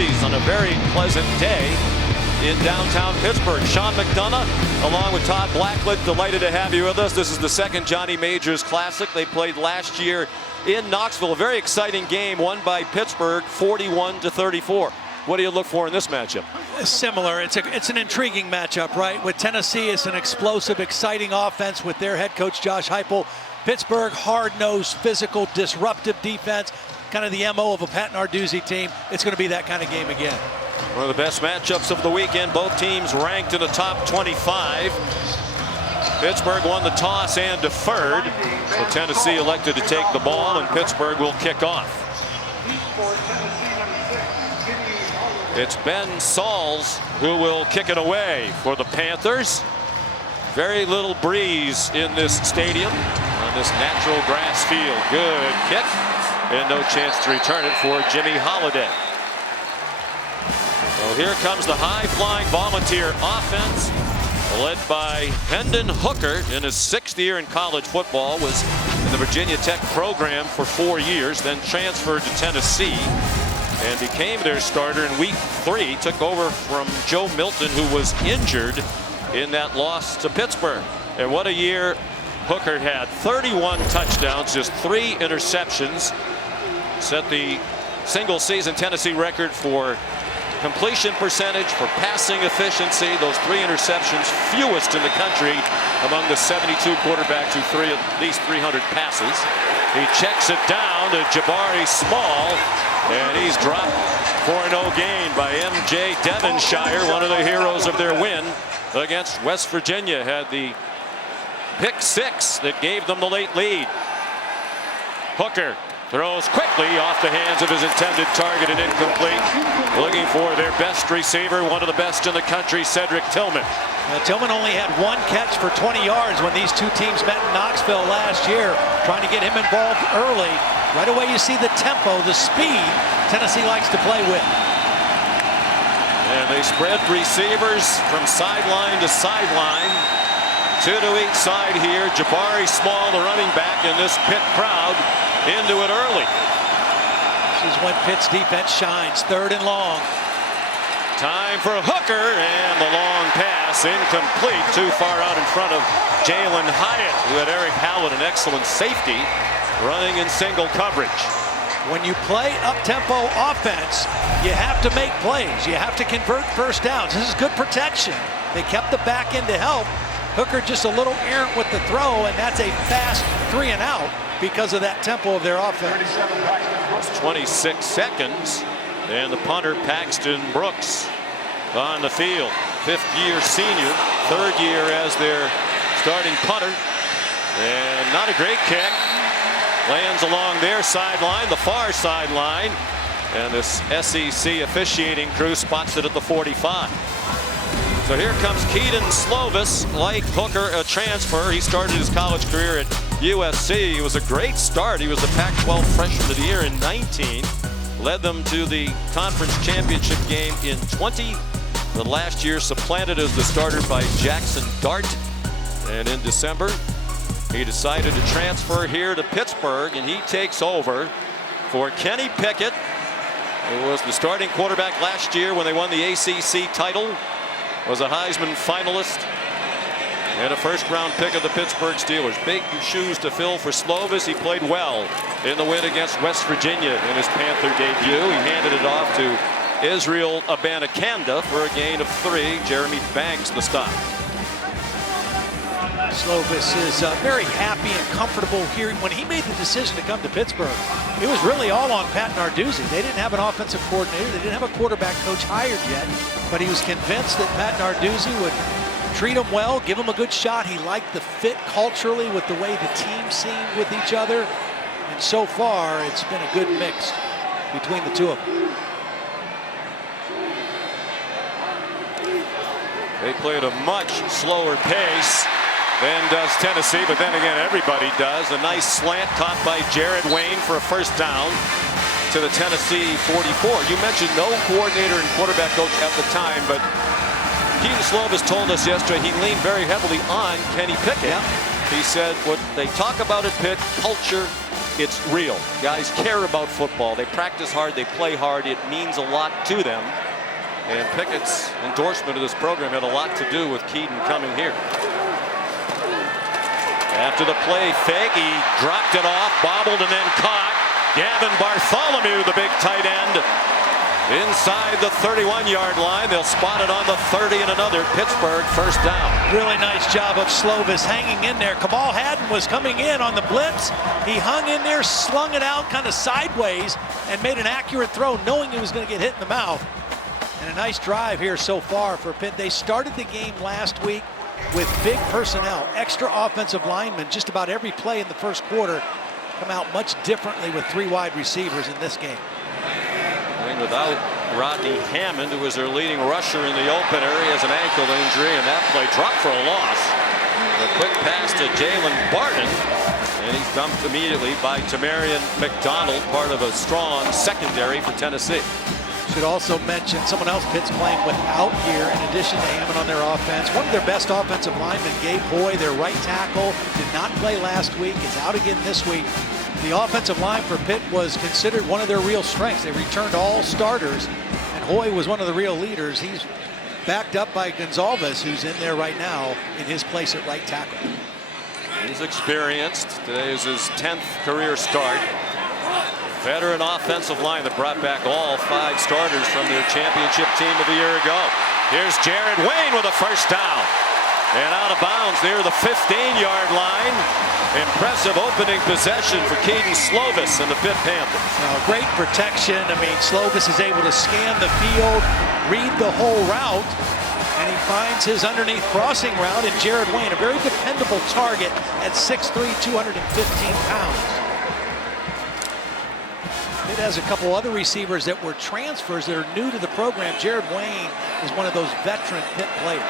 Arby's on a very pleasant day in downtown Pittsburgh. Sean McDonough, along with Todd Blackledge, delighted to have you with us. This is the second Johnny Majors Classic. They played last year in Knoxville. A very exciting game, won by Pittsburgh, 41-34. What do you look for in this matchup? Similar. It's an intriguing matchup, right? With Tennessee, it's an explosive, exciting offense with their head coach Josh Heupel. Pittsburgh, hard-nosed, physical, disruptive defense, kind of the MO of a Pat Narduzzi team. It's going to be that kind of game again. One of the best matchups of the weekend. Both teams ranked in the top 25. Pittsburgh won the toss and deferred. So Tennessee elected to take the ball, and Pittsburgh will kick off. It's Ben Sauls who will kick it away for the Panthers. Very little breeze in this stadium on this natural grass field. Good kick, and no chance to return it for Jimmy Holiday. So here comes the high-flying Volunteer offense, led by Hendon Hooker in his 6th year in college football. Was in the Virginia Tech program for 4 years, then transferred to Tennessee and became their starter in week 3. Took over from Joe Milton, who was injured in that loss to Pittsburgh. And what a year Hooker had. 31 touchdowns, just 3 interceptions. Set the single-season Tennessee record for completion percentage, for passing efficiency. Those 3 interceptions, fewest in the country among the 72 quarterbacks who threw at least 300 passes. He checks it down to Jabari Small, and he's dropped for a no gain by M.J. Devonshire, one of the heroes of their win against West Virginia. Had the pick 6 that gave them the late lead. Hooker throws quickly off the hands of his intended target and incomplete. Looking for their best receiver, one of the best in the country, Cedric Tillman. Tillman only had 1 catch for 20 yards when these two teams met in Knoxville last year, trying to get him involved early. Right away you see the tempo, the speed Tennessee likes to play with. And they spread receivers from sideline to sideline. 2 to each side here. Jabari Small, the running back, in this Pitt crowd, into it early. This is when Pitt's defense shines. 3rd and long. Time for Hooker, and the long pass incomplete. Too far out in front of Jalen Hyatt, who had Eric Hallett, an excellent safety, running in single coverage. When you play up-tempo offense, you have to make plays. You have to convert first downs. This is good protection. They kept the back end to help. Hooker just a little errant with the throw, and that's a fast 3 and out because of that tempo of their offense. It's 26 seconds, and the punter Paxton Brooks on the field. 5th-year senior, 3rd year as their starting punter, and not a great kick. Lands along their sideline, the far sideline, and this SEC officiating crew spots it at the 45. So here comes Keaton Slovis, like Hooker, a transfer. He started his college career at USC. It was a great start. He was the Pac-12 Freshman of the Year in 19. Led them to the conference championship game in 20. The last year supplanted as the starter by Jackson Dart. And in December, he decided to transfer here to Pittsburgh, and he takes over for Kenny Pickett, who was the starting quarterback last year when they won the ACC title. Was a Heisman finalist and a 1st-round pick of the Pittsburgh Steelers. Big shoes to fill for Slovis. He played well in the win against West Virginia in his Panther debut. He handed it off to Israel Abanikanda for a gain of 3. Jeremy Banks the stop. Slovis is very happy and comfortable here. When he made the decision to come to Pittsburgh, it was really all on Pat Narduzzi. They didn't have an offensive coordinator. They didn't have a quarterback coach hired yet, but he was convinced that Pat Narduzzi would treat him well, give him a good shot. He liked the fit culturally with the way the team seemed with each other. And so far, it's been a good mix between the two of them. They play at a much slower pace than does Tennessee, but then again, everybody does. A nice slant caught by Jared Wayne for a 1st down to the Tennessee 44. You mentioned no coordinator and quarterback coach at the time, but Keaton Slovis told us yesterday he leaned very heavily on Kenny Pickett. Yeah. He said what they talk about at Pitt, culture, it's real. Guys care about football. They practice hard. They play hard. It means a lot to them. And Pickett's endorsement of this program had a lot to do with Keaton coming here. After the play fake, he dropped it off, bobbled, and then caught. Gavin Bartholomew, the big tight end, inside the 31-yard line. They'll spot it on the 30 and another. Pittsburgh first down. Really nice job of Slovis hanging in there. Kamal Haddon was coming in on the blitz. He hung in there, slung it out kind of sideways, and made an accurate throw, knowing he was going to get hit in the mouth. And a nice drive here so far for Pitt. They started the game last week with big personnel, extra offensive linemen. Just about every play in the first quarter come out much differently with 3 wide receivers in this game. Playing without Rodney Hammond, who was their leading rusher in the opener. He has an ankle injury, and that play dropped for a loss. A quick pass to Jalen Barton, and he's dumped immediately by Tamarian McDonald, part of a strong secondary for Tennessee. Should also mention someone else Pitt's playing without here in addition to Hammond on their offense. One of their best offensive linemen, Gabe Hoy, their right tackle, did not play last week, is out again this week. The offensive line for Pitt was considered one of their real strengths. They returned all starters, and Hoy was one of the real leaders. He's backed up by Gonzalez, who's in there right now in his place at right tackle. He's experienced. Today is his 10th career start. Veteran offensive line that brought back all 5 starters from their championship team of the year ago. Here's Jared Wayne with a first down. And out of bounds near the 15-yard line. Impressive opening possession for Keaton Slovis and the Pitt Panthers. Now, great protection. I mean, Slovis is able to scan the field, read the whole route, and he finds his underneath crossing route in Jared Wayne, a very dependable target at 6'3", 215 pounds. It has a couple other receivers that were transfers that are new to the program. Jared Wayne is one of those veteran Pitt players.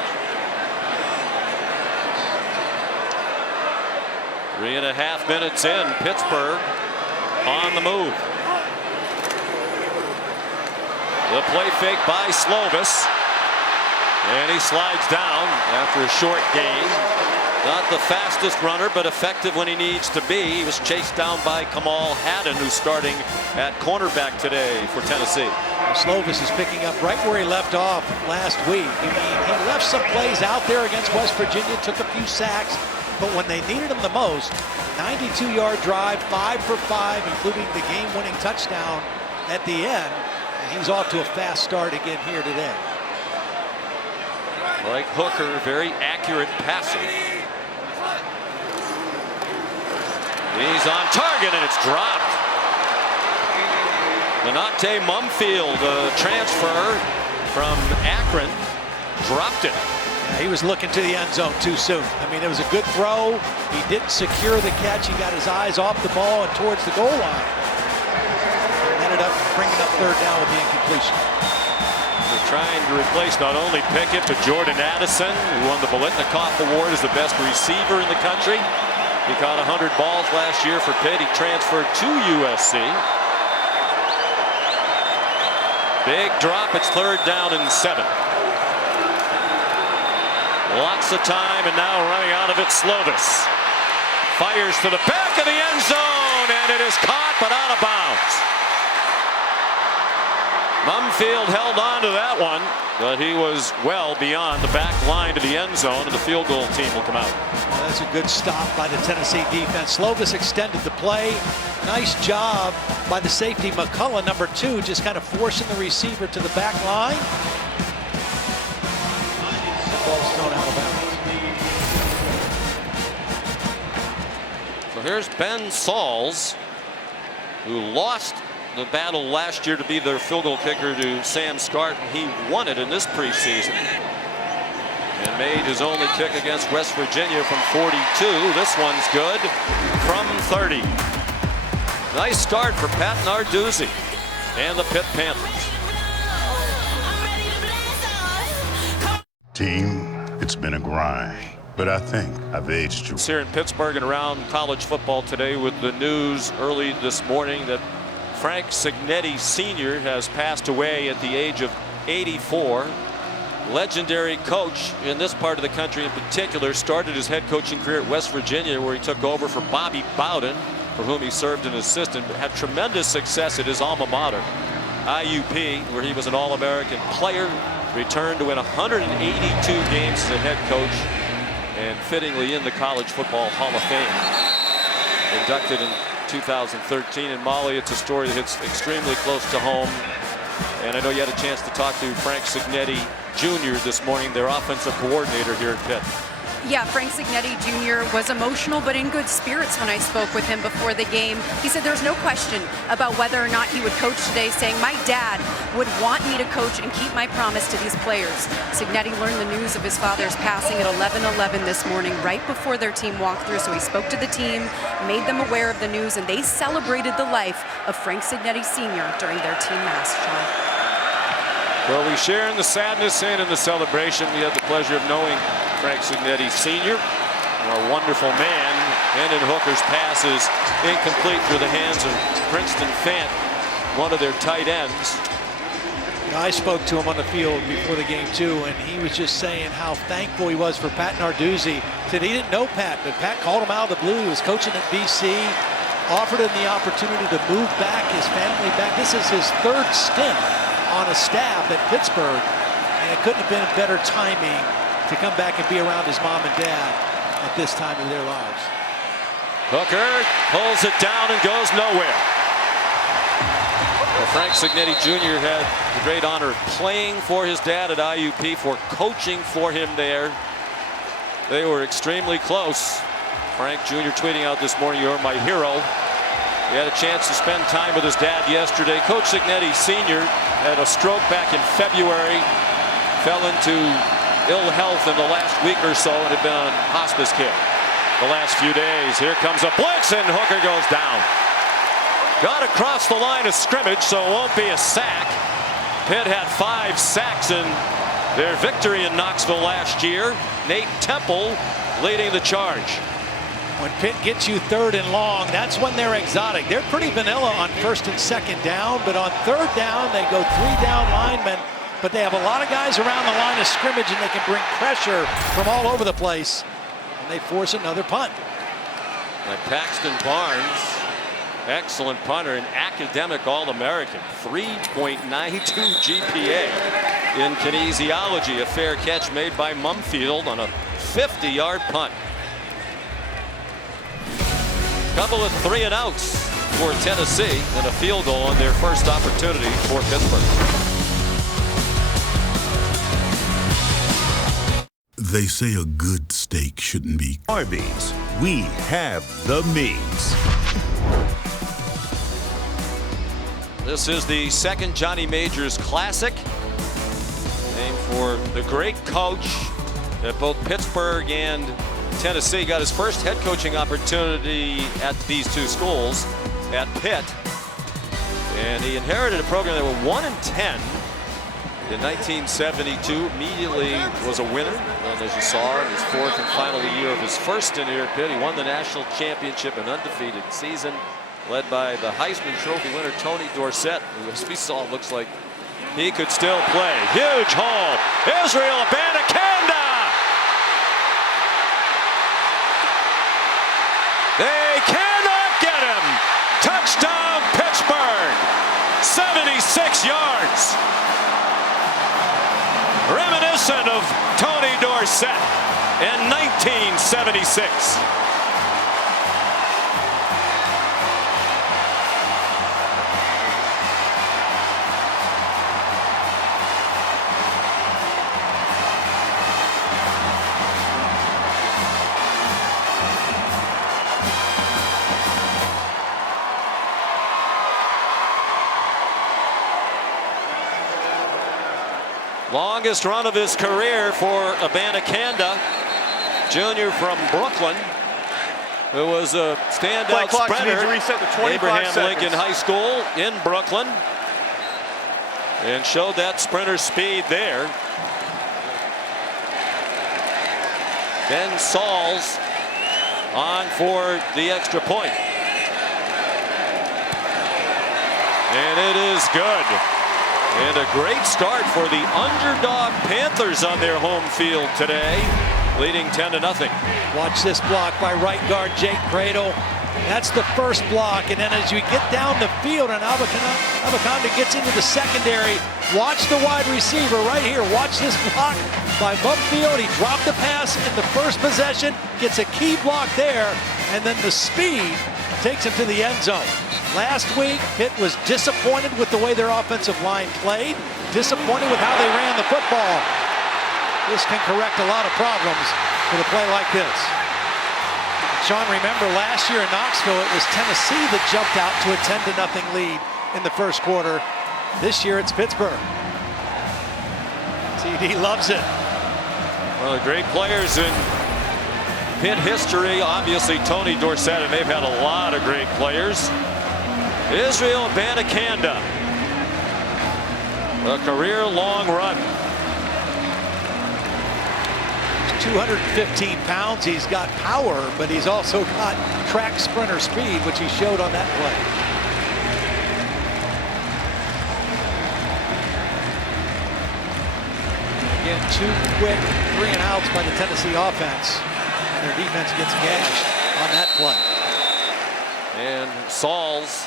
3.5 minutes in, Pittsburgh on the move. The play fake by Slovis, and he slides down after a short gain. Not the fastest runner, but effective when he needs to be. He was chased down by Kamal Haddon, who's starting at cornerback today for Tennessee. Slovis is picking up right where he left off last week. I mean, he left some plays out there against West Virginia, took a few sacks, but when they needed him the most, 92-yard drive, 5 for 5, including the game-winning touchdown at the end. And he's off to a fast start again here today. Like Hooker, very accurate passer. He's on target, and it's dropped. Monte Mumfield, a transfer from Akron, dropped it. Yeah, he was looking to the end zone too soon. I mean, it was a good throw. He didn't secure the catch. He got his eyes off the ball and towards the goal line. Ended up bringing up third down with the incompletion. They're trying to replace not only Pickett, but Jordan Addison, who won the Biletnikoff Award as the best receiver in the country. He caught 100 balls last year for Pitt. He transferred to USC. Big drop. It's third down and 7. Lots of time, and now running out of it, Slovis. Fires to the back of the end zone, and it is caught, but out of bounds. Mumfield held on to that one, but he was well beyond the back line to the end zone, and the field goal team will come out. Well, that's a good stop by the Tennessee defense. Slovis extended the play. Nice job by the safety McCullough, number 2, just kind of forcing the receiver to the back line. Ball's thrown out of bounds. So here's Ben Sauls, who lost the battle last year to be their field goal kicker to Sam Scarton. He won it in this preseason and made his only kick against West Virginia from 42. This one's good from 30. Nice start for Pat Narduzzi and the Pitt Panthers. Team, it's been a grind, but I think I've aged you. It's here in Pittsburgh and around college football today with the news early this morning that Frank Cignetti Sr. has passed away at the age of 84. Legendary coach in this part of the country in particular. Started his head coaching career at West Virginia, where he took over for Bobby Bowden. for whom he served as an assistant, but had tremendous success at his alma mater, IUP, where he was an All-American player, returned to win 182 games as a head coach, and fittingly in the College Football Hall of Fame. Inducted in 2013. And Molly, it's a story that hits extremely close to home. And I know you had a chance to talk to Frank Signetti Jr. this morning, their offensive coordinator here at Pitt. Yeah, Frank Signetti Jr. was emotional but in good spirits when I spoke with him before the game. He said there's no question about whether or not he would coach today, saying my dad would want me to coach and keep my promise to these players. Signetti learned the news of his father's passing at 11:11 this morning, right before their team walked through. So he spoke to the team, made them aware of the news, and they celebrated the life of Frank Signetti Sr. during their team mass, Sean. Well, we share in the sadness and in the celebration. We had the pleasure of knowing Frank Signetti Sr., a wonderful man. Hendon Hooker's pass is incomplete through the hands of Princeton Fant, one of their tight ends. I spoke to him on the field before the game too, and he was just saying how thankful he was for Pat Narduzzi. Said he didn't know Pat, but Pat called him out of the blue. He was coaching at BC, offered him the opportunity to move back, his family back. This is his third stint on a staff at Pittsburgh, and it couldn't have been better timing to come back and be around his mom and dad at this time of their lives. Hooker pulls it down and goes nowhere. Well, Frank Signetti Jr. had the great honor of playing for his dad at IUP, for coaching for him there. They were extremely close. Frank Jr. tweeting out this morning, "You're my hero." He had a chance to spend time with his dad yesterday. Coach Signetti Sr. had a stroke back in February, fell into ill health in the last week or so, and had been on hospice care the last few days. Here comes a blitz, and Hooker goes down. Got across the line of scrimmage, so it won't be a sack. Pitt had 5 sacks in their victory in Knoxville last year. Nate Temple leading the charge. When Pitt gets you 3rd and long, that's when they're exotic. They're pretty vanilla on 1st and 2nd down, but on 3rd down, they go 3 down linemen. But they have a lot of guys around the line of scrimmage, and they can bring pressure from all over the place. And they force another punt. Like Paxton Barnes, excellent punter, an academic All-American, 3.92 GPA in kinesiology. A fair catch made by Mumfield on a 50-yard punt. Couple of 3 and outs for Tennessee, and a field goal on their first opportunity for Pittsburgh. They say a good steak shouldn't be. Arby's, we have the meats. This is the second Johnny Majors Classic, named for the great coach at both Pittsburgh and Tennessee. Got his first head coaching opportunity at these 2 schools at Pitt, and he inherited a program that were 1-10 in 1972. Immediately was a winner, and as you saw, in his 4th and final year of his first stint here at Pitt, he won the national championship, an undefeated season, led by the Heisman Trophy winner Tony Dorsett, who, as we saw, looks like he could still play. Huge haul. Israel Abanikanda. They cannot get him. Touchdown, Pittsburgh. 76 yards. Reminiscent of Tony Dorsett in 1976. Longest run of his career for Abanikanda, junior from Brooklyn, who was a standout sprinter. Abraham Lincoln High School in Brooklyn, and showed that sprinter speed there. Ben Sauls on for the extra point. And it is good. And a great start for the underdog Panthers on their home field today, leading 10-0. Watch this block by right guard Jake Cradle. That's the first block, and then as you get down the field and Abaconda gets into the secondary, watch the wide receiver right here. Watch this block by Bumfield. He dropped the pass in the first possession, gets a key block there, and then the speed takes him to the end zone. Last week, Pitt was disappointed with the way their offensive line played, disappointed with how they ran the football. This can correct a lot of problems with a play like this. Sean, remember last year in Knoxville, it was Tennessee that jumped out to a 10-0 lead in the first quarter. This year, it's Pittsburgh. TD loves it. One of the great players in Pitt history, obviously Tony Dorsett, and they've had a lot of great players. Israel Abanikanda, a career-long run. 215 pounds, he's got power, but he's also got track sprinter speed, which he showed on that play. Again, 2 quick 3-and-outs by the Tennessee offense, and their defense gets gashed on that play. And Sauls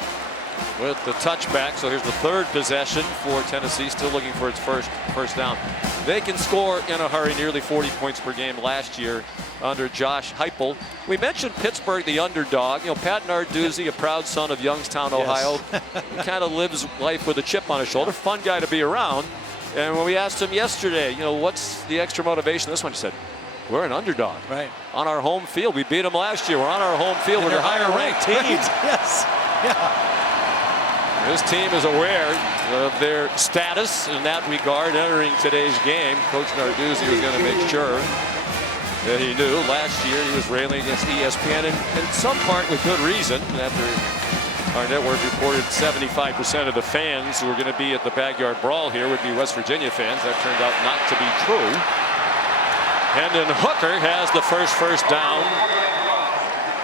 with the touchback. So here's the third possession for Tennessee, still looking for its first down. They can score in a hurry, nearly 40 points per game last year under Josh Heupel. We mentioned Pittsburgh, the underdog. You know, Pat Narduzzi, a proud son of Youngstown, Ohio. He kind of lives life with a chip on his shoulder. Fun guy to be around. And when we asked him yesterday, you know, what's the extra motivation this one, he said, we're an underdog. Right. On our home field. We beat them last year. We're on our home field. We're a higher ranked team. Right. Yes. Yeah. This team is aware of their status in that regard entering today's game. Coach Narduzzi was going to make sure that he knew. Last year he was railing against ESPN, and in some part with good reason. After our network reported 75% of the fans who were going to be at the backyard brawl here would be West Virginia fans. That turned out not to be true. Hendon Hooker has the first down.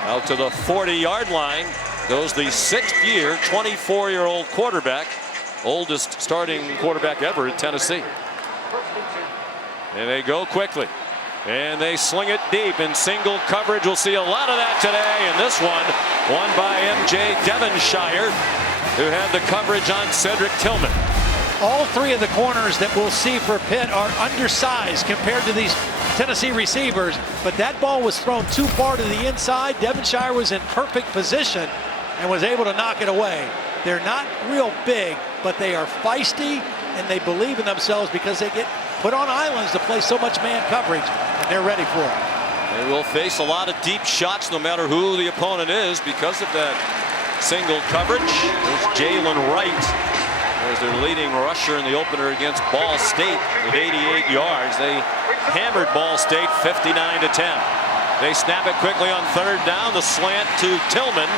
Out to the 40-yard line goes the 6th-year, 24-year-old quarterback, oldest starting quarterback ever in Tennessee. And they go quickly. And they sling it deep in single coverage. We'll see a lot of that today. And this one, won by M.J. Devonshire, who had the coverage on Cedric Tillman. All 3 of the corners that we'll see for Pitt are undersized compared to these Tennessee receivers, but that ball was thrown too far to the inside. Devonshire was in perfect position and was able to knock it away. They're not real big, but they are feisty, and they believe in themselves because they get put on islands to play so much man coverage, and they're ready for it. They will face a lot of deep shots no matter who the opponent is because of that single coverage. There's Jalen Wright as their leading rusher in the opener against Ball State with 88 yards. They hammered Ball State 59-10. They snap it quickly on 3rd down. The slant to Tillman.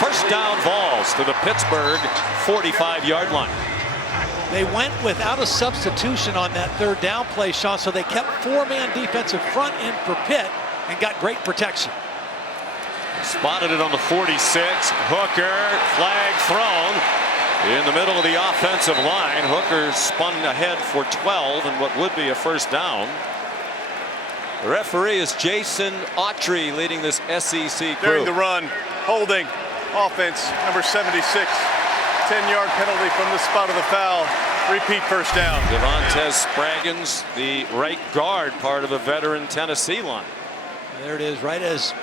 First down Vols to the Pittsburgh 45-yard line. They went without a substitution on that 3rd down play, Sean, so they kept 4-man defensive front in for Pitt and got great protection. Spotted it on the 46. Hooker, flag thrown in the middle of the offensive line. Hooker spun ahead for 12 and what would be a first down. The referee is Jason Autry leading this SEC crew. During the run, holding, offense, number 76. 10-yard penalty from the spot of the foul. Repeat first down. Devontae Spraggins, the right guard, part of a veteran Tennessee line. There it is, right as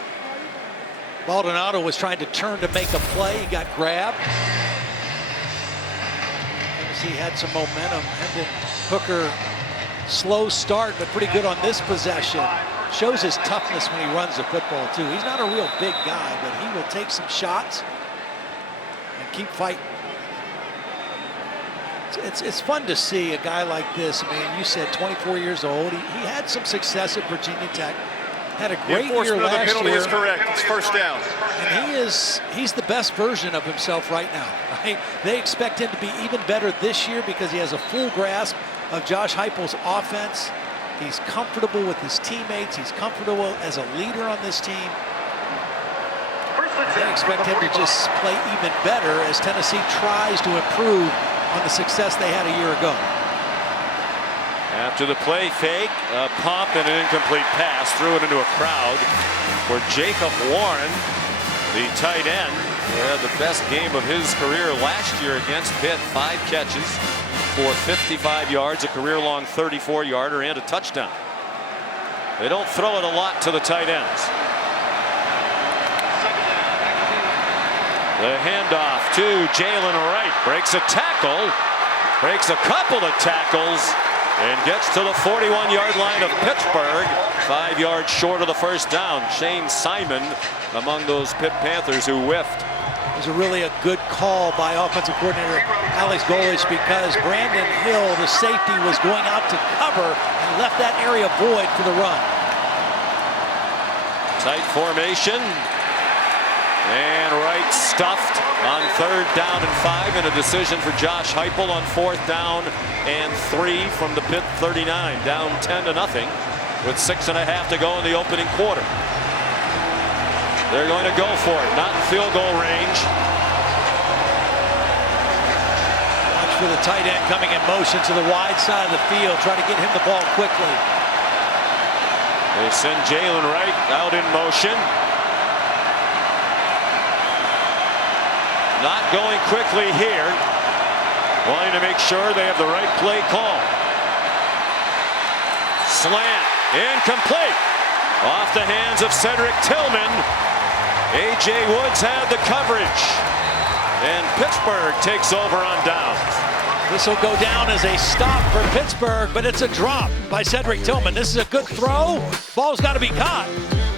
Baldonado was trying to turn to make a play, he got grabbed. Tennessee had some momentum. Hendon Hooker, slow start, but pretty good on this possession. Shows his toughness when he runs the football, too. He's not a real big guy, but he will take some shots and keep fighting. It's fun to see a guy like this. I mean, you said 24 years old. He had some success at Virginia Tech. Had a great year last year. The penalty is correct. It's first down. And he's the best version of himself right now. Right? They expect him to be even better this year because he has a full grasp of Josh Heupel's offense. He's comfortable with his teammates. He's comfortable as a leader on this team. They expect him to just play even better as Tennessee tries to improve on the success they had a year ago. After the play fake, a pump and an incomplete pass, threw it into a crowd for Jacob Warren. the tight end, who had the best game of his career last year against Pitt. 5 catches for 55 yards, a career-long 34-yarder, and a touchdown. They don't throw it a lot to the tight ends. The handoff to Jalen Wright. Breaks a tackle. Breaks a couple of tackles. And gets to the 41-yard line of Pittsburgh. 5 yards short of the first down. Shane Simon among those Pitt Panthers who whiffed. It was really a good call by offensive coordinator Alex Golesh, because Brandon Hill, the safety, was going out to cover and left that area void for the run. Tight formation. And Wright stuffed on 3rd down and 5, and a decision for Josh Heupel on 4th down and 3 from the Pitt 39, down 10-0 with 6.5 to go in the opening quarter. They're going to go for it, not in field goal range. Watch for the tight end coming in motion to the wide side of the field. Try to get him the ball quickly. They send Jalen Wright out in motion. Not going quickly here. Wanting to make sure they have the right play call. Slant. Incomplete. Off the hands of Cedric Tillman. A.J. Woods had the coverage. And Pittsburgh takes over on downs. This will go down as a stop for Pittsburgh, but it's a drop by Cedric Tillman. This is a good throw. Ball's got to be caught.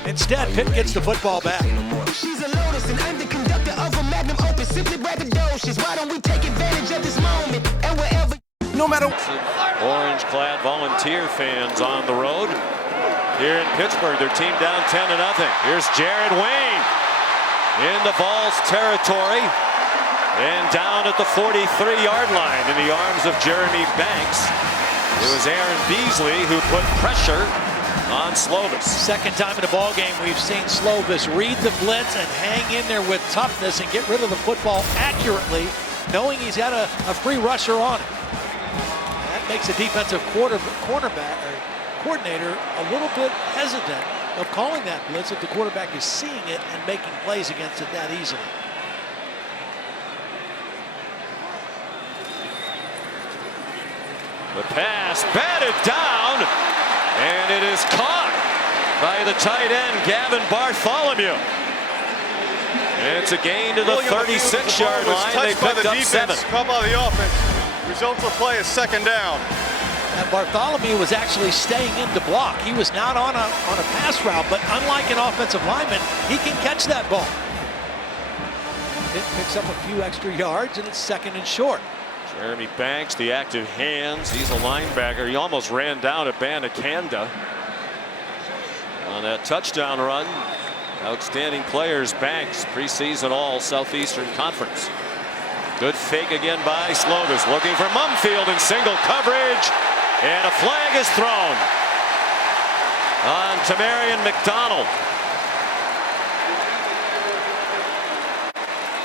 Instead, Pitt gets the football back. She's a Lotus and I'm the conductor of a magnum opus. Simply braggadocious. Why don't we take advantage of this moment? And wherever, no matter. Orange-clad Volunteer fans on the road here in Pittsburgh. Their team down 10-0. Here's Jared Wayne into Vols territory and down at the 43-yard line in the arms of Jeremy Banks. It was Aaron Beasley who put pressure on Slovis. Second time in the ball game we've seen Slovis read the blitz and hang in there with toughness and get rid of the football accurately, knowing he's got a free rusher on it. That makes a defensive coordinator a little bit hesitant of calling that blitz if the quarterback is seeing it and making plays against it that easily. The pass batted down, and it is caught by the tight end, Gavin Bartholomew. And it's a gain to the 36-yard line. They picked up 7. Caught by the offense. Result of play is 2nd down. And Bartholomew was actually staying in to block. He was not on a pass route, but unlike an offensive lineman, he can catch that ball. It picks up a few extra yards, and it's 2nd and short. Jeremy Banks, the active hands. He's a linebacker. He almost ran down at Banakanda on that touchdown run. Outstanding players, Banks, preseason all Southeastern Conference. Good fake again by Slovis, looking for Mumfield in single coverage, and a flag is thrown on Tamarian McDonald.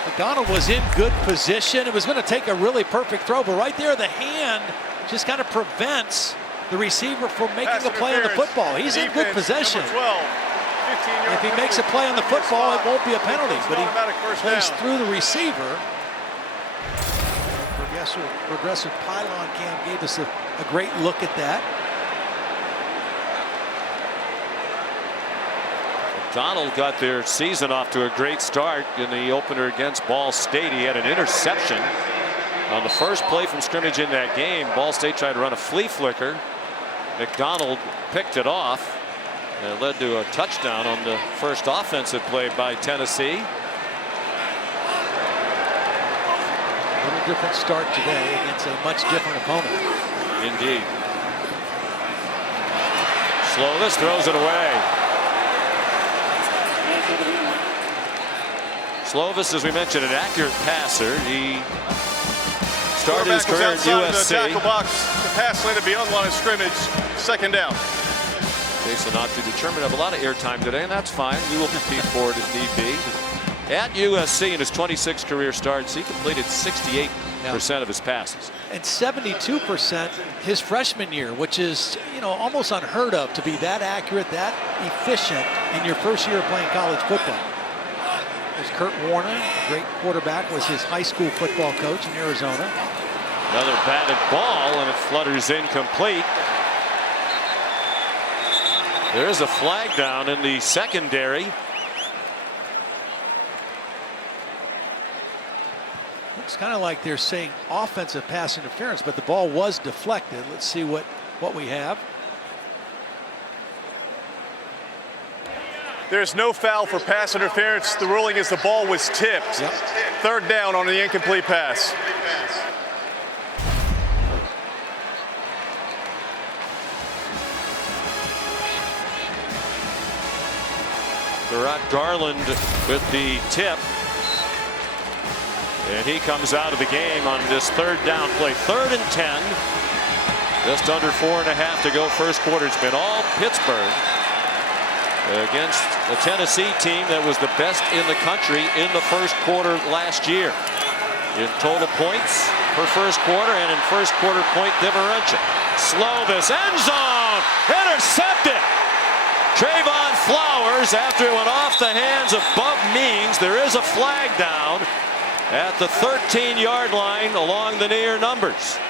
McDonald was in good position. It was going to take a really perfect throw, but right there the hand just kind of prevents the receiver from making a play on the football. He's in good possession. If he makes a play on the football, it won't be a penalty, but he plays through the receiver. Progressive pylon cam gave us a great look at that. McDonald got their season off to a great start in the opener against Ball State. He had an interception on the first play from scrimmage in that game. Ball State tried to run a flea flicker. McDonald picked it off, and it led to a touchdown on the first offensive play by Tennessee. A little different start today against a much different opponent. Indeed. Slovis throws it away. Slovis, as we mentioned, an accurate passer. He started his career at USC. The tackle box. The pass landed beyond the line of scrimmage. 2nd down. Jason Autry determined to have a lot of airtime today, and that's fine. We will compete for it if need be. At USC, in his 26 career starts, he completed 68% of his passes. And 72% his freshman year, which is, almost unheard of to be that accurate, that efficient in your first year of playing college football. There's Kurt Warner, great quarterback, was his high school football coach in Arizona. Another batted ball, and it flutters incomplete. There is a flag down in the secondary. Looks kind of like they're saying offensive pass interference, but the ball was deflected. Let's see what we have. There's no foul for pass interference. The ruling is the ball was tipped. Yep. Third down on the incomplete pass. Garrett Garland with the tip. And he comes out of the game on this third down play. 3rd and 10. Just under 4.5 to go first quarter. It's been all Pittsburgh against a Tennessee team that was the best in the country in the first quarter last year. In total points per first quarter and in first quarter point differential. Slovis, end zone, intercepted. Trayvon Flowers, after it went off the hands of Bub Means. There is a flag down at the 13-yard line along the near numbers.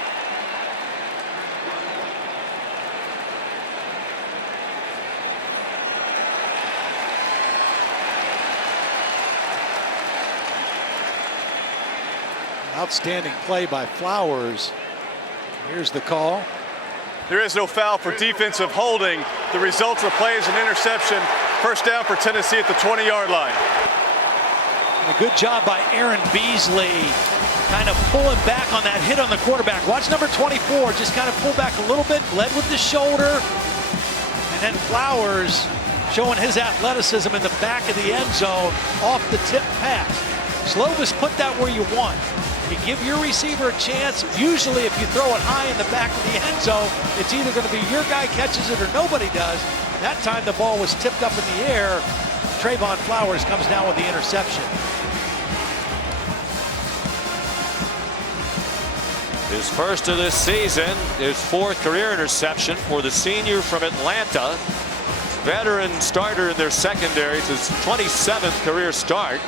Outstanding play by Flowers. Here's the call. There is no foul for defensive holding. The result of the play is an interception. First down for Tennessee at the 20-yard line. And a good job by Aaron Beasley, kind of pulling back on that hit on the quarterback. Watch number 24, just kind of pull back a little bit, led with the shoulder. And then Flowers showing his athleticism in the back of the end zone off the tip pass. Slovis, put that where you want. You give your receiver a chance. Usually if you throw it high in the back of the end zone, it's either going to be your guy catches it or nobody does. That time the ball was tipped up in the air. Trayvon Flowers comes down with the interception. His first of this season, his 4th career interception for the senior from Atlanta. Veteran starter in their secondary. It's his 27th career start.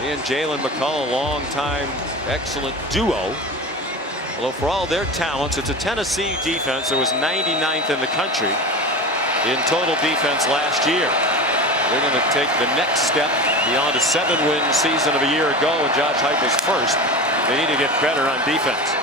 He and Jalen McCullough, long-time excellent duo. Although for all their talents, it's a Tennessee defense that was 99th in the country in total defense last year. They're going to take the next step beyond a 7-win season of a year ago when Josh Heupel's first. They need to get better on defense.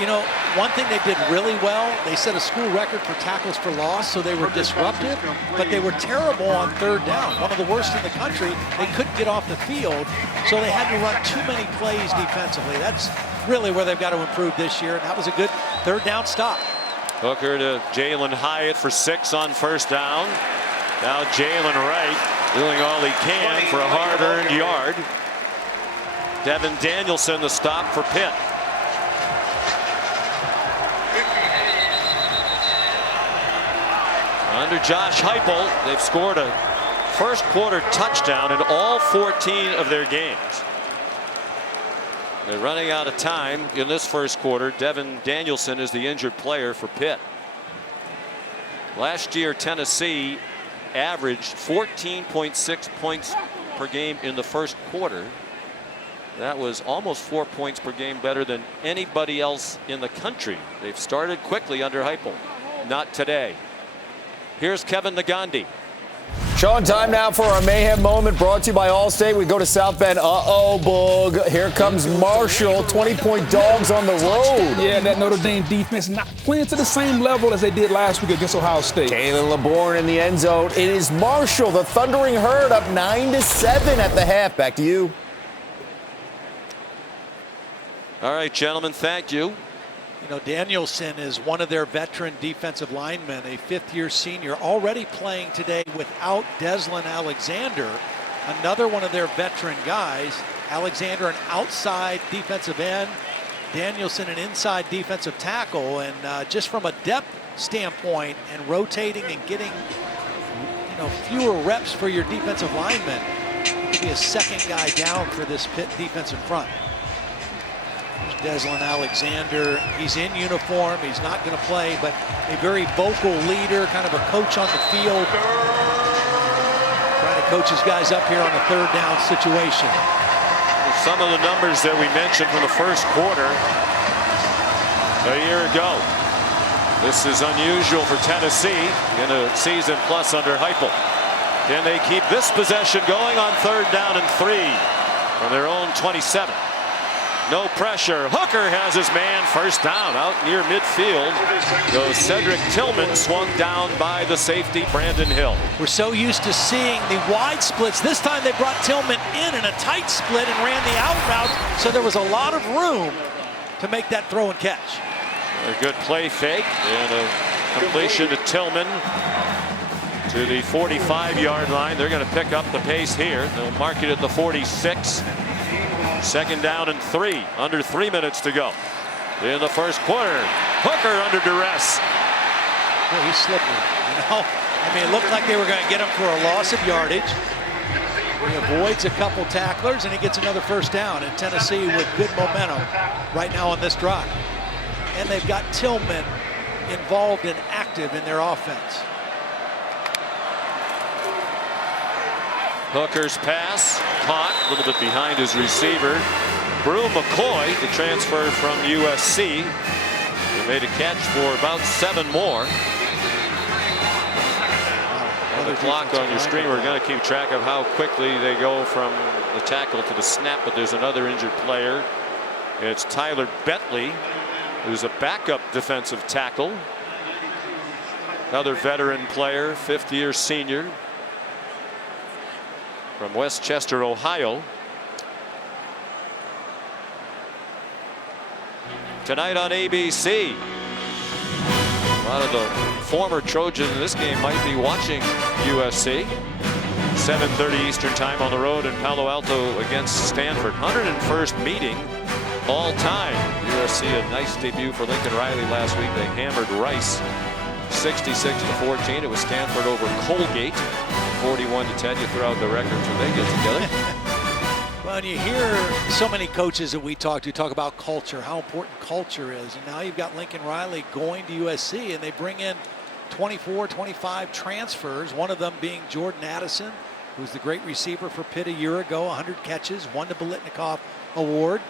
You know, one thing they did really well, they set a school record for tackles for loss, so they were disruptive, but they were terrible on third down. One of the worst in the country. They couldn't get off the field, so they had to run too many plays defensively. That's really where they've got to improve this year, and that was a good third down stop. Hooker to Jalen Hyatt for 6 on first down. Now Jalen Wright doing all he can for a hard-earned yard. Devin Danielson the stop for Pitt. Under Josh Heupel, they've scored a first quarter touchdown in all 14 of their games. They're running out of time in this first quarter. Devin Danielson is the injured player for Pitt. Last year, Tennessee averaged 14.6 points per game in the first quarter. That was almost 4 points per game better than anybody else in the country. They've started quickly under Heupel. Not today. Here's Kevin Nagandi. Sean, time now for our mayhem moment brought to you by Allstate. We go to South Bend. Uh-oh, Boog. Here comes Marshall. 20-point dogs on the road. Yeah, that Notre Dame defense not playing to the same level as they did last week against Ohio State. Kalen LeBourne in the end zone. It is Marshall, the Thundering Herd, up 9-7 at the half. Back to you. All right, gentlemen, thank you. You know, Danielson is one of their veteran defensive linemen, a 5th-year senior, already playing today without Deslin Alexander, another one of their veteran guys. Alexander, an outside defensive end, Danielson, an inside defensive tackle, and just from a depth standpoint and rotating and getting, you know, fewer reps for your defensive linemen, it could be a second guy down for this Pitt defensive front. Deslin Alexander, he's in uniform, he's not going to play, but a very vocal leader, kind of a coach on the field, trying to coaches guys up here on a third down situation. Some of the numbers that we mentioned from the first quarter a year ago. This is unusual for Tennessee in a season plus under Heupel. Can they keep this possession going on third down and 3 from their own 27? No pressure. Hooker has his man, first down out near midfield. Goes Cedric Tillman, swung down by the safety Brandon Hill. We're so used to seeing the wide splits. This time they brought Tillman in a tight split and ran the out route, so there was a lot of room to make that throw and catch. A good play fake and a completion to Tillman to the 45-yard line. They're going to pick up the pace here. They'll mark it at the 46. Second down and 3. Under 3 minutes to go in the first quarter. Hooker under duress. Well, he's slippery. You know, I mean, it looked like they were going to get him for a loss of yardage. He avoids a couple tacklers and he gets another first down. And Tennessee with good momentum right now on this drive. And they've got Tillman involved and active in their offense. Hooker's pass caught a little bit behind his receiver. Brew McCoy, the transfer from USC, who made a catch for about 7 more. On the clock on your screen, we're going to keep track of how quickly they go from the tackle to the snap, but there's another injured player. It's Tyler Bentley, who's a backup defensive tackle. Another veteran player, 5th-year senior from Westchester, Ohio. Tonight on ABC. A lot of the former Trojans in this game might be watching USC. 7:30 Eastern time on the road in Palo Alto against Stanford. 101st meeting all time. USC a nice debut for Lincoln Riley last week. They hammered Rice 66-14. It was Stanford over Colgate 41-10. You throw out the records when they get together. Well, and you hear so many coaches that we talk to talk about culture, how important culture is. And now you've got Lincoln Riley going to USC, and they bring in 24, 25 transfers, one of them being Jordan Addison, who's the great receiver for Pitt a year ago, 100 catches, won the Biletnikoff Award.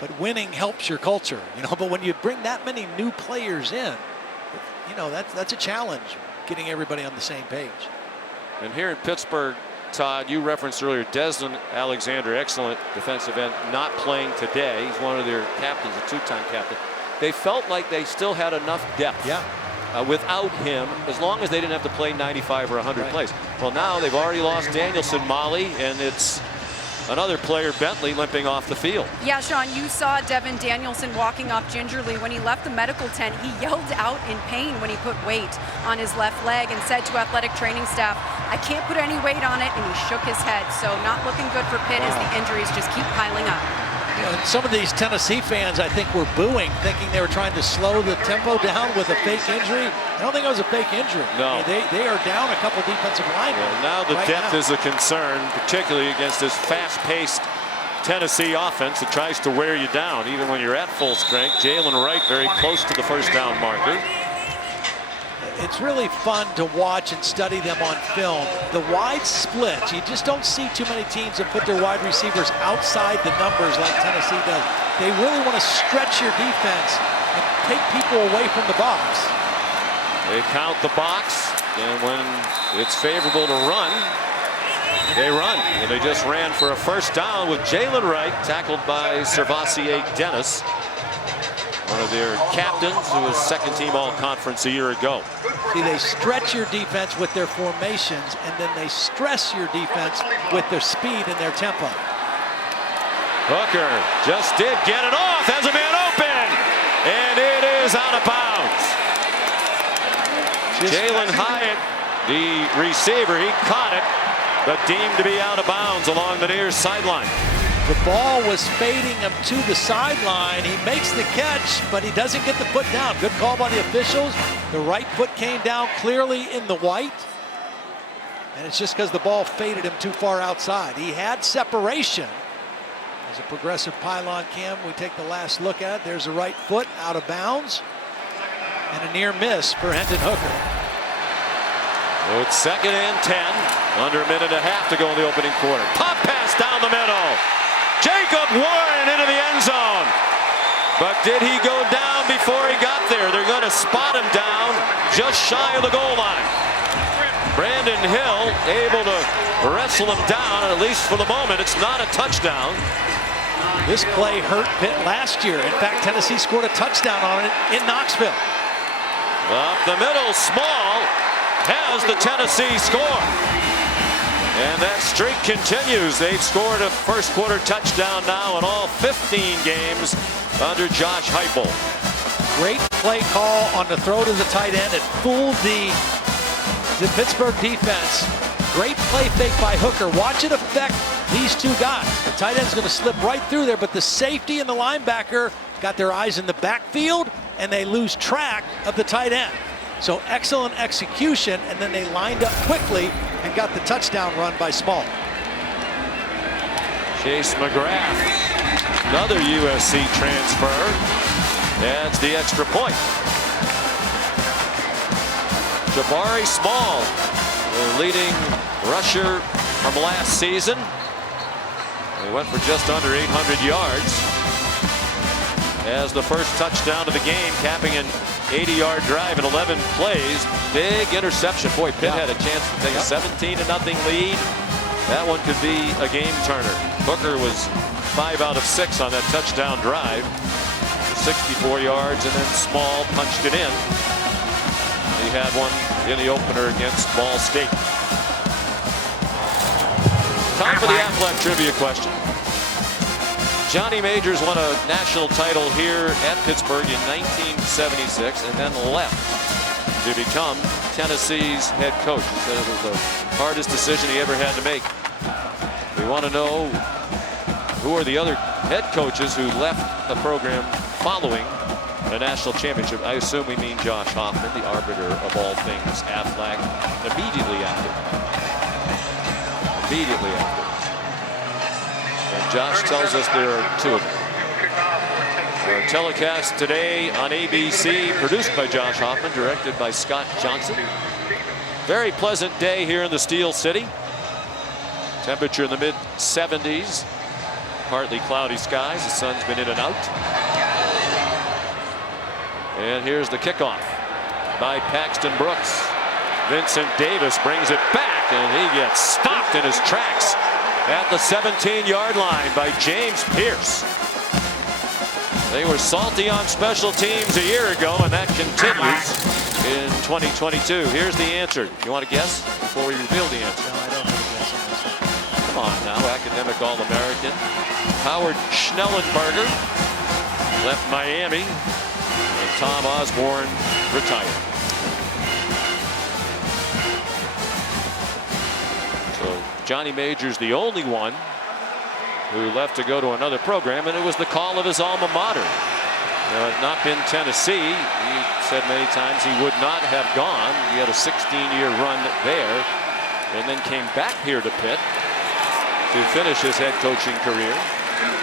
But winning helps your culture, you know. But when you bring that many new players in, you know, that's a challenge, getting everybody on the same page. And here in Pittsburgh, Todd, you referenced earlier Desmond Alexander, excellent defensive end, not playing today. He's one of their captains, a 2-time captain. They felt like they still had enough depth without him, as long as they didn't have to play 95 or 100 plays. Well, now they've already lost Danielson, Molly, and it's another player, Bentley, limping off the field. Yeah, Sean, you saw Devin Danielson walking off gingerly. When he left the medical tent, he yelled out in pain when he put weight on his left leg and said to athletic training staff, "I can't put any weight on it," and he shook his head. So not looking good for Pitt as the injuries just keep piling up. You know, some of these Tennessee fans, I think, were booing, thinking they were trying to slow the tempo down with a fake injury. I don't think it was a fake injury. No. I mean, they are down a couple defensive linemen. Well, now the depth is a concern, particularly against this fast-paced Tennessee offense that tries to wear you down, even when you're at full strength. Jalen Wright very close to the first down marker. It's really fun to watch and study them on film. The wide splits, you just don't see too many teams that put their wide receivers outside the numbers like Tennessee does. They really want to stretch your defense and take people away from the box. They count the box, and when it's favorable to run, they run. And they just ran for a first down with Jalen Wright, tackled by Servassier Dennis, one of their captains, who was second-team all-conference a year ago. See, they stretch your defense with their formations, and then they stress your defense with their speed and their tempo. Hooker just did get it off, has a man open, and it is out of bounds. Jalen Hyatt, the receiver, he caught it, but deemed to be out of bounds along the near sideline. The ball was fading him to the sideline. He makes the catch, but he doesn't get the foot down. Good call by the officials. The right foot came down clearly in the white. And it's just because the ball faded him too far outside. He had separation. As a progressive pylon cam, we take the last look at it. There's the right foot out of bounds. And a near miss for Hendon Hooker. It's 2nd and 10. Under a minute and a half to go in the opening quarter. Pop pass down the middle. Jacob Warren into the end zone. But did he go down before he got there? They're going to spot him down just shy of the goal line. Brandon Hill able to wrestle him down, at least for the moment. It's not a touchdown. This play hurt Pitt last year. In fact, Tennessee scored a touchdown on it in Knoxville. Up the middle, Small has the Tennessee score. And that streak continues. They've scored a first quarter touchdown now in all 15 games under Josh Heupel. Great play call on the throw to the tight end. It fooled the Pittsburgh defense. Great play fake by Hooker. Watch it affect these two guys. The tight end's going to slip right through there, but the safety and the linebacker got their eyes in the backfield, and they lose track of the tight end. So excellent execution, and then they lined up quickly and got the touchdown run by Small. Chase McGrath, another USC transfer, adds the extra point. Jabari Small, the leading rusher from last season. He went for just under 800 yards. As the first touchdown of the game, capping an 80-yard drive in 11 plays. Big interception. Boy, Pitt had a chance to take a 17-0 lead. That one could be a game turner. Hooker was 5 out of 6 on that touchdown drive. 64 yards, and then Small punched it in. He had one in the opener against Ball State. Time for the Aflac trivia question. Johnny Majors won a national title here at Pittsburgh in 1976 and then left to become Tennessee's head coach. He said it was the hardest decision he ever had to make. We want to know who are the other head coaches who left the program following a national championship. I assume we mean Josh Hoffman, the arbiter of all things Aflac, immediately after. Immediately after. And Josh tells us there are 2 of them. Our telecast today on ABC, produced by Josh Hoffman, directed by Scott Johnson. Very pleasant day here in the Steel City. Temperature in the mid-70s. Partly cloudy skies. The sun's been in and out. And here's the kickoff by Paxton Brooks. Vincent Davis brings it back, and he gets stopped in his tracks at the 17-yard line by James Pierce. They were salty on special teams a year ago, and that continues in 2022. Here's the answer. You want to guess before we reveal the answer? No, I don't have a guess on this one. Come on now, academic All-American. Howard Schnellenberger left Miami, and Tom Osborne retired. So Johnny Majors, the only one who left to go to another program, and it was the call of his alma mater. It had not been Tennessee. He said many times he would not have gone. He had a 16-year run there, and then came back here to Pitt to finish his head coaching career.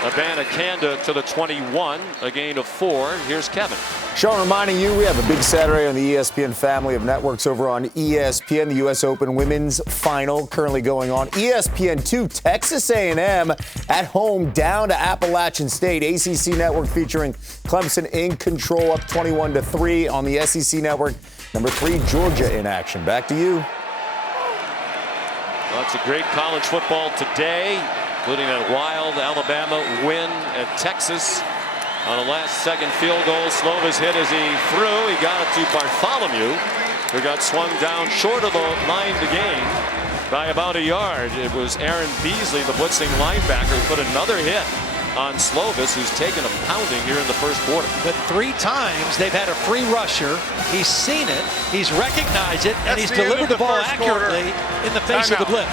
Abanikanda to the 21, a gain of 4. Here's Kevin. Sean, reminding you, we have a big Saturday on the ESPN family of networks over on ESPN. The U.S. Open Women's Final currently going on. ESPN2, Texas A&M at home down to Appalachian State. ACC Network featuring Clemson in control, up 21-3 on the SEC Network. Number 3, Georgia in action. Back to you. Lots of great college football today, including that wild Alabama win at Texas on a last-second field goal. Slovis hit as he threw. He got it to Bartholomew, who got swung down short of the line to gain by about a yard. It was Aaron Beasley, the blitzing linebacker, who put another hit on Slovis, who's taken a pounding here in the first quarter. But 3 times they've had a free rusher. He's seen it, he's recognized it, and he's delivered the ball accurately in the face of the blitz.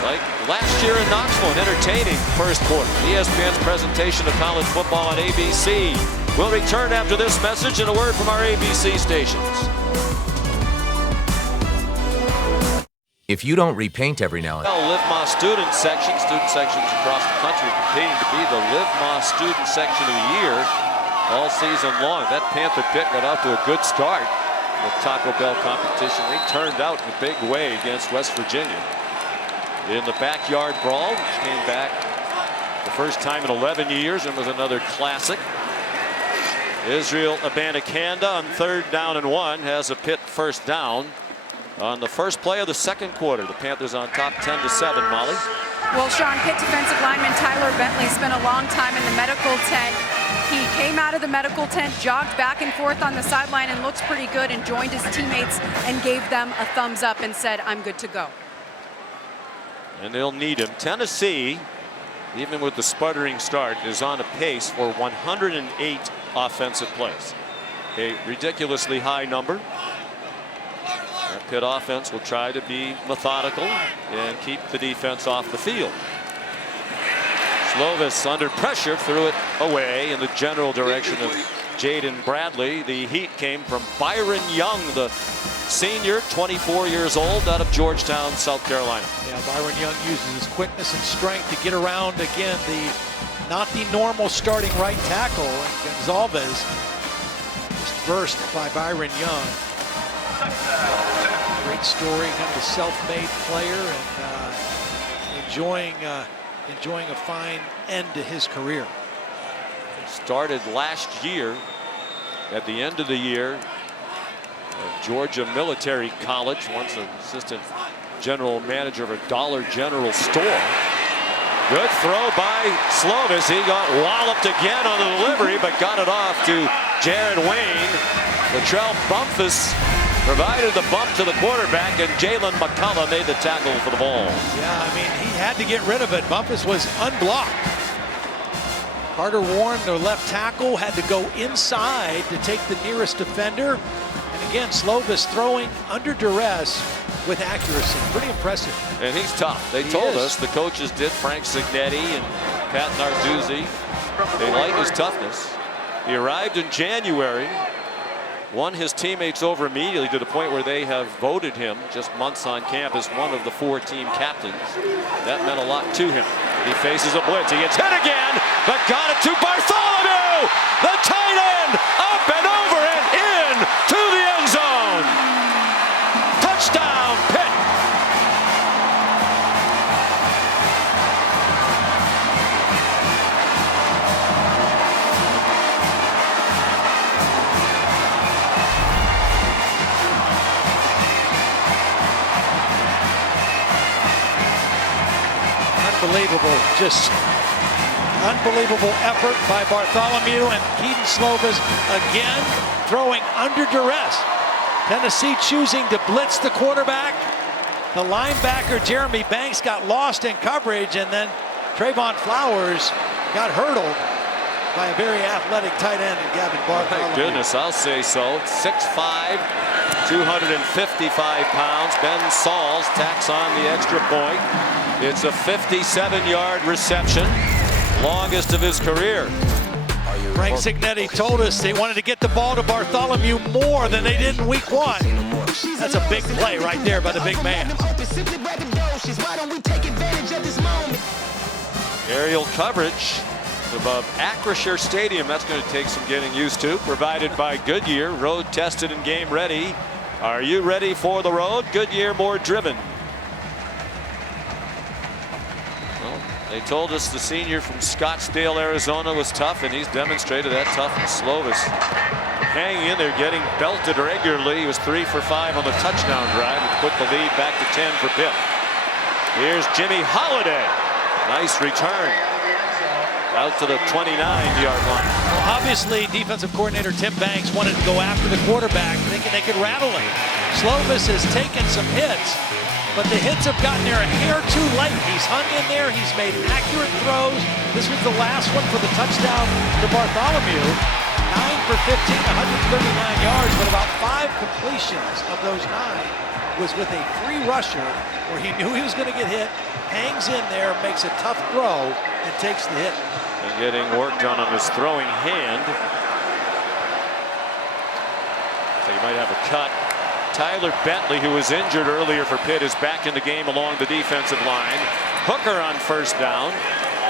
Like last year in Knoxville, an entertaining first quarter. ESPN's presentation of college football on ABC. We'll return after this message and a word from our ABC stations. If you don't repaint every now and then. Live Moss student sections across the country competing to be the Live Moss student section of the year all season long. That Panther pit got out to a good start. the Taco Bell competition. They turned out in a big way against West Virginia in the backyard brawl, which came back the first time in 11 years and was another classic. Israel Abanikanda on 3rd down and 1 has a Pitt first down on the first play of the second quarter. The Panthers on top 10-7. Molly. Well, Sean, Pitt defensive lineman Tyler Bentley spent a long time in the medical tent. He came out of the medical tent, jogged back and forth on the sideline and looks pretty good, and joined his teammates and gave them a thumbs up and said, "I'm good to go." And they'll need him. Tennessee, even with the sputtering start, is on a pace for 108 offensive plays. A ridiculously high number. That Pitt offense will try to be methodical and keep the defense off the field. Slovis under pressure threw it away in the general direction of Jaden Bradley. The heat came from Byron Young, the senior, 24 years old, out of Georgetown, South Carolina. Yeah, Byron Young uses his quickness and strength to get around again not the normal starting right tackle. And Gonzalez just burst by Byron Young. Great story, kind of a self-made player, and enjoying a fine end to his career. Started last year, at the end of the year, at Georgia Military College, once an assistant general manager of a Dollar General store. Good throw by Slovis. He got walloped again on the delivery, but got it off to Jared Wayne. Latrell Bumpus provided the bump to the quarterback, and Jalen McCullough made the tackle for the ball. Yeah, I mean, he had to get rid of it. Bumpus was unblocked. Carter Warren, their left tackle, had to go inside to take the nearest defender. And again, Slovis throwing under duress with accuracy. Pretty impressive. And he's tough. They told us, the coaches did, Frank Signetti and Pat Narduzzi. They like his toughness. He arrived in January, won his teammates over immediately to the point where they have voted him just months on campus one of the 4 team captains. That meant a lot to him. He faces a blitz. He gets hit again, but got it to Bartholomew. The tight end up and over and in to the end zone. Touchdown, Pitt. Unbelievable, just unbelievable effort by Bartholomew, and Keaton Slovis again throwing under duress. Tennessee choosing to blitz the quarterback. The linebacker Jeremy Banks got lost in coverage, and then Trayvon Flowers got hurdled by a very athletic tight end in Gavin Bartholomew. My goodness, I'll say so. 6'5", 255 pounds. Ben Sauls tacks on the extra point. It's a 57-yard reception, longest of his career. Frank Signetti told us they wanted to get the ball to Bartholomew more than they did in week 1. That's a big play right there by the big man. Aerial coverage above Acrisure Stadium. That's going to take some getting used to. Provided by Goodyear, road tested and game ready. Are you ready for the road? Goodyear, more driven. Well, they told us the senior from Scottsdale, Arizona was tough, and he's demonstrated that toughness. Slovis hanging in there, getting belted regularly. He was 3 for 5 on the touchdown drive, which put the lead back to 10 for Pitt. Here's Jimmy Holiday. Nice return out to the 29-yard line. Well, obviously, defensive coordinator Tim Banks wanted to go after the quarterback, thinking they could rattle him. Slovis has taken some hits, but the hits have gotten there a hair too late. He's hung in there. He's made accurate throws. This was the last one for the touchdown to Bartholomew. 9 for 15, 139 yards, but about 5 completions of those 9 was with a free rusher where he knew he was going to get hit, hangs in there, makes a tough throw, and takes the hit. And getting work done on his throwing hand. So you might have a cut. Tyler Bentley, who was injured earlier for Pitt, is back in the game along the defensive line. Hooker on first down.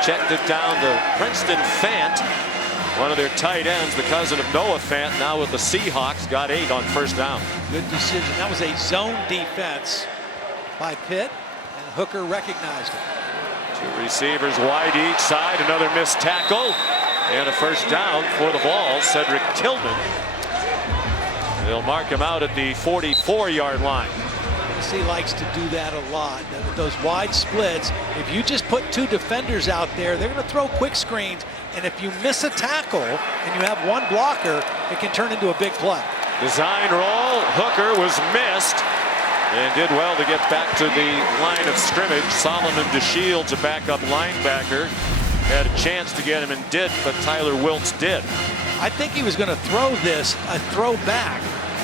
Checked it down to Princeton Fant. One of their tight ends, the cousin of Noah Fant, now with the Seahawks, got 8 on first down. Good decision. That was a zone defense by Pitt, and Hooker recognized it. 2 receivers wide each side, another missed tackle, and a first down for the Vols. Cedric Tillman. They'll mark him out at the 44-yard line. Tennessee likes to do that a lot. With those wide splits, if you just put 2 defenders out there, they're going to throw quick screens. And if you miss a tackle and you have 1 blocker, it can turn into a big play. Design roll. Hooker was missed and did well to get back to the line of scrimmage. Solomon DeShields, a backup linebacker, had a chance to get him and did, but Tyler Wiltz did. I think he was going to throw this a throwback,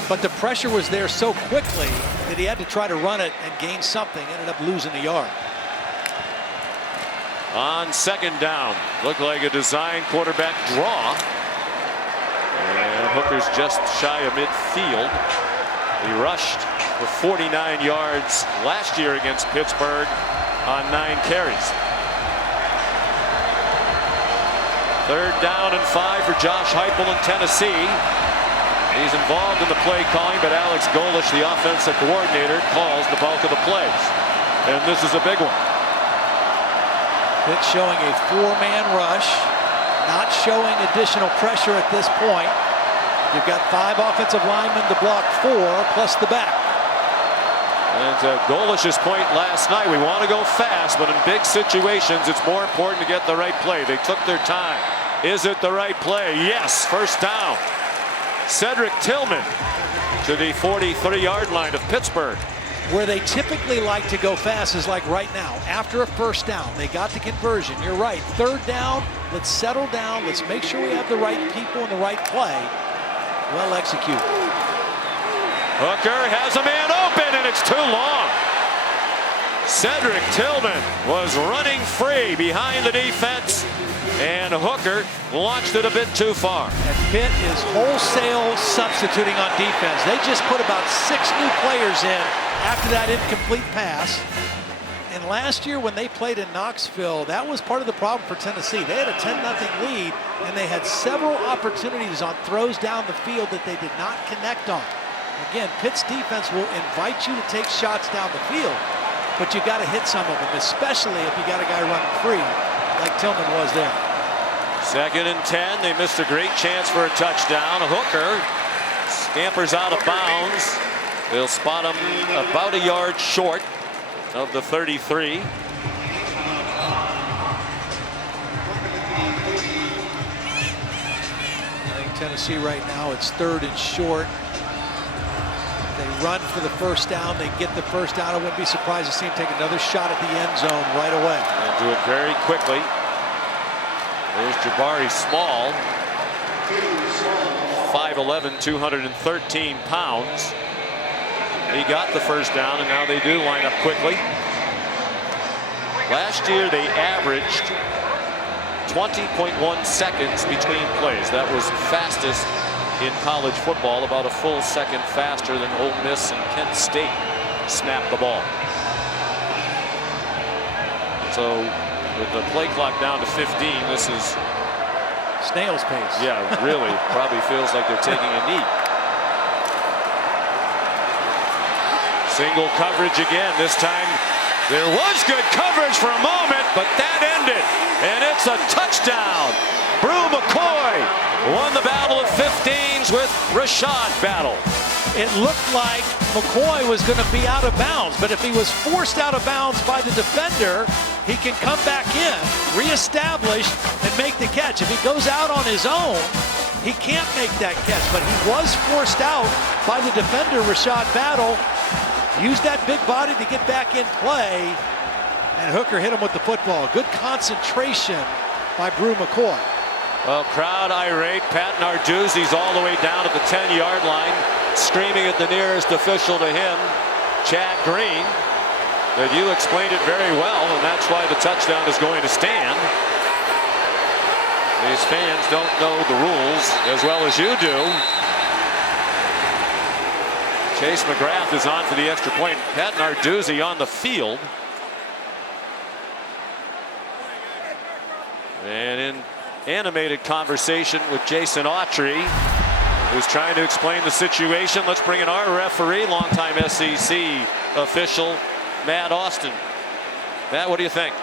but the pressure was there so quickly that he had to try to run it and gain something. Ended up losing a yard. On second down, looked like a design quarterback draw. And Hooker's just shy of midfield. He rushed for 49 yards last year against Pittsburgh on 9 carries. Third down and 5 for Josh Heupel in Tennessee. He's involved in the play calling, but Alex Golesh, the offensive coordinator, calls the bulk of the plays. And this is a big one. Pitt showing a 4-man rush, not showing additional pressure at this point. You've got 5 offensive linemen to block 4, plus the back. And Golesh's point last night, we want to go fast, but in big situations, it's more important to get the right play. They took their time. Is it the right play? Yes, first down. Cedric Tillman to the 43-yard line of Pittsburgh. Where they typically like to go fast is like right now. After a first down, they got the conversion. You're right. Third down, let's settle down. Let's make sure we have the right people in the right play. Well executed. Hooker has a man open, and it's too long. Cedric Tillman was running free behind the defense, and Hooker launched it a bit too far. And Pitt is wholesale substituting on defense. They just put about 6 new players in after that incomplete pass. And last year when they played in Knoxville, that was part of the problem for Tennessee. They had a 10-0 lead, and they had several opportunities on throws down the field that they did not connect on. Again, Pitt's defense will invite you to take shots down the field, but you got to hit some of them, especially if you got a guy running free like Tillman was there. Second and 10. They missed a great chance for a touchdown. Hooker scampers out of bounds. They'll spot him about a yard short of the 33. I think Tennessee right now, it's 3rd and short. They run for the first down. They get the first down. I wouldn't be surprised to see him take another shot at the end zone right away. And do it very quickly. There's Jabari Small. 5'11", 213 pounds. He got the first down, and now they do line up quickly. Last year, they averaged 20.1 seconds between plays. That was fastest in college football, about a full second faster than Ole Miss and Kent State snapped the ball. So with the play clock down to 15, this is snail's pace. Yeah, really. Probably feels like they're taking a knee. Single coverage again. This time there was good coverage for a moment, but that ended, and it's a touchdown. Brew McCoy won the battle of 15s with Rashad Battle. It looked like McCoy was going to be out of bounds, but if he was forced out of bounds by the defender, he can come back in, reestablish, and make the catch. If he goes out on his own, he can't make that catch, but he was forced out by the defender, Rashad Battle. Used that big body to get back in play, and Hooker hit him with the football. Good concentration by Brew McCoy. Well, crowd irate. Pat Narduzzi's all the way down at the 10-yard line, screaming at the nearest official to him, Chad Green. But you explained it very well, and that's why the touchdown is going to stand. These fans don't know the rules as well as you do. Chase McGrath is on for the extra point. Pat Narduzzi on the field. And in animated conversation with Jason Autry, who's trying to explain the situation. Let's bring in our referee, longtime SEC official, Matt Austin. Matt, what do you think?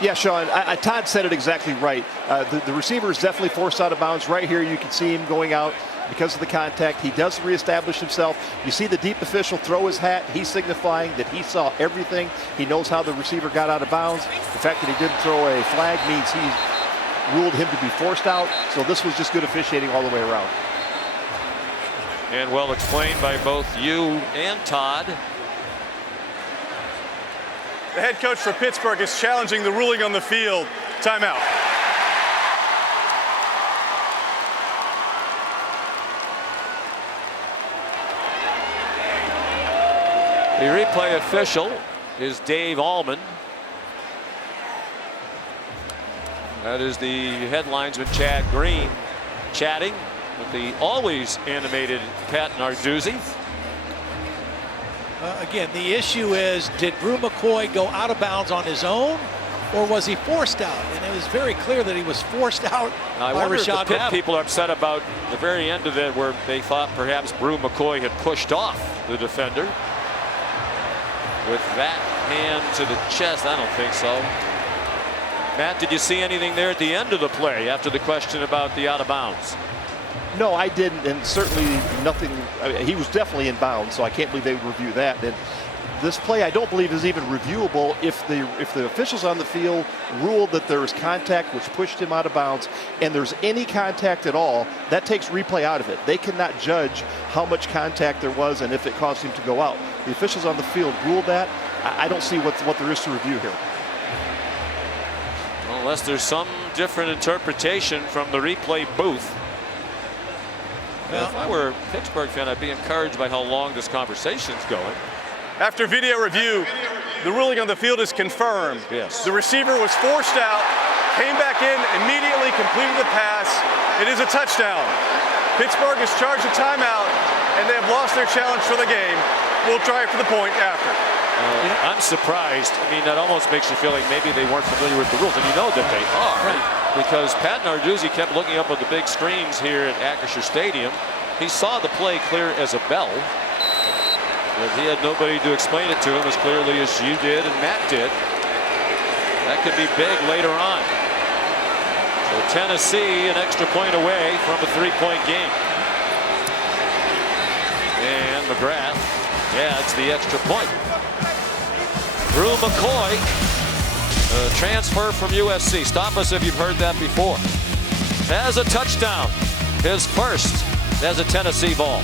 Yeah, Sean, Todd said it exactly right. The receiver is definitely forced out of bounds. Right here, you can see him going out because of the contact. He does reestablish himself. You see the deep official throw his hat. He's signifying that he saw everything. He knows how the receiver got out of bounds. The fact that he didn't throw a flag means he ruled him to be forced out. So this was just good officiating all the way around. And well explained by both you and Todd. The head coach for Pittsburgh is challenging the ruling on the field. Timeout. The replay official is Dave Allman. That is the headlinesman Chad Green chatting with the always animated Pat Narduzzi. Again, the issue is, did Brew McCoy go out of bounds on his own, or was he forced out? And it was very clear that he was forced out now, I by wonder Rashad if the Pitt Battle. people are upset about the very end of it, where they thought perhaps Brew McCoy had pushed off the defender. With that hand to the chest, I don't think so. Matt, did you see anything there at the end of the play after the question about the out of bounds? No, I didn't, and certainly nothing. I mean, he was definitely in bounds, so I can't believe they would review that. And this play, I don't believe, is even reviewable if the officials on the field ruled that there was contact which pushed him out of bounds, and there's any contact at all. That takes replay out of it. They cannot judge how much contact there was and if it caused him to go out. The officials on the field ruled that. I don't see what there is to review here. Unless there's some different interpretation from the replay booth. Well, if I were a Pittsburgh fan, I'd be encouraged by how long this conversation's going. After video review, the ruling on the field is confirmed. Yes. The receiver was forced out, came back in, immediately completed the pass. It is a touchdown. Pittsburgh is charged a timeout, and they have lost their challenge for the game. We'll try it for the point after. I'm surprised. I mean, that almost makes you feel like maybe they weren't familiar with the rules, and you know that they are. Right. Because Pat Narduzzi kept looking up at the big screens here at Acrisure Stadium. He saw the play clear as a bell. But he had nobody to explain it to him as clearly as you did and Matt did. That could be big later on. So Tennessee an extra point away from a 3-point game. And McGrath adds the extra point. Brew McCoy, transfer from USC. Stop us if you've heard that before. Has a touchdown. His first as a Tennessee ball.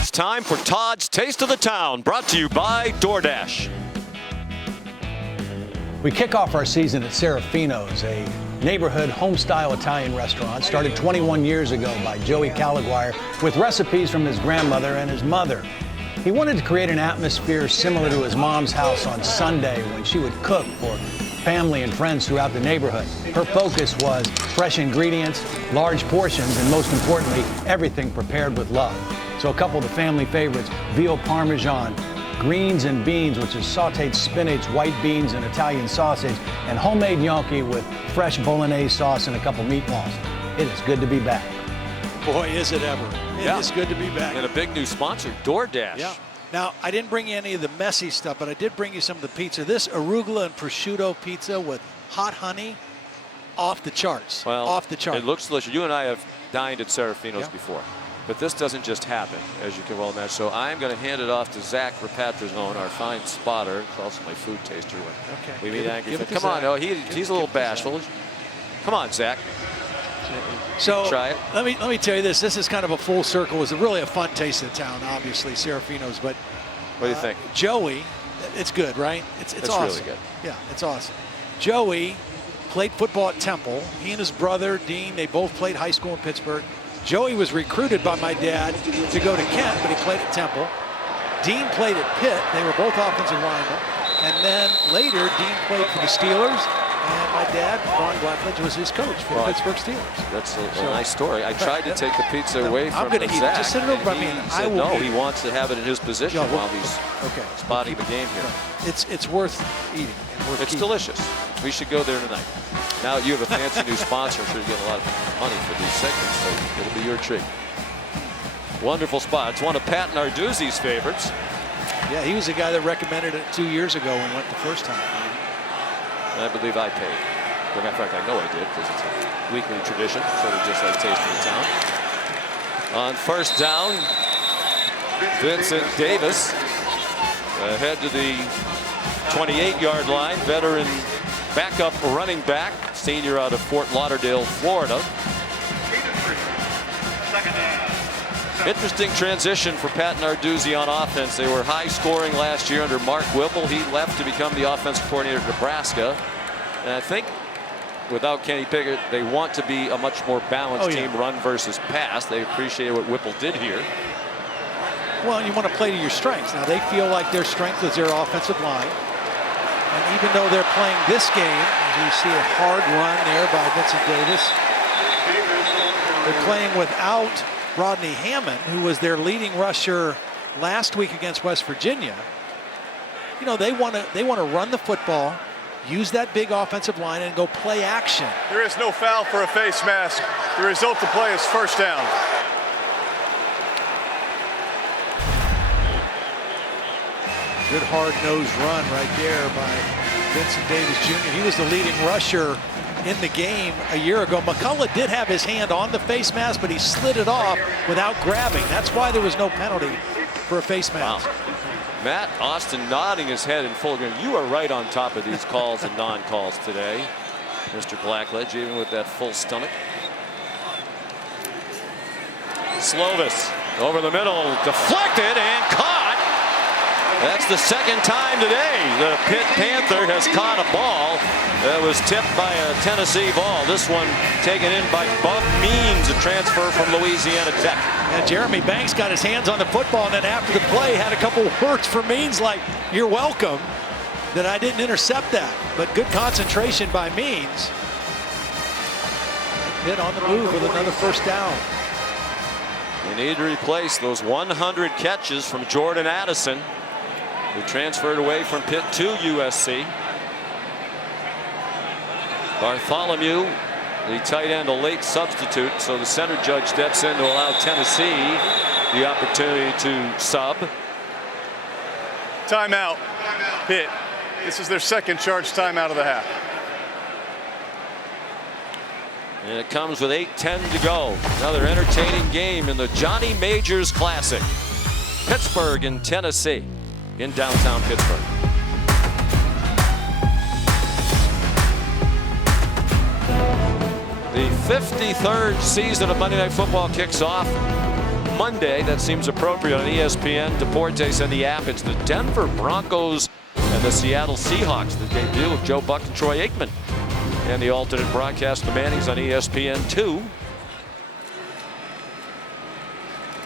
It's time for Todd's Taste of the Town, brought to you by DoorDash. We kick off our season at Serafino's, a neighborhood home-style Italian restaurant started 21 years ago by Joey Caliguire with recipes from his grandmother and his mother. He wanted to create an atmosphere similar to his mom's house on Sunday when she would cook for family and friends throughout the neighborhood. Her focus was fresh ingredients, large portions, and most importantly, everything prepared with love. So a couple of the family favorites, veal parmesan, greens and beans, which is sauteed spinach, white beans, and Italian sausage, and homemade gnocchi with fresh bolognese sauce and a couple meatballs. It is good to be back. Boy, is it ever. It is good to be back. And a big new sponsor, DoorDash. Yeah. Now, I didn't bring you any of the messy stuff, but I did bring you some of the pizza. This arugula and prosciutto pizza with hot honey, off the charts. Well, off the charts. It looks delicious. You and I have dined at Serafino's before. But this doesn't just happen, as you can well imagine. So I'm going to hand it off to Zach Rapatrazone, our fine spotter. It's also my food taster. Okay. We meet angry. Come Zach. on, he's a little bashful. Come on, Zach. So try it. Let me tell you this. This is kind of a full circle. It was really a fun taste of town, obviously, Serafino's. But what do you think? Joey, it's good, right? It's awesome. Really good. Yeah, it's awesome. Joey played football at Temple. He and his brother, Dean, they both played high school in Pittsburgh. Joey was recruited by my dad to go to Kent, but he played at Temple. Dean played at Pitt. They were both offensive linemen. And then later, Dean played for the Steelers. And my dad, Ron Blackledge, was his coach for the Pittsburgh Steelers. That's a nice story. I tried to take the pizza away from I'm going to eat it. Just sit it over by me. He said no, he wants to have it in his position while he's spotting the game here. It's worth eating. It's delicious. We should go there tonight. Now you have a fancy new sponsor. I'm sure you get a lot of money for these segments, so it'll be your treat. Wonderful spot. It's one of Pat Narduzzi's favorites. Yeah, he was the guy that recommended it 2 years ago when we went the first time. And I believe I paid. As a matter of fact, I know I did because it's a weekly tradition, sort of just like Taste of the Town. On first down, Vincent Davis ahead to the 28-yard line. Veteran backup running back, senior out of Fort Lauderdale, Florida. Interesting transition for Pat Narduzzi on offense. They were high scoring last year under Mark Whipple. He left to become the offensive coordinator of Nebraska. And I think without Kenny Pickett, they want to be a much more balanced team, run versus pass. They appreciated what Whipple did here. Well, you want to play to your strengths. Now, they feel like their strength is their offensive line. And even though they're playing this game, as you see a hard run there by Vincent Davis, they're playing without Rodney Hammond, who was their leading rusher last week against West Virginia. You know, they want to run the football, use that big offensive line, and go play action. There is no foul for a face mask. The result of the play is first down. Good hard-nosed run right there by Vincent Davis Jr. He was the leading rusher in the game a year ago. McCullough did have his hand on the face mask, but he slid it off without grabbing. That's why there was no penalty for a face mask. Wow. Matt Austin nodding his head in full agreement. You are right on top of these calls and non-calls today, Mr. Blackledge, even with that full stomach. Slovis over the middle, deflected and caught. That's the second time today the Pitt Panther has caught a ball that was tipped by a Tennessee ball. This one taken in by Bub Means, a transfer from Louisiana Tech. And Jeremy Banks got his hands on the football, and then after the play had a couple words for Means like, "You're welcome that I didn't intercept that." But good concentration by Means. Pitt on the move with another first down. They need to replace those 100 catches from Jordan Addison, who transferred away from Pitt to USC. Bartholomew, the tight end, a late substitute, so the center judge steps in to allow Tennessee the opportunity to sub. Timeout, Pitt. This is their second charged timeout of the half. And it comes with 8:10 to go. Another entertaining game in the Johnny Majors Classic. Pittsburgh and Tennessee in downtown Pittsburgh. The 53rd season of Monday Night Football kicks off Monday. That seems appropriate on ESPN. Deportes and the app. It's the Denver Broncos and the Seattle Seahawks. The debut of Joe Buck and Troy Aikman. And the alternate broadcast, the Mannings on ESPN2.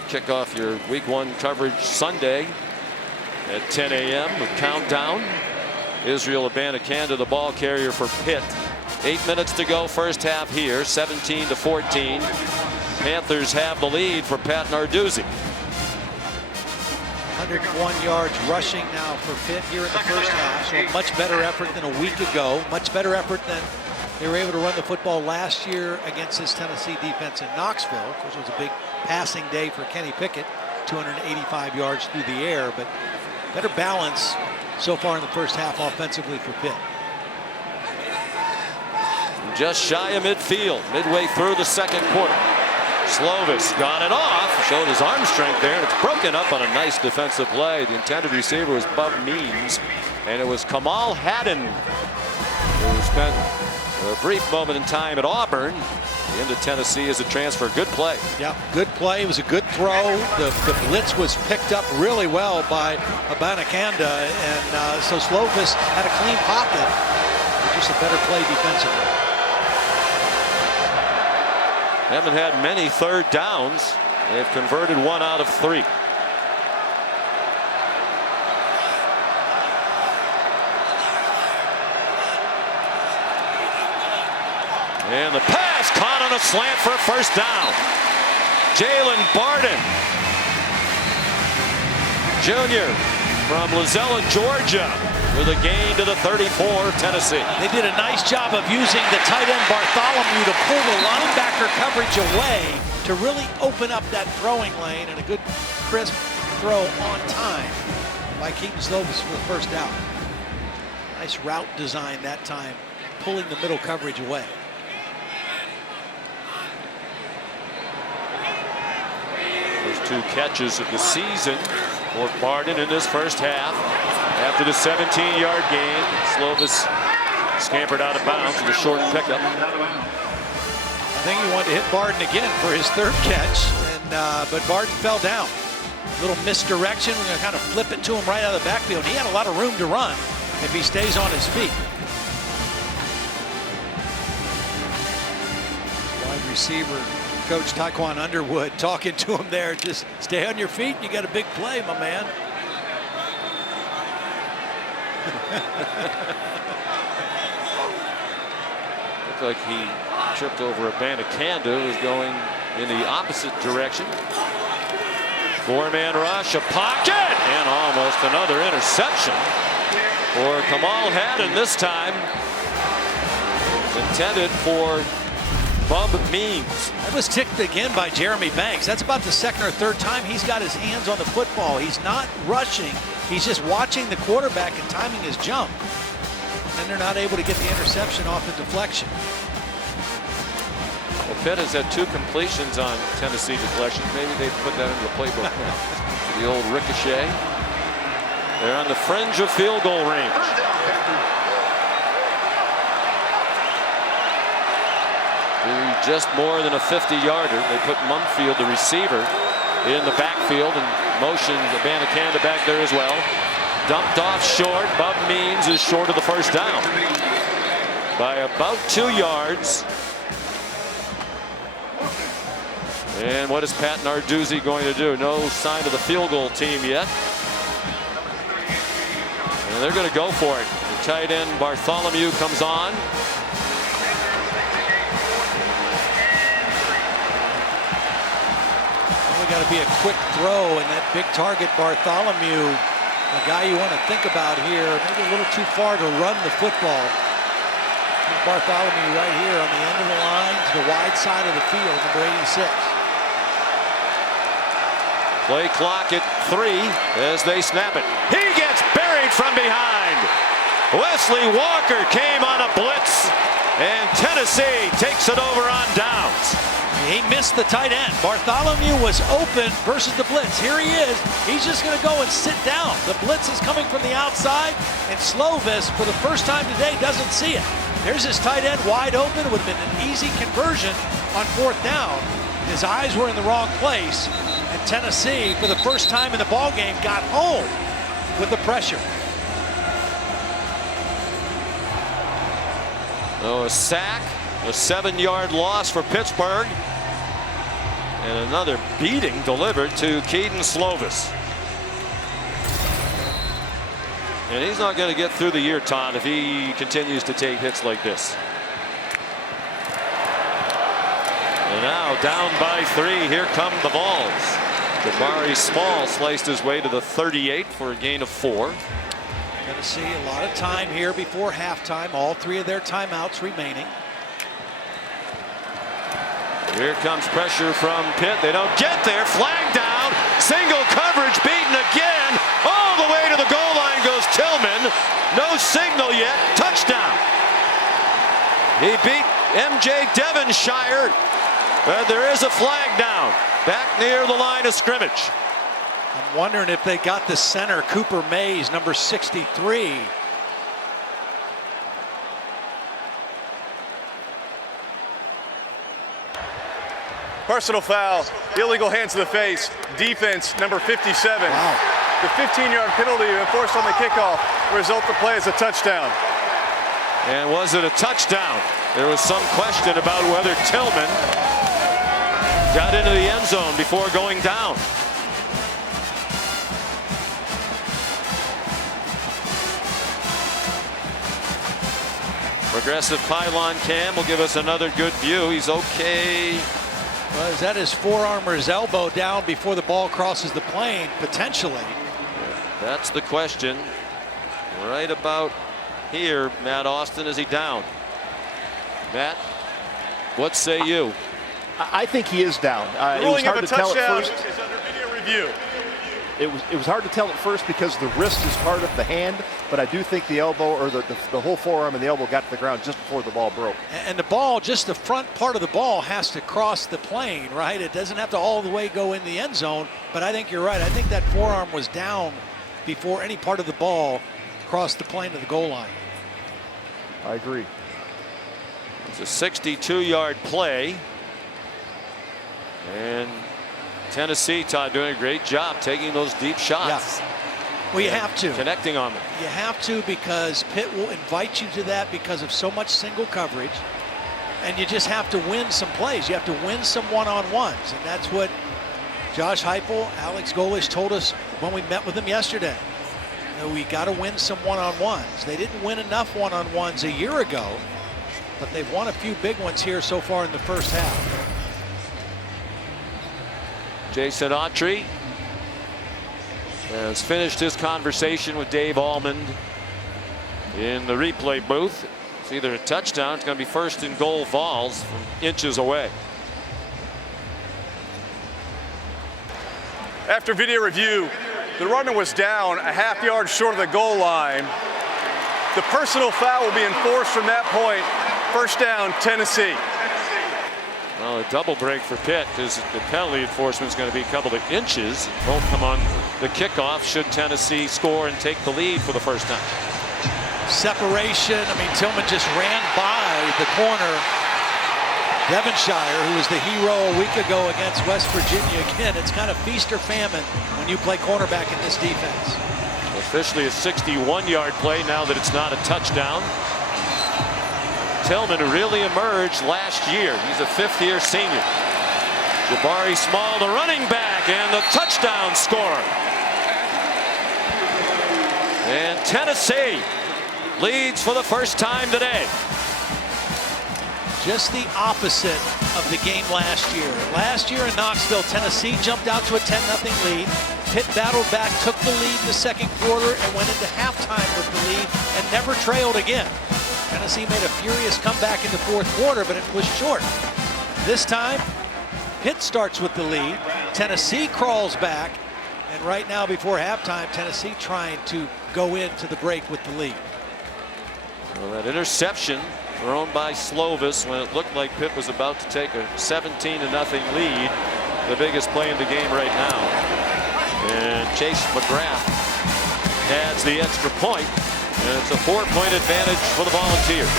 Kick off your Week 1 coverage Sunday at 10 a.m. with countdown. Israel Abanikanda, the ball carrier for Pitt. 8 minutes to go, first half here, 17-14. Panthers have the lead for Pat Narduzzi. 101 yards rushing now for Pitt here in the first half. So a much better effort than a week ago. Much better effort than they were able to run the football last year against this Tennessee defense in Knoxville. Of course, it was a big passing day for Kenny Pickett. 285 yards through the air, but better balance so far in the first half offensively for Pitt. Just shy of midfield, midway through the second quarter. Slovis got it off, showed his arm strength there, and it's broken up on a nice defensive play. The intended receiver was Bub Means, and it was Kamal Haddon, who spent a brief moment in time at Auburn into Tennessee as a transfer. Good play. Yeah, good play. It was a good throw. The blitz was picked up really well by Abanikanda, and so Slovis had a clean pocket. Just a better play defensively. Haven't had many third downs. They've converted 1 out of 3. And the pass caught on a slant for a first down. Jalen Barden Jr. from Lozella, Georgia, with a gain to the 34 of Tennessee. They did a nice job of using the tight end Bartholomew to pull the linebacker coverage away to really open up that throwing lane, and a good crisp throw on time by Keaton Slovis for the first down. Nice route design that time, pulling the middle coverage away. First 2 catches of the season for Barden in this first half. After the 17-yard gain, Slovis scampered out of bounds with a short pickup. I think he wanted to hit Barden again for his 3rd catch, but Barden fell down. A little misdirection. We're going to kind of flip it to him right out of the backfield. He had a lot of room to run if he stays on his feet. Wide receiver coach Taquan Underwood talking to him there. Just stay on your feet. You got a big play, my man. Looked like he tripped over a Bandicanda, was going in the opposite direction. 4-man rush, a pocket, and almost another interception for Kamal Haddon. This time intended for Bub Means. I was ticked again by Jeremy Banks. That's about the 2nd or 3rd time he's got his hands on the football. He's not rushing. He's just watching the quarterback and timing his jump. And they're not able to get the interception off the deflection. Well, Pitt has had 2 completions on Tennessee deflections. Maybe they put that into the playbook now. The old ricochet. They're on the fringe of field goal range. Just more than a 50-yarder. They put Mumfield, the receiver, in the backfield and motioned Bandicanda back there as well. Dumped off short. Bub Means is short of the first down by about 2 yards. And what is Pat Narduzzi going to do? No sign of the field goal team yet. And they're going to go for it. The tight end Bartholomew comes on. Got to be a quick throw, and that big target Bartholomew, a guy you want to think about here, maybe a little too far to run the football. Bartholomew right here on the end of the line to the wide side of the field, number 86. Play clock at 3 as they snap it. He gets buried from behind. Wesley Walker came on a blitz, and Tennessee takes it over on downs. He missed the tight end. Bartholomew was open versus the blitz. Here he is. He's just going to go and sit down. The blitz is coming from the outside, and Slovis, for the first time today, doesn't see it. There's his tight end wide open. It would have been an easy conversion on 4th down. His eyes were in the wrong place, and Tennessee, for the first time in the ballgame, got home with the pressure. Oh, a sack, a 7-yard loss for Pittsburgh. And another beating delivered to Keaton Slovis. And he's not going to get through the year, Todd, if he continues to take hits like this. And now down by 3. Here come the Vols. Damari Small sliced his way to the 38 for a gain of 4. Tennessee, a lot of time here before halftime. All 3 of their timeouts remaining. Here comes pressure from Pitt. They don't get there. Flag down. Single coverage beaten again. All the way to the goal line goes Tillman. No signal yet. Touchdown. He beat MJ Devonshire. But there is a flag down back near the line of scrimmage. I'm wondering if they got the center, Cooper Mays, number 63. Personal foul, illegal hands to the face, defense number 57. Wow. The 15-yard penalty enforced on the kickoff result the play as a touchdown. And was it a touchdown? There was some question about whether Tillman got into the end zone before going down. Progressive pylon cam will give us another good view. He's okay. Well, is that his forearm or his elbow down before the ball crosses the plane? Potentially. That's the question. Right about here, Matt Austin, is he down? Matt, what say you? I think he is down. The ruling of a touchdown is under video review. It was hard to tell at first because the wrist is part of the hand, but I do think the elbow or the whole forearm and the elbow got to the ground just before the ball broke. And the ball, just the front part of the ball has to cross the plane, right? It doesn't have to all the way go in the end zone, but I think you're right. I think that forearm was down before any part of the ball crossed the plane of the goal line. I agree. It's a 62-yard play. And Tennessee, Todd, doing a great job taking those deep shots. Yeah. Well, you have to. Connecting on them. You have to, because Pitt will invite you to that because of so much single coverage. And you just have to win some plays. You have to win some one-on-ones. And that's what Josh Heupel, Alex Golesh told us when we met with them yesterday. You know, we got to win some one-on-ones. They didn't win enough one-on-ones a year ago, but they've won a few big ones here so far in the first half. Jason Autry has finished his conversation with Dave Almond in the replay booth. It's either a touchdown, it's going to be first and goal Vols from inches away. After video review, the runner was down a half yard short of the goal line. The personal foul will be enforced from that point. First down, Tennessee. Well, a double break for Pitt because the penalty enforcement is going to be a couple of inches. It won't come on the kickoff should Tennessee score and take the lead for the first time. Separation. I mean, Tillman just ran by the corner. Devonshire, who was the hero a week ago against West Virginia. Again, it's kind of feast or famine when you play cornerback in this defense. Officially a 61-yard play now that it's not a touchdown. Tillman really emerged last year. He's a fifth-year senior. Jabari Small, the running back, and the touchdown scorer. And Tennessee leads for the first time today. Just the opposite of the game last year. Last year in Knoxville, Tennessee jumped out to a 10-0 lead. Pitt battled back, took the lead in the second quarter, and went into halftime with the lead and never trailed again. Tennessee made a furious comeback in the fourth quarter, but it was short. This time, Pitt starts with the lead. Tennessee crawls back. And right now, before halftime, Tennessee trying to go into the break with the lead. Well, that interception thrown by Slovis when it looked like Pitt was about to take a 17-0 lead. The biggest play in the game right now. And Chase McGrath adds the extra point. And it's a 4-point advantage for the Volunteers.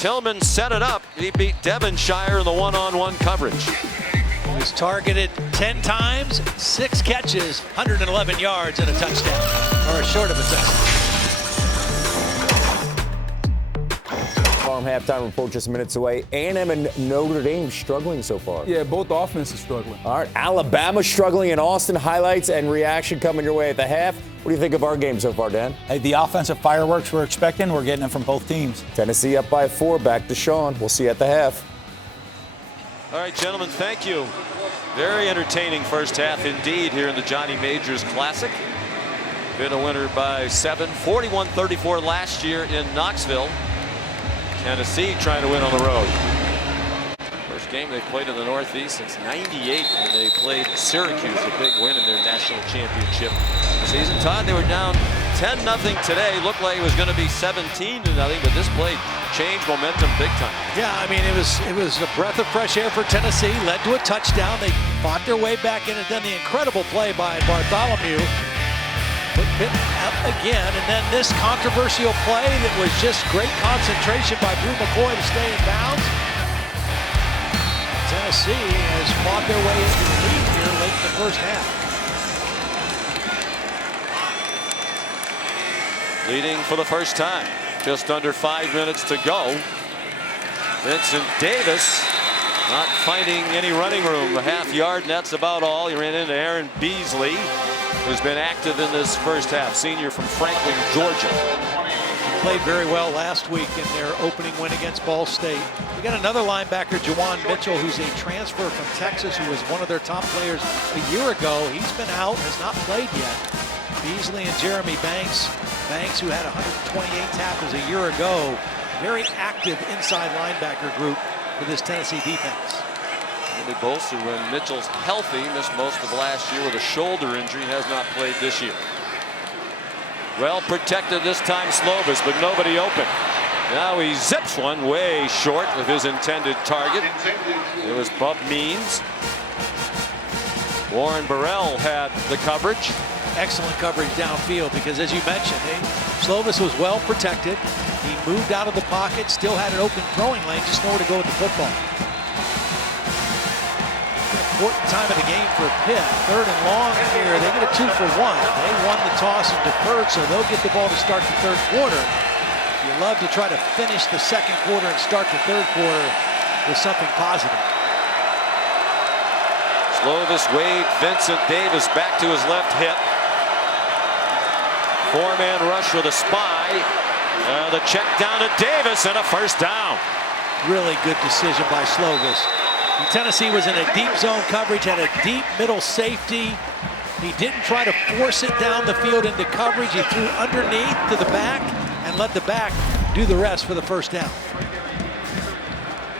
Tillman set it up. He beat Devonshire in the one-on-one coverage. He was targeted 10 times, 6 catches, 111 yards, and a touchdown, or short of a touchdown. Farm halftime report just minutes away. A&M and Notre Dame struggling so far. Yeah, both offenses struggling. All right, Alabama struggling in Austin. Highlights and reaction coming your way at the half. What do you think of our game so far, Dan? Hey, the offensive fireworks we're expecting, we're getting it from both teams. Tennessee up by 4. Back to Sean. We'll see you at the half. All right, gentlemen, thank you. Very entertaining first half indeed here in the Johnny Majors Classic. Been a winner by 7, 41-34 last year in Knoxville. Tennessee trying to win on the road. First game they played in the Northeast since '98 when they played Syracuse, a big win in their national championship season. Todd, they were down 10-0 today. Looked like it was going to be 17-0, but this play changed momentum big time. Yeah, I mean, it was a breath of fresh air for Tennessee. Led to a touchdown. They fought their way back in, and then the incredible play by Bartholomew. Put Pitt out again, and then this controversial play that was just great concentration by Drew McCoy to stay in bounds. Tennessee has fought their way into the lead here late in the first half. Leading for the first time. Just under 5 minutes to go. Vincent Davis not finding any running room. A half-yard, and that's about all. He ran into Aaron Beasley, who's been active in this first half. Senior from Franklin, Georgia. played very well last week in their opening win against Ball State. We got another linebacker, Jawan Mitchell, who's a transfer from Texas, who was one of their top players a year ago. He's been out, has not played yet. Beasley and Jeremy Banks. Banks, who had 128 tackles a year ago. Very active inside linebacker group for this Tennessee defense. Really bolstered when Mitchell's healthy. Missed most of last year with a shoulder injury. Has not played this year. Well protected this time, Slovis, but nobody open. Now he zips one way short of his intended target. It was Bub Means. Warren Burrell had the coverage. Excellent coverage downfield because, as you mentioned, Slovis was well protected. He moved out of the pocket, still had an open throwing lane, just know where to go with the football. Important time of the game for Pitt. 3rd and long here. They get a 2-for-1. They won the toss and deferred, so they'll get the ball to start the 3rd quarter. You love to try to finish the 2nd quarter and start the 3rd quarter with something positive. Slovis, Wade, Vincent Davis back to his left hip. 4-man rush with a spy. The check down to Davis and a first down. Really good decision by Slovis. Tennessee was in a deep zone coverage, had a deep middle safety. He didn't try to force it down the field into coverage. He threw underneath to the back and let the back do the rest for the first down.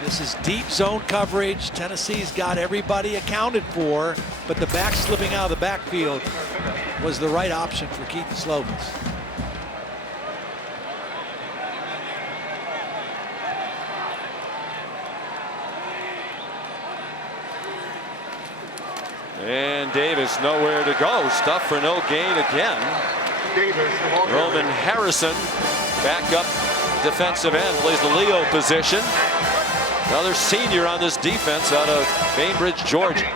This is deep zone coverage. Tennessee's got everybody accounted for, but the back slipping out of the backfield was the right option for Keaton Slovis. And Davis nowhere to go. Stuff for no gain again. Roman Harrison, backup defensive end, plays the Leo position. Another senior on this defense out of Bainbridge, Georgia.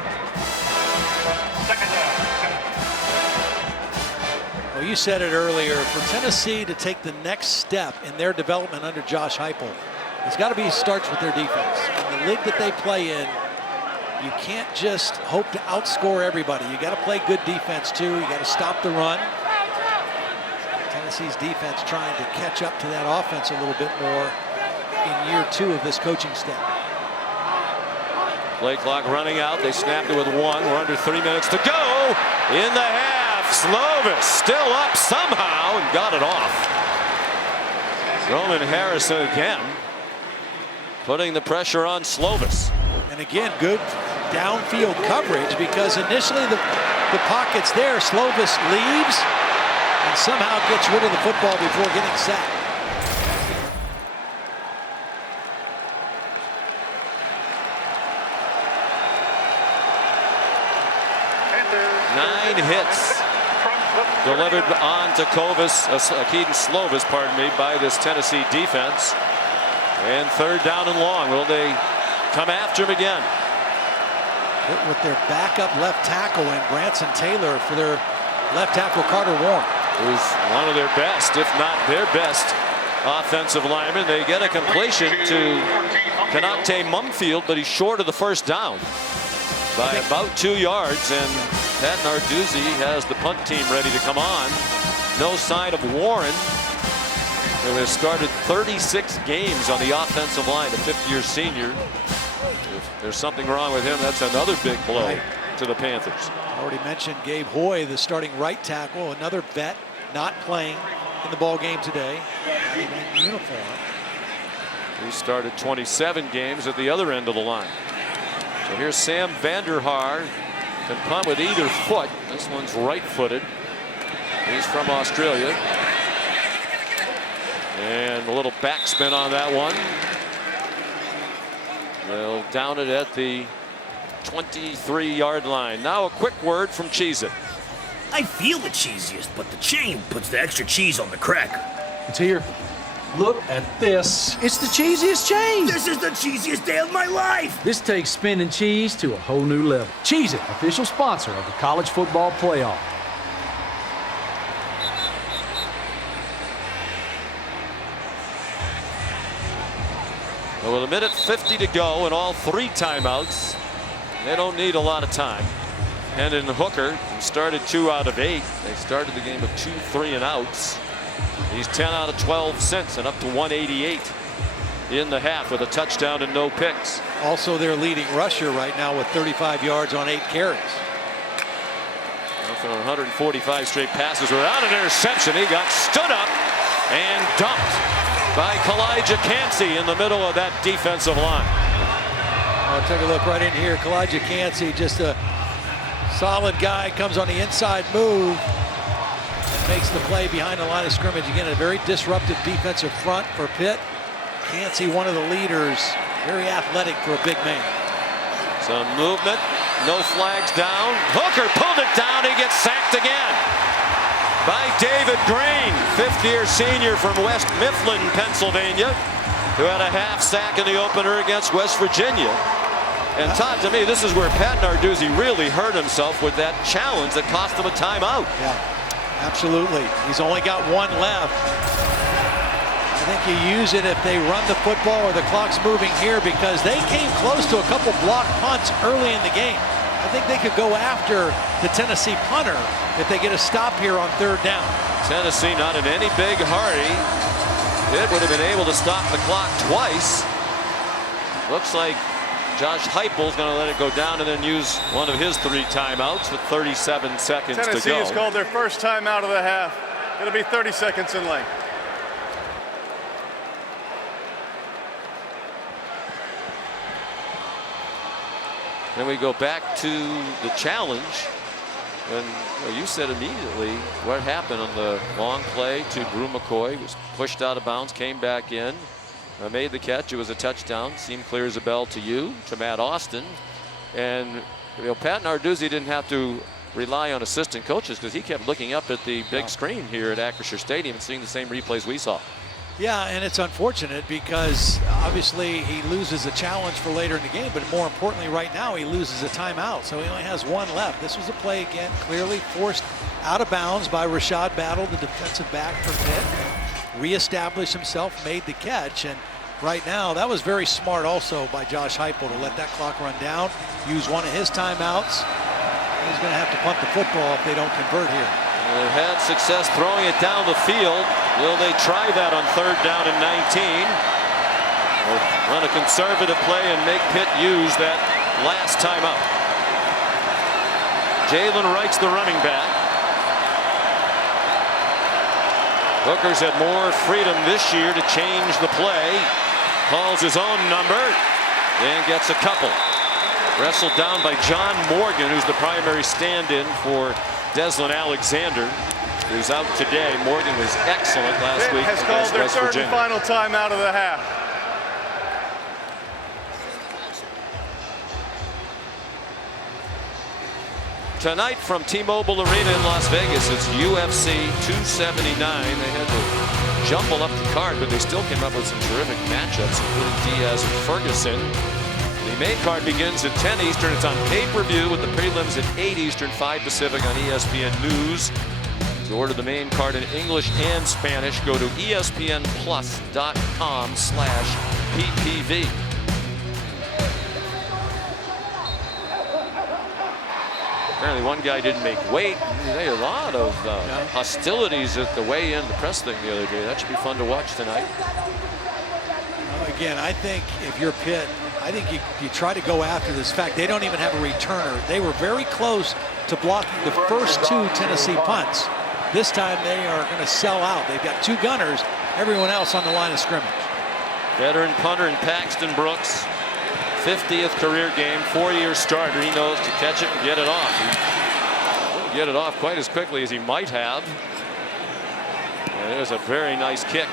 Well, you said it earlier. For Tennessee to take the next step in their development under Josh Heupel, it's got to be starts with their defense. In the league that they play in, you can't just hope to outscore everybody. You got to play good defense too. You got to stop the run. Tennessee's defense trying to catch up to that offense a little bit more in year 2 of this coaching staff. Play clock running out. They snapped it with 1. We're under 3 minutes to go in the half. Slovis still up somehow and got it off. Roman Harrison again putting the pressure on Slovis. And again, good downfield coverage because initially the pocket's there. Slovis leaves and somehow gets rid of the football before getting sacked. Nine hits delivered on to Keaton Slovis, pardon me, by this Tennessee defense. And 3rd down and long. Will they come after him again? With their backup left tackle and Branson Taylor for their left tackle Carter Warren. Who's one of their best, if not their best, offensive linemen. They get a completion to Kanate Mumfield, but he's short of the first down by about 2 yards. And Pat Narduzzi has the punt team ready to come on. No sign of Warren, who has started 36 games on the offensive line, a 5th-year senior. If there's something wrong with him, that's another big blow to the Panthers. Already mentioned Gabe Hoy, the starting right tackle, another vet not playing in the ball game today. In uniform. He started 27 games at the other end of the line. So here's Sam Vanderhaar. Can punt with either foot. This one's right-footed. He's from Australia. And a little backspin on that one. They'll down it at the 23-yard line. Now a quick word from Cheez-It. I feel the cheesiest, but the chain puts the extra cheese on the cracker. It's here. Look at this. It's the cheesiest chain. This is the cheesiest day of my life. This takes spinning cheese to a whole new level. Cheez-It, official sponsor of the college football playoff. Well, with 1:50 to go and all 3 timeouts, they don't need a lot of time. Hendon Hooker started 2 out of 8. They started the game with 2 3-and-outs. He's 10 out of 12 since and up to 188 in the half with a touchdown and no picks. Also their leading rusher right now with 35 yards on 8 carries. After 145 straight passes without an interception, he got stood up and dumped by Kalijah Cansey in the middle of that defensive line. I'll take a look right in here. Kalijah Cansey, just a solid guy, comes on the inside move and makes the play behind the line of scrimmage. Again, a very disruptive defensive front for Pitt. Cansey, one of the leaders, very athletic for a big man. Some movement, no flags down. Hooker pulled it down. He gets sacked again by David Green, fifth-year senior from West Mifflin, Pennsylvania, who had a half sack in the opener against West Virginia. And Todd, to me, this is where Pat Narduzzi really hurt himself with that challenge that cost him a timeout. Yeah, absolutely. He's only got one left. I think you use it if they run the football or the clock's moving here, because they came close to a couple blocked punts early in the game. I think they could go after the Tennessee punter if they get a stop here on 3rd down. Tennessee not in any big hurry. It would have been able to stop the clock twice. Looks like Josh Heupel's going to let it go down and then use one of his 3 timeouts with 37 seconds to go. Tennessee has called their first timeout of the half. It'll be 30 seconds in length. Then we go back to the challenge. And you said immediately what happened on the long play to Brew McCoy. Was pushed out of bounds, came back in, made the catch. It was a touchdown. Seemed clear as a bell to you, to Matt Austin. And Pat Narduzzi didn't have to rely on assistant coaches because he kept looking up at the big screen here at Acrisure Stadium and seeing the same replays we saw. Yeah, and it's unfortunate because obviously he loses a challenge for later in the game, but more importantly right now he loses a timeout, so he only has one left. This was a play, again, clearly forced out of bounds by Rashad Battle, the defensive back for Pitt. Reestablished himself, made the catch, and right now that was very smart also by Josh Heupel to let that clock run down, use one of his timeouts. He's going to have to punt the football if they don't convert here. They've had success throwing it down the field. Will they try that on 3rd down and 19? Or run a conservative play and make Pitt use that last timeout? Jalen Wright's the running back. Hooker's had more freedom this year to change the play. Calls his own number and gets a couple. Wrestled down by John Morgan, who's the primary stand-in for Deslin Alexander, who's out today. Morgan was excellent last week has called their West 3rd Virginia. and final timeout of the half. Tonight from T-Mobile Arena in Las Vegas, it's UFC 279. They had to jumble up the card, but they still came up with some terrific matchups, including Diaz and Ferguson. The main card begins at 10 Eastern. It's on pay-per-view with the prelims at 8 Eastern, 5 Pacific on ESPN News. To order the main card in English and Spanish, go to espnplus.com/PPV. Apparently one guy didn't make weight. They had a lot of hostilities at the weigh-in, the press thing the other day. That should be fun to watch tonight. Again, I think if you're Pitt, I think you try to go after this fact. They don't even have a returner. They were very close to blocking the first 2 Tennessee punts. This time they are going to sell out. They've got 2 gunners, everyone else on the line of scrimmage. Veteran punter in Paxton Brooks, 50th career game, 4-year starter. He knows to catch it and get it off. He didn't get it off quite as quickly as he might have. And it was a very nice kick.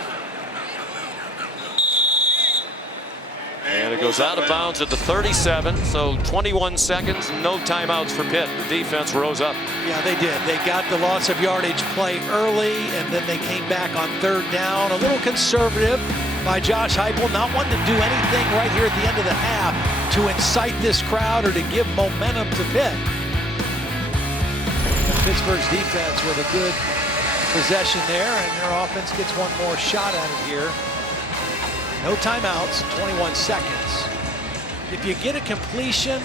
And it goes out of bounds at the 37, so 21 seconds, no timeouts for Pitt. The defense rose up. Yeah, they did. They got the loss of yardage play early, and then they came back on 3rd down. A little conservative by Josh Heupel, not wanting to do anything right here at the end of the half to incite this crowd or to give momentum to Pitt. Pittsburgh's defense with a good possession there, and their offense gets one more shot at it here. No timeouts, 21 seconds. If you get a completion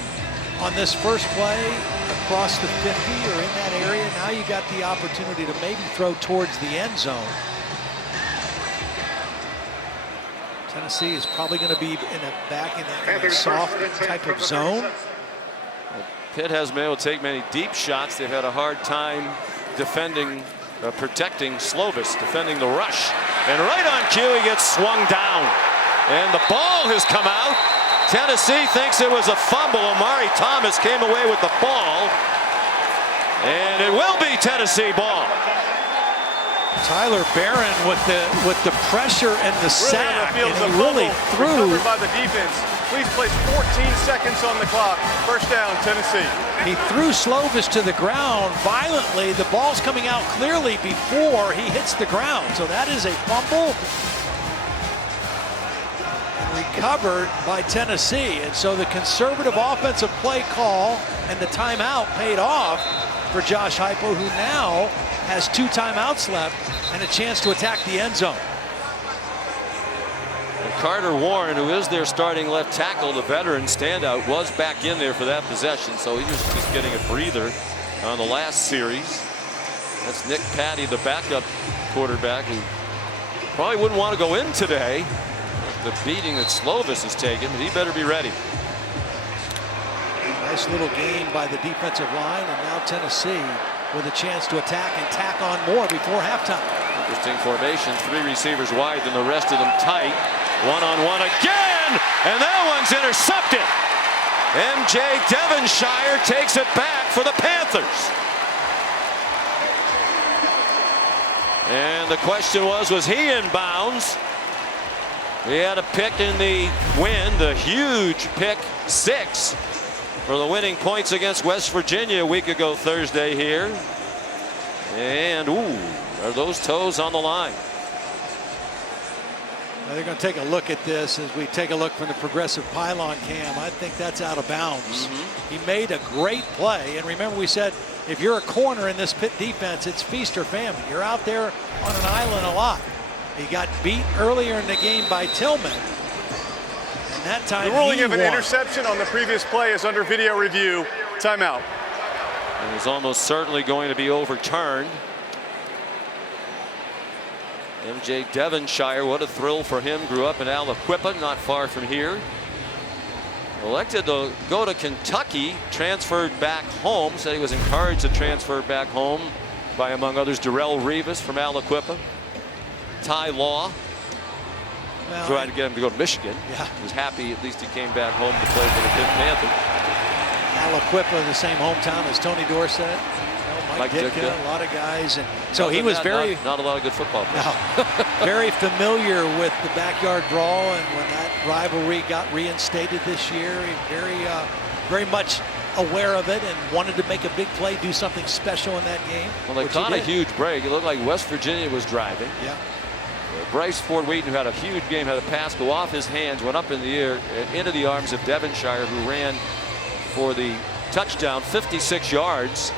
on this first play across the 50 or in that area, now you got the opportunity to maybe throw towards the end zone. Tennessee is probably going to be back in a soft type of zone. Pitt hasn't been able to take many deep shots. They've had a hard time defending, protecting Slovis, defending the rush. And right on cue, he gets swung down. And the ball has come out. Tennessee thinks it was a fumble. Omari Thomas came away with the ball. And it will be Tennessee ball. Tyler Barron with the pressure and the sack, and he really threw. Recovered by the defense. Please place 14 seconds on the clock. First down, Tennessee. He threw Slovis to the ground violently. The ball's coming out clearly before he hits the ground. So that is a fumble. Recovered by Tennessee. And so the conservative offensive play call and the timeout paid off for Josh Heupel, who now has 2 timeouts left and a chance to attack the end zone. And Carter Warren, who is their starting left tackle, the veteran standout, was back in there for that possession, so he was just getting a breather on the last series. That's Nick Patty, the backup quarterback, who probably wouldn't want to go in today. The beating that Slovis has taken, but he better be ready. Nice little gain by the defensive line, and now Tennessee with a chance to attack and tack on more before halftime. Interesting formation. 3 receivers wide and the rest of them tight. One-on-one again, and that one's intercepted. MJ Devonshire takes it back for the Panthers. And the question was he in bounds? He had a pick in the win, the huge pick 6 for the winning points against West Virginia a week ago Thursday here. And are those toes on the line? Now they're going to take a look at this as we take a look from the progressive pylon cam. I think that's out of bounds. He made a great play. And remember, we said if you're a corner in this Pitt defense, it's feast or famine. You're out there on an island a lot. He got beat earlier in the game by Tillman. And that time the ruling of an interception on the previous play is under video review. Timeout. It was almost certainly going to be overturned. MJ Devonshire, what a thrill for him. Grew up in Aliquippa, not far from here. Elected to go to Kentucky, transferred back home. Said he was encouraged to transfer back home by, among others, Darrell Revis from Aliquippa. Ty Law tried to get him to go to Michigan. Yeah. He was happy at least he came back home to play for the Pitt Panthers. Aliquippa, the same hometown as Tony Dorsett. Mike Ditka, a lot of guys. And so he was very... Not a lot of good football players. No, very familiar with the backyard brawl, and when that rivalry got reinstated this year, he very much aware of it and wanted to make a big play, do something special in that game. Well, they caught a huge break. It looked like West Virginia was driving. Yeah. Bryce Ford Wheaton, who had a huge game, had a pass go off his hands, went up in the air, into the arms of Devonshire, who ran for the touchdown, 56 yards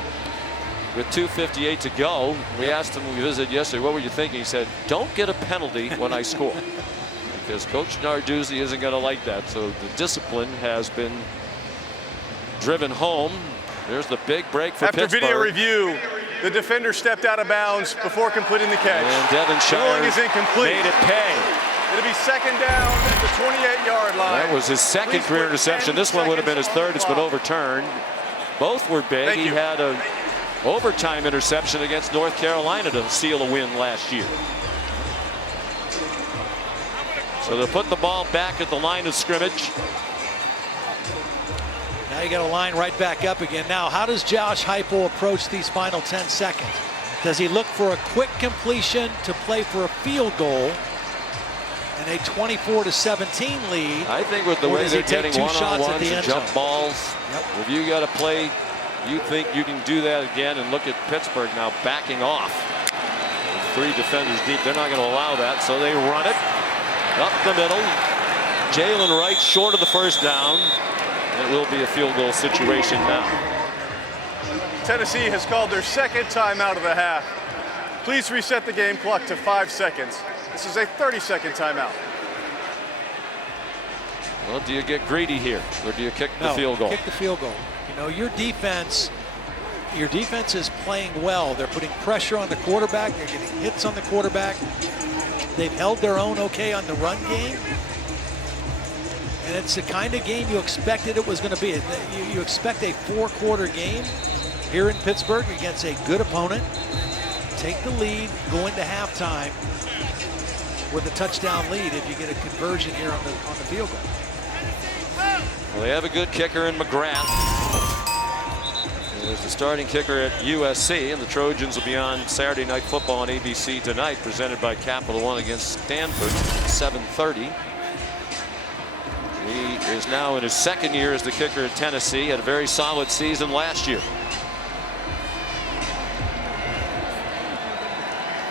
with 2:58 to go. We asked him when we visited yesterday, what were you thinking? He said, don't get a penalty when I score. Because Coach Narduzzi isn't going to like that. So the discipline has been driven home. There's the big break for Pittsburgh. After video review, the defender stepped out of bounds before completing the catch. And Devonshire is incomplete. Made it pay. It'll be second down at the 28-yard line. That was his second career interception. This one would have been his third. It's been overturned. Both were big. He had an overtime interception against North Carolina to seal a win last year. So they'll put the ball back at the line of scrimmage. Now you got to line right back up again. Now, how does Josh Heupel approach these final 10 seconds? Does he look for a quick completion to play for a field goal and a 24-17 lead? I think with the way they're getting one-on-ones and jump balls, if you got to play, you think you can do that again. And look at Pittsburgh now backing off. With 3 defenders deep, they're not going to allow that, so they run it up the middle. Jalen Wright short of the first down. It will be a field goal situation now. Tennessee has called their second timeout of the half. Please reset the game clock to 5 seconds. This is a 30-second timeout. Well, do you get greedy here, or do you kick the field goal? Kick the field goal. You know, your defense is playing well. They're putting pressure on the quarterback. They're getting hits on the quarterback. They've held their own okay on the run game. And it's the kind of game you expected it was going to be. You expect a 4-quarter game here in Pittsburgh against a good opponent. Take the lead, go into halftime with a touchdown lead if you get a conversion here on the field goal. Well, they have a good kicker in McGrath. There's the starting kicker at USC, and the Trojans will be on Saturday Night Football on ABC tonight, presented by Capital One against Stanford, 7:30. He is now in his second year as the kicker at Tennessee. Had a very solid season last year.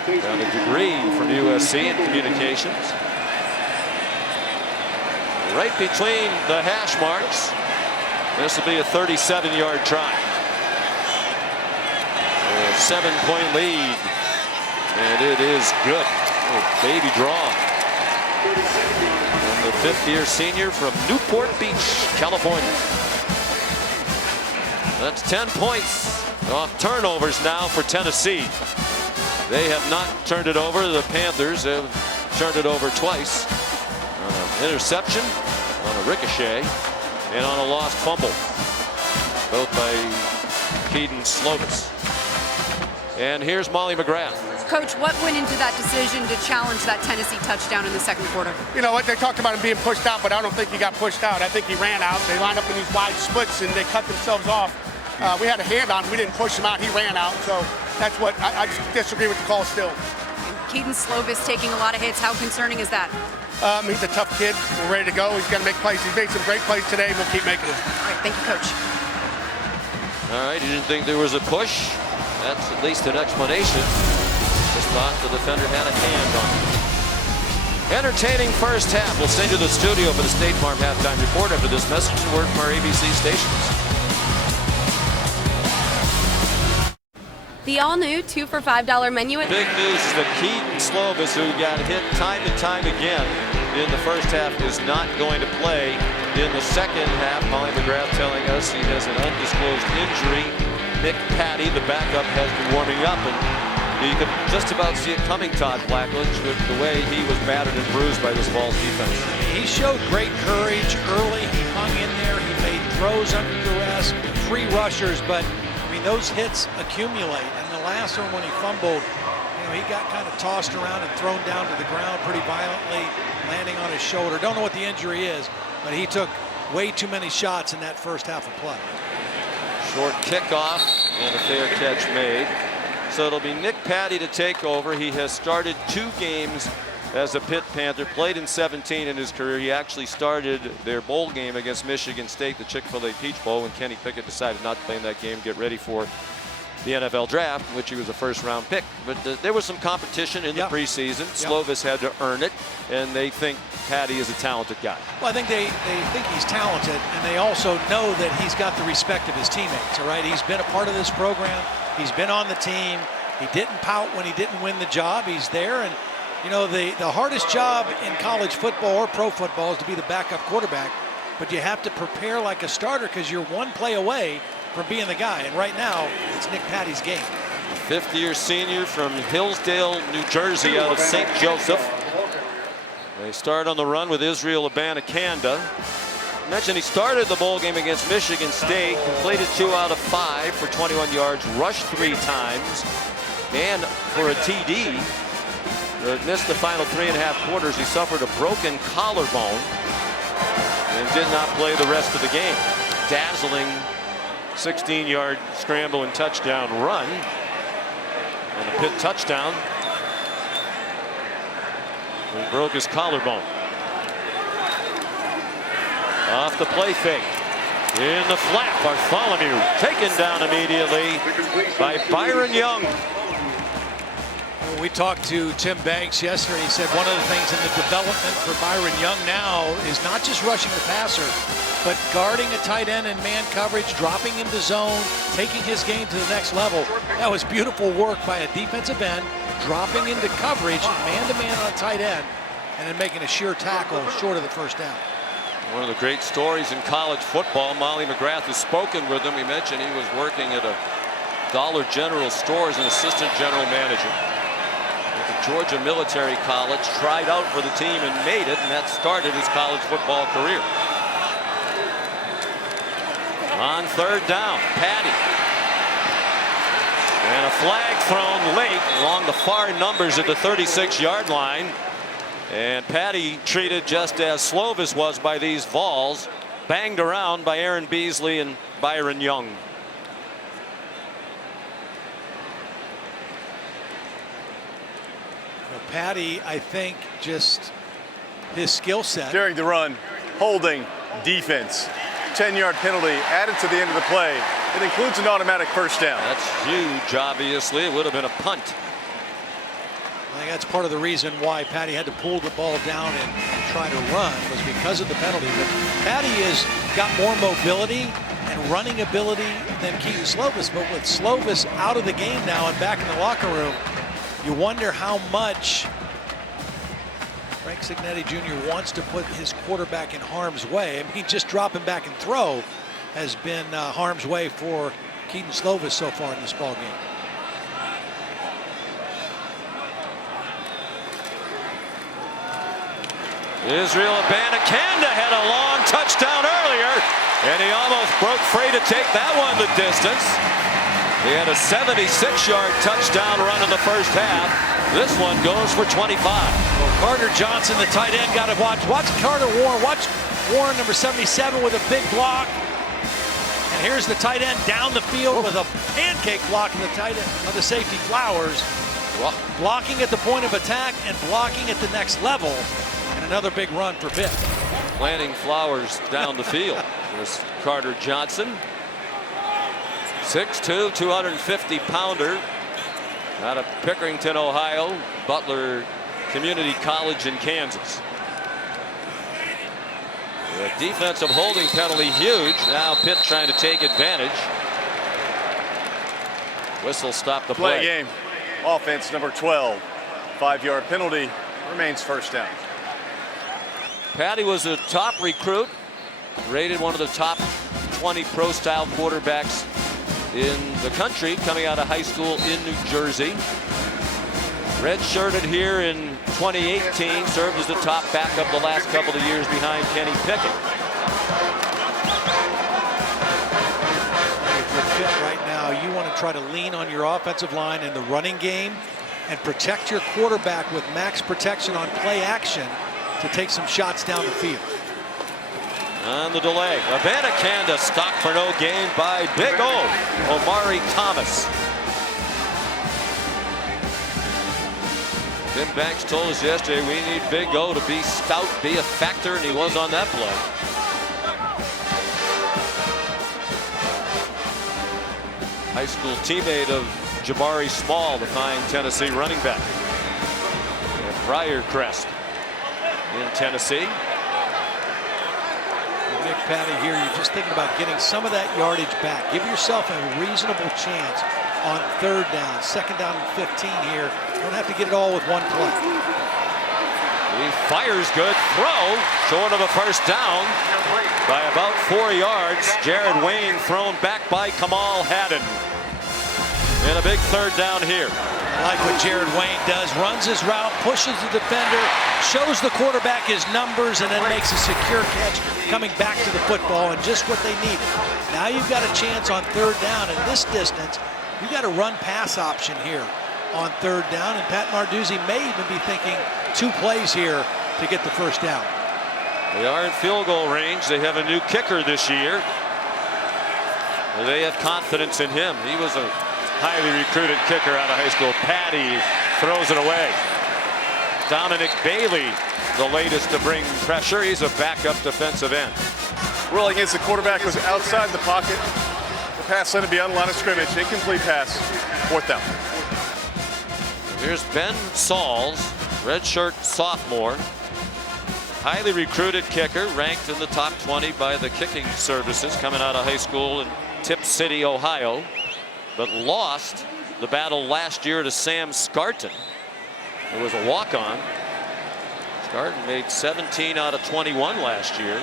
Got a degree from USC in communications. Right between the hash marks. This will be a 37-yard try. A 7-point lead. And it is good. Oh, baby draw. And the 5th-year senior from Newport Beach, California. That's 10 points off turnovers now for Tennessee. They have not turned it over. The Panthers have turned it over twice. On an interception, on a ricochet, and on a lost fumble. Both by Keaton Slovis. And here's Molly McGrath. Coach, what went into that decision to challenge that Tennessee touchdown in the second quarter? You know what, they talked about him being pushed out, but I don't think he got pushed out. I think he ran out. They lined up in these wide splits and they cut themselves off. We had a hand on him. We didn't push him out. He ran out. So that's what I just disagree with the call still. And Keaton Slovis taking a lot of hits. How concerning is that? He's a tough kid. We're ready to go. He's going to make plays. He's made some great plays today. We'll keep making them. All right, thank you, Coach. All right, you didn't think there was a push? That's at least an explanation. Just thought the defender had a hand on it. Entertaining first half. We'll send you to the studio for the State Farm halftime report after this message and word from our ABC stations. The all-new 2 for $5 menu. Big news is that Keaton Slovis, who got hit time and time again in the first half, is not going to play in the second half. Molly McGrath telling us he has an undisclosed injury. Nick Patty, the backup, has been warming up, and you could just about see it coming, Todd Blackledge, with the way he was battered and bruised by this Vols defense. He showed great courage early. He hung in there. He made throws under duress. 3 rushers, but those hits accumulate, and the last one when he fumbled, he got kind of tossed around and thrown down to the ground pretty violently, landing on his shoulder. Don't know what the injury is, but he took way too many shots in that first half of play. Short kickoff and a fair catch made. So it'll be Nick Patty to take over. He has started 2 games as a Pitt Panther, played in 17 in his career. He actually started their bowl game against Michigan State, the Chick-fil-A Peach Bowl, when Kenny Pickett decided not to play in that game, get ready for the NFL draft, in which he was a first-round pick. But there was some competition in the preseason. Slovis had to earn it, and they think Patty is a talented guy. Well, I think they think he's talented, and they also know that he's got the respect of his teammates, all right? He's been a part of this program. He's been on the team. He didn't pout when he didn't win the job. He's there, and the hardest job in college football or pro football is to be the backup quarterback, but you have to prepare like a starter because you're one play away from being the guy. And right now, it's Nick Patty's game. A 5th-year senior from Hillsdale, New Jersey, out of St. Joseph. They start on the run with Israel Abanikanda. I mentioned he started the bowl game against Michigan State, completed 2 out of 5 for 21 yards, rushed 3 times, and for a TD. Missed the final 3.5 quarters. He suffered a broken collarbone and did not play the rest of the game. Dazzling 16-yard scramble and touchdown run. And a Pitt touchdown. He broke his collarbone. Off the play fake. In the flap, Bartholomew taken down immediately by Byron Young. We talked to Tim Banks yesterday. He said one of the things in the development for Byron Young now is not just rushing the passer, but guarding a tight end in man coverage, dropping into zone, taking his game to the next level. That was beautiful work by a defensive end, dropping into coverage, man-to-man on a tight end, and then making a sure tackle short of the first down. One of the great stories in college football. Molly McGrath has spoken with him. He mentioned he was working at a Dollar General store as an assistant general manager. At the Georgia Military College, tried out for the team and made it, and that started his college football career. On third down, Patty. And a flag thrown late along the far numbers at the 36-yard line. And Patty treated just as Slovis was by these Vols, banged around by Aaron Beasley and Byron Young. Well, Patty, I think, just his skill set. During the run, holding, defense. 10-yard penalty added to the end of the play. It includes an automatic first down. That's huge, obviously. It would have been a punt. I think that's part of the reason why Patty had to pull the ball down and try to run, was because of the penalty. But Patty has got more mobility and running ability than Keaton Slovis. But with Slovis out of the game now and back in the locker room, you wonder how much Frank Cignetti Jr. wants to put his quarterback in harm's way. I mean, just drop him back and throw has been harm's way for Keaton Slovis so far in this ball game. Israel Abanikanda had a long touchdown earlier, and he almost broke free to take that one the distance. He had a 76-yard touchdown run in the first half. This one goes for 25. Well, Carter Johnson, the tight end, got to watch. Watch Carter Warren. Watch Warren, number 77, with a big block. And here's the tight end down the field with a pancake block of the tight end of the safety Flowers. Blocking at the point of attack and blocking at the next level. And another big run for Pitt. Planting Flowers down the field. There's Carter Johnson. 6'2", 250-pounder. Out of Pickerington, Ohio. Butler Community College in Kansas. The defensive holding penalty huge. Now Pitt trying to take advantage. Whistle stopped the play. Game. Offense number 12. 5-yard penalty. Remains first down. Patty was a top recruit. Rated one of the top 20 pro-style quarterbacks in the country, coming out of high school in New Jersey. Redshirted here in 2018, served as the top backup the last couple of years behind Kenny Pickett. If you're Pitt right now, you want to try to lean on your offensive line in the running game and protect your quarterback with max protection on play action to take some shots down the field. On the delay, Abanikanda stopped for no gain by Big O, Omari Thomas. Tim Banks told us yesterday we need Big O to be stout, be a factor, and he was on that play. High school teammate of Jabari Small, the fine Tennessee running back. And Briarcrest in Tennessee. Nick Patty here, you're just thinking about getting some of that yardage back. Give yourself a reasonable chance on third down, second down and 15 here. Don't have to get it all with one play. He fires good, throw short of a first down by about 4 yards. Jared Wayne thrown back by Kamal Haddon. And a big third down here. I like what Jared Wayne does. Runs his route, pushes the defender, shows the quarterback his numbers, and then makes a secure catch coming back to the football, and just what they needed. Now you've got a chance on third down. In this distance, you got a run-pass option here on third down, and Pat Narduzzi may even be thinking 2 plays here to get the first down. They are in field goal range. They have a new kicker this year. They have confidence in him. He was a highly recruited kicker out of high school. Patty throws it away. Dominic Bailey, the latest to bring pressure. He's a backup defensive end. Ruling is the quarterback was outside the pocket. The pass let it be on the line of scrimmage. Incomplete pass. 4th down. Here's Ben Sauls, redshirt sophomore. Highly recruited kicker, ranked in the top 20 by the kicking services, coming out of high school in Tip City, Ohio, but lost the battle last year to Sam Scarton. It was a walk-on. Scarton made 17 out of 21 last year.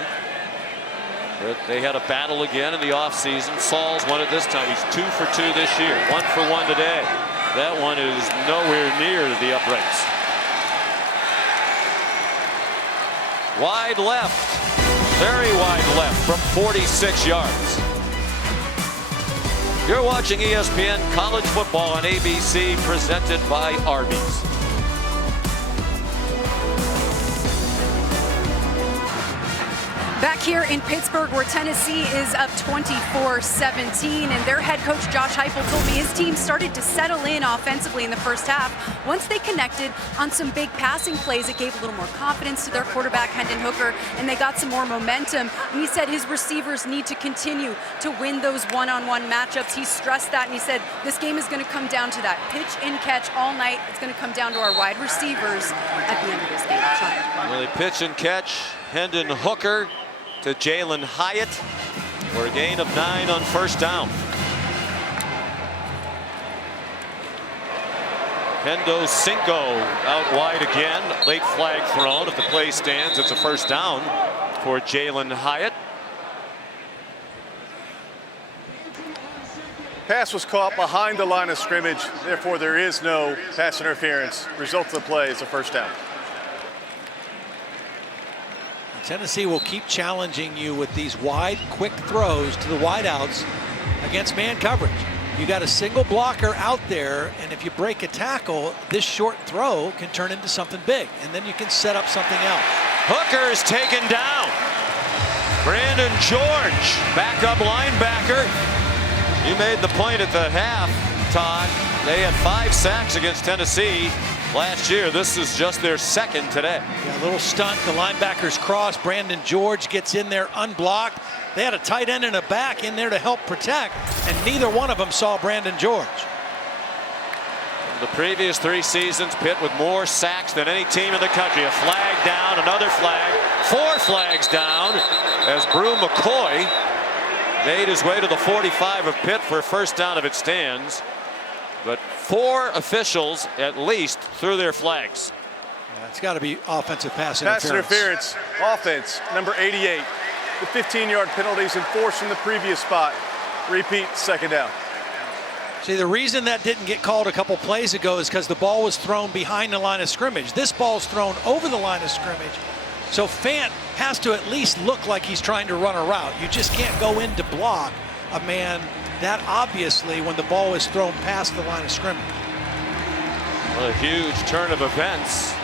But they had a battle again in the offseason. Sauls won it this time. He's 2 for 2 this year. 1 for 1 today. That one is nowhere near the uprights. Wide left, very wide left from 46 yards. You're watching ESPN College Football on ABC, presented by Arby's. Back here in Pittsburgh, where Tennessee is up 24-17, and their head coach Josh Heupel told me his team started to settle in offensively in the first half. Once they connected on some big passing plays, it gave a little more confidence to their quarterback Hendon Hooker, and they got some more momentum. And he said his receivers need to continue to win those one-on-one matchups. He stressed that, and he said this game is going to come down to that pitch and catch all night. It's going to come down to our wide receivers at the end of this game. Well, they pitch and catch Hendon Hooker to Jalen Hyatt for a gain of 9 on first down. Hendo Cinco out wide again. Late flag thrown. If the play stands, it's a first down for Jalen Hyatt. Pass was caught behind the line of scrimmage. Therefore, there is no pass interference. Result of the play is a first down. Tennessee will keep challenging you with these wide, quick throws to the wideouts against man coverage. You got a single blocker out there, and if you break a tackle, this short throw can turn into something big, and then you can set up something else. Hooker is taken down. Brandon George, backup linebacker. You made the point at the half, Todd. They had 5 sacks against Tennessee last year. This is just their second today. Yeah, a little stunt. The linebackers cross. Brandon George gets in there unblocked. They had a tight end and a back in there to help protect, and neither one of them saw Brandon George. The previous 3 seasons, Pitt with more sacks than any team in the country. A flag down, another flag, 4 flags down as Brew McCoy made his way to the 45 of Pitt for a first down if it stands. But 4 officials at least threw their flags. Yeah, it's got to be offensive pass interference. Offense, number 88. The 15-yard penalties enforced from the previous spot. Repeat, second down. See, the reason that didn't get called a couple plays ago is because the ball was thrown behind the line of scrimmage. This ball's thrown over the line of scrimmage. So Fant has to at least look like he's trying to run a route. You just can't go in to block a man that obviously when the ball is thrown past the line of scrimmage. Well, a huge turn of events.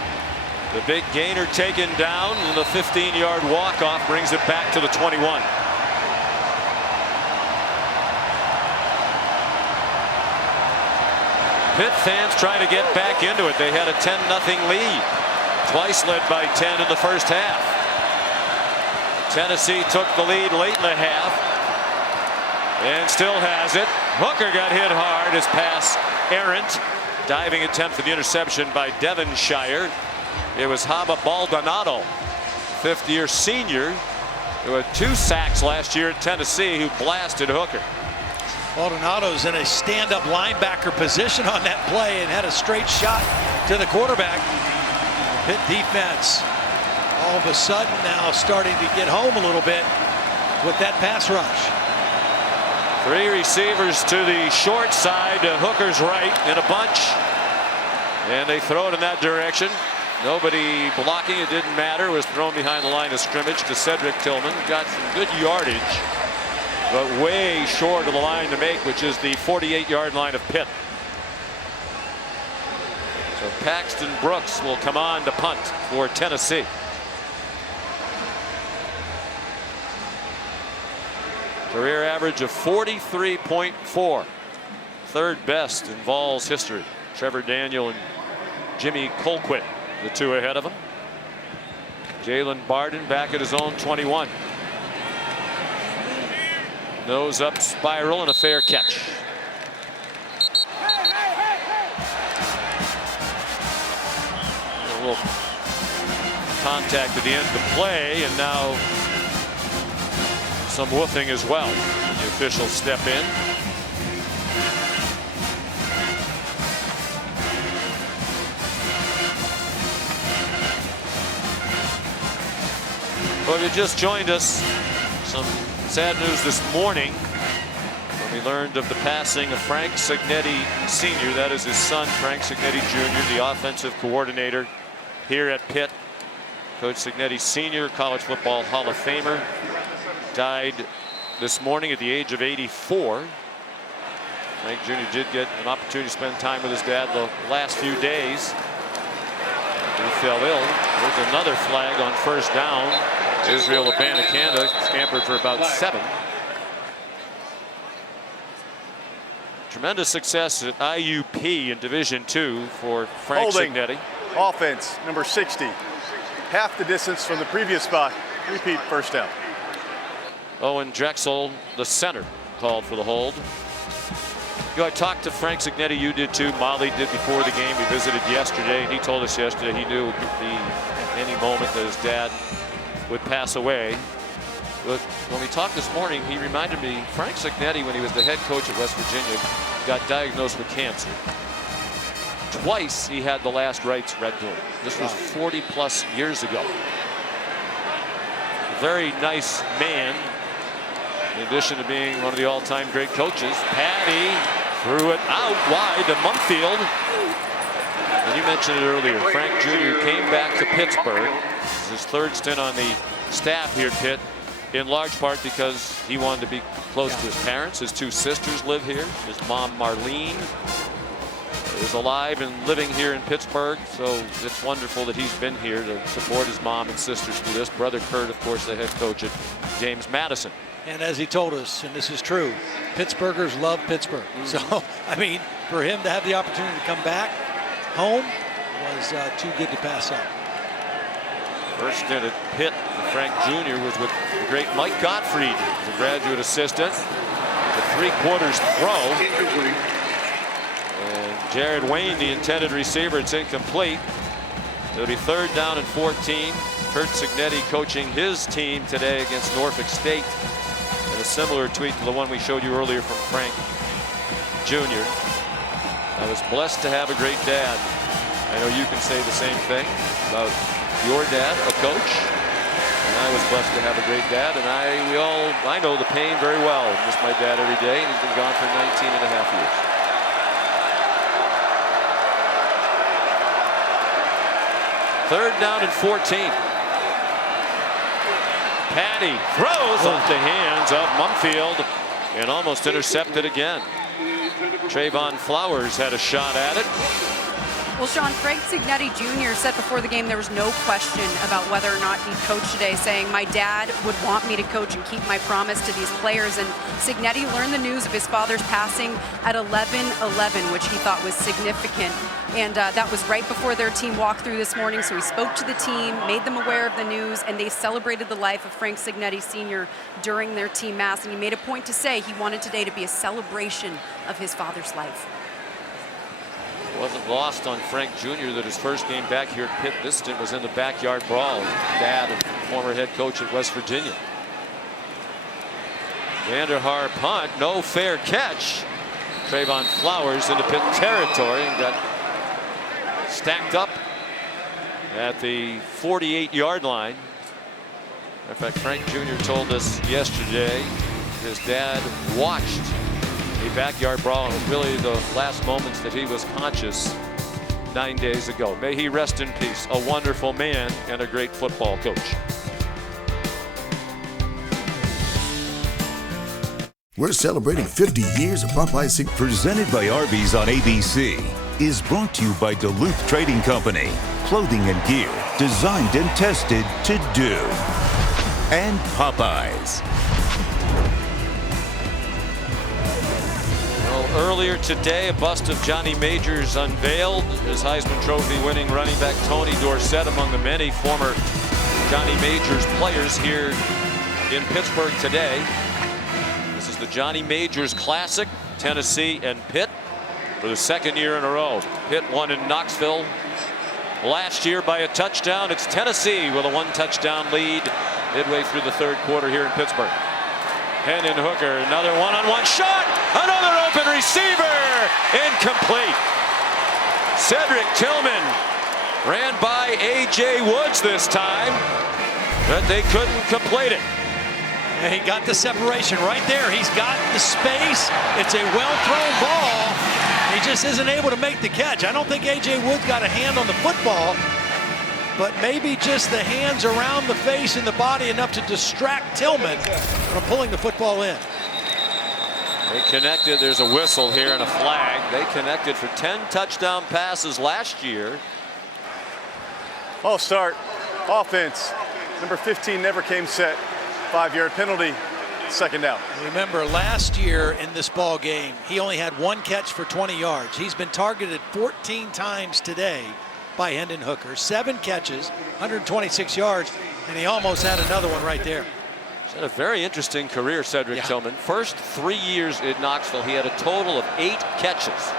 The big gainer taken down, and the 15-yard walk-off brings it back to the 21. Pitt fans trying to get back into it. They had a 10-0 lead. Twice led by 10 in the first half. Tennessee took the lead late in the half and still has it. Hooker got hit hard. His pass errant. Diving attempt for the interception by Devonshire. It was Haba Baldonado, 5th-year senior, who had 2 sacks last year at Tennessee, who blasted Hooker. Baldonado's in a stand-up linebacker position on that play and had a straight shot to the quarterback. Pitt defense all of a sudden now starting to get home a little bit with that pass rush. 3 receivers to the short side, to Hooker's right in a bunch, and they throw it in that direction. Nobody blocking. It didn't matter. It was thrown behind the line of scrimmage to Cedric Tillman. Got some good yardage, but way short of the line to make, which is the 48-yard line of Pitt. So Paxton Brooks will come on to punt for Tennessee. Career average of 43.4. 3rd best in Vols history. Trevor Daniel and Jimmy Colquitt, the 2 ahead of him. Jalen Barden back at his own 21. Nose up spiral and a fair catch. A little contact at the end of the play, and now some woofing as well. The officials step in. Well, if you just joined us, some sad news this morning from when we learned of the passing of Frank Cignetti Sr., that is his son, Frank Cignetti Jr., the offensive coordinator here at Pitt. Coach Cignetti Sr., college football Hall of Famer, died this morning at the age of 84. Frank Jr. did get an opportunity to spend time with his dad the last few days. He fell ill. There's another flag on first down. Israel Abanikanda scampered for about 7. Tremendous success at IUP in Division II for Frank Cignetti. Offense, number 60. Half the distance from the previous spot. Repeat first down. Owen Drexel, the center, called for the hold. You know, I talked to Frank Cignetti. You did too. Molly did before the game. We visited yesterday, and he told us yesterday he knew it could be any moment that his dad would pass away. But when we talked this morning, he reminded me, Frank Cignetti, when he was the head coach at West Virginia, got diagnosed with cancer. Twice he had the last rites read to him. This was 40+ years ago. Very nice man, in addition to being one of the all-time great coaches. Patty threw it out wide to Mumfield. And you mentioned it earlier, Frank Jr. came back to Pittsburgh. This is his third stint on the staff here at Pitt, in large part because he wanted to be close to his parents. His 2 sisters live here. His mom, Marlene, is alive and living here in Pittsburgh. So it's wonderful that he's been here to support his mom and sisters through this. Brother Kurt, of course, the head coach at James Madison. And as he told us, and this is true, Pittsburghers love Pittsburgh. So, I mean, for him to have the opportunity to come back home was too good to pass up. First stint at Pitt for Frank Jr. was with the great Mike Gottfried, the graduate assistant. The 3/4 throw. And Jared Wayne, the intended receiver, it's incomplete. It'll be 3rd down and 14. Kurt Cignetti coaching his team today against Norfolk State. And a similar tweet to the one we showed you earlier from Frank Jr. I was blessed to have a great dad. I know you can say the same thing about your dad, a coach. And I was blessed to have a great dad, and I know the pain very well. I miss my dad every day, and he's been gone for 19.5 years. Third down and 14. Patty throws off the hands of Mumfield and almost intercepted again. Trayvon Flowers had a shot at it. Well, Sean, Frank Cignetti Jr. said before the game there was no question about whether or not he'd coach today, saying, my dad would want me to coach and keep my promise to these players. And Cignetti learned the news of his father's passing at 11:11, which he thought was significant. And that was right before their team walked through this morning. So he spoke to the team, made them aware of the news, and they celebrated the life of Frank Cignetti Sr. during their team mass. And he made a point to say he wanted today to be a celebration of his father's life. It wasn't lost on Frank Jr. that his first game back here at Pitt this stint was in the backyard brawl. His dad and former head coach at West Virginia. Vanderhaar punt, no fair catch. Trayvon Flowers into Pitt territory and got stacked up at the 48-yard line. In fact, Frank Jr. told us yesterday his dad watched a backyard brawl. It was really the last moments that he was conscious 9 days ago. May he rest in peace. A wonderful man and a great football coach. We're celebrating 50 years of Popeyes. Presented by Arby's on ABC. Is brought to you by Duluth Trading Company. Clothing and gear designed and tested to do. And Popeyes. Earlier today, a bust of Johnny Majors unveiled. His Heisman Trophy winning running back Tony Dorsett among the many former Johnny Majors players here in Pittsburgh today. This is the Johnny Majors Classic, Tennessee and Pitt for the 2nd year in a row. Pitt won in Knoxville last year by a touchdown. It's Tennessee with a 1-touchdown lead midway through the 3rd quarter here in Pittsburgh. Hendon Hooker, another one-on-one shot, another open receiver, incomplete. Cedric Tillman ran by A.J. Woods this time, but they couldn't complete it. Yeah, he got the separation right there. He's got the space. It's a well-thrown ball. He just isn't able to make the catch. I don't think A.J. Wood's got a hand on the football, but maybe just the hands around the face and the body enough to distract Tillman from pulling the football in. They connected. There's a whistle here and a flag. They connected for 10 touchdown passes last year. False start. Offense. Number 15 never came set. 5-yard penalty. Second down. Remember, last year in this ball game, he only had 1 catch for 20 yards. He's been targeted 14 times today by Hendon Hooker. 7 catches, 126 yards, and he almost had another one right there. He's had a very interesting career, Cedric Tillman. First 3 years in Knoxville, he had a total of 8 catches.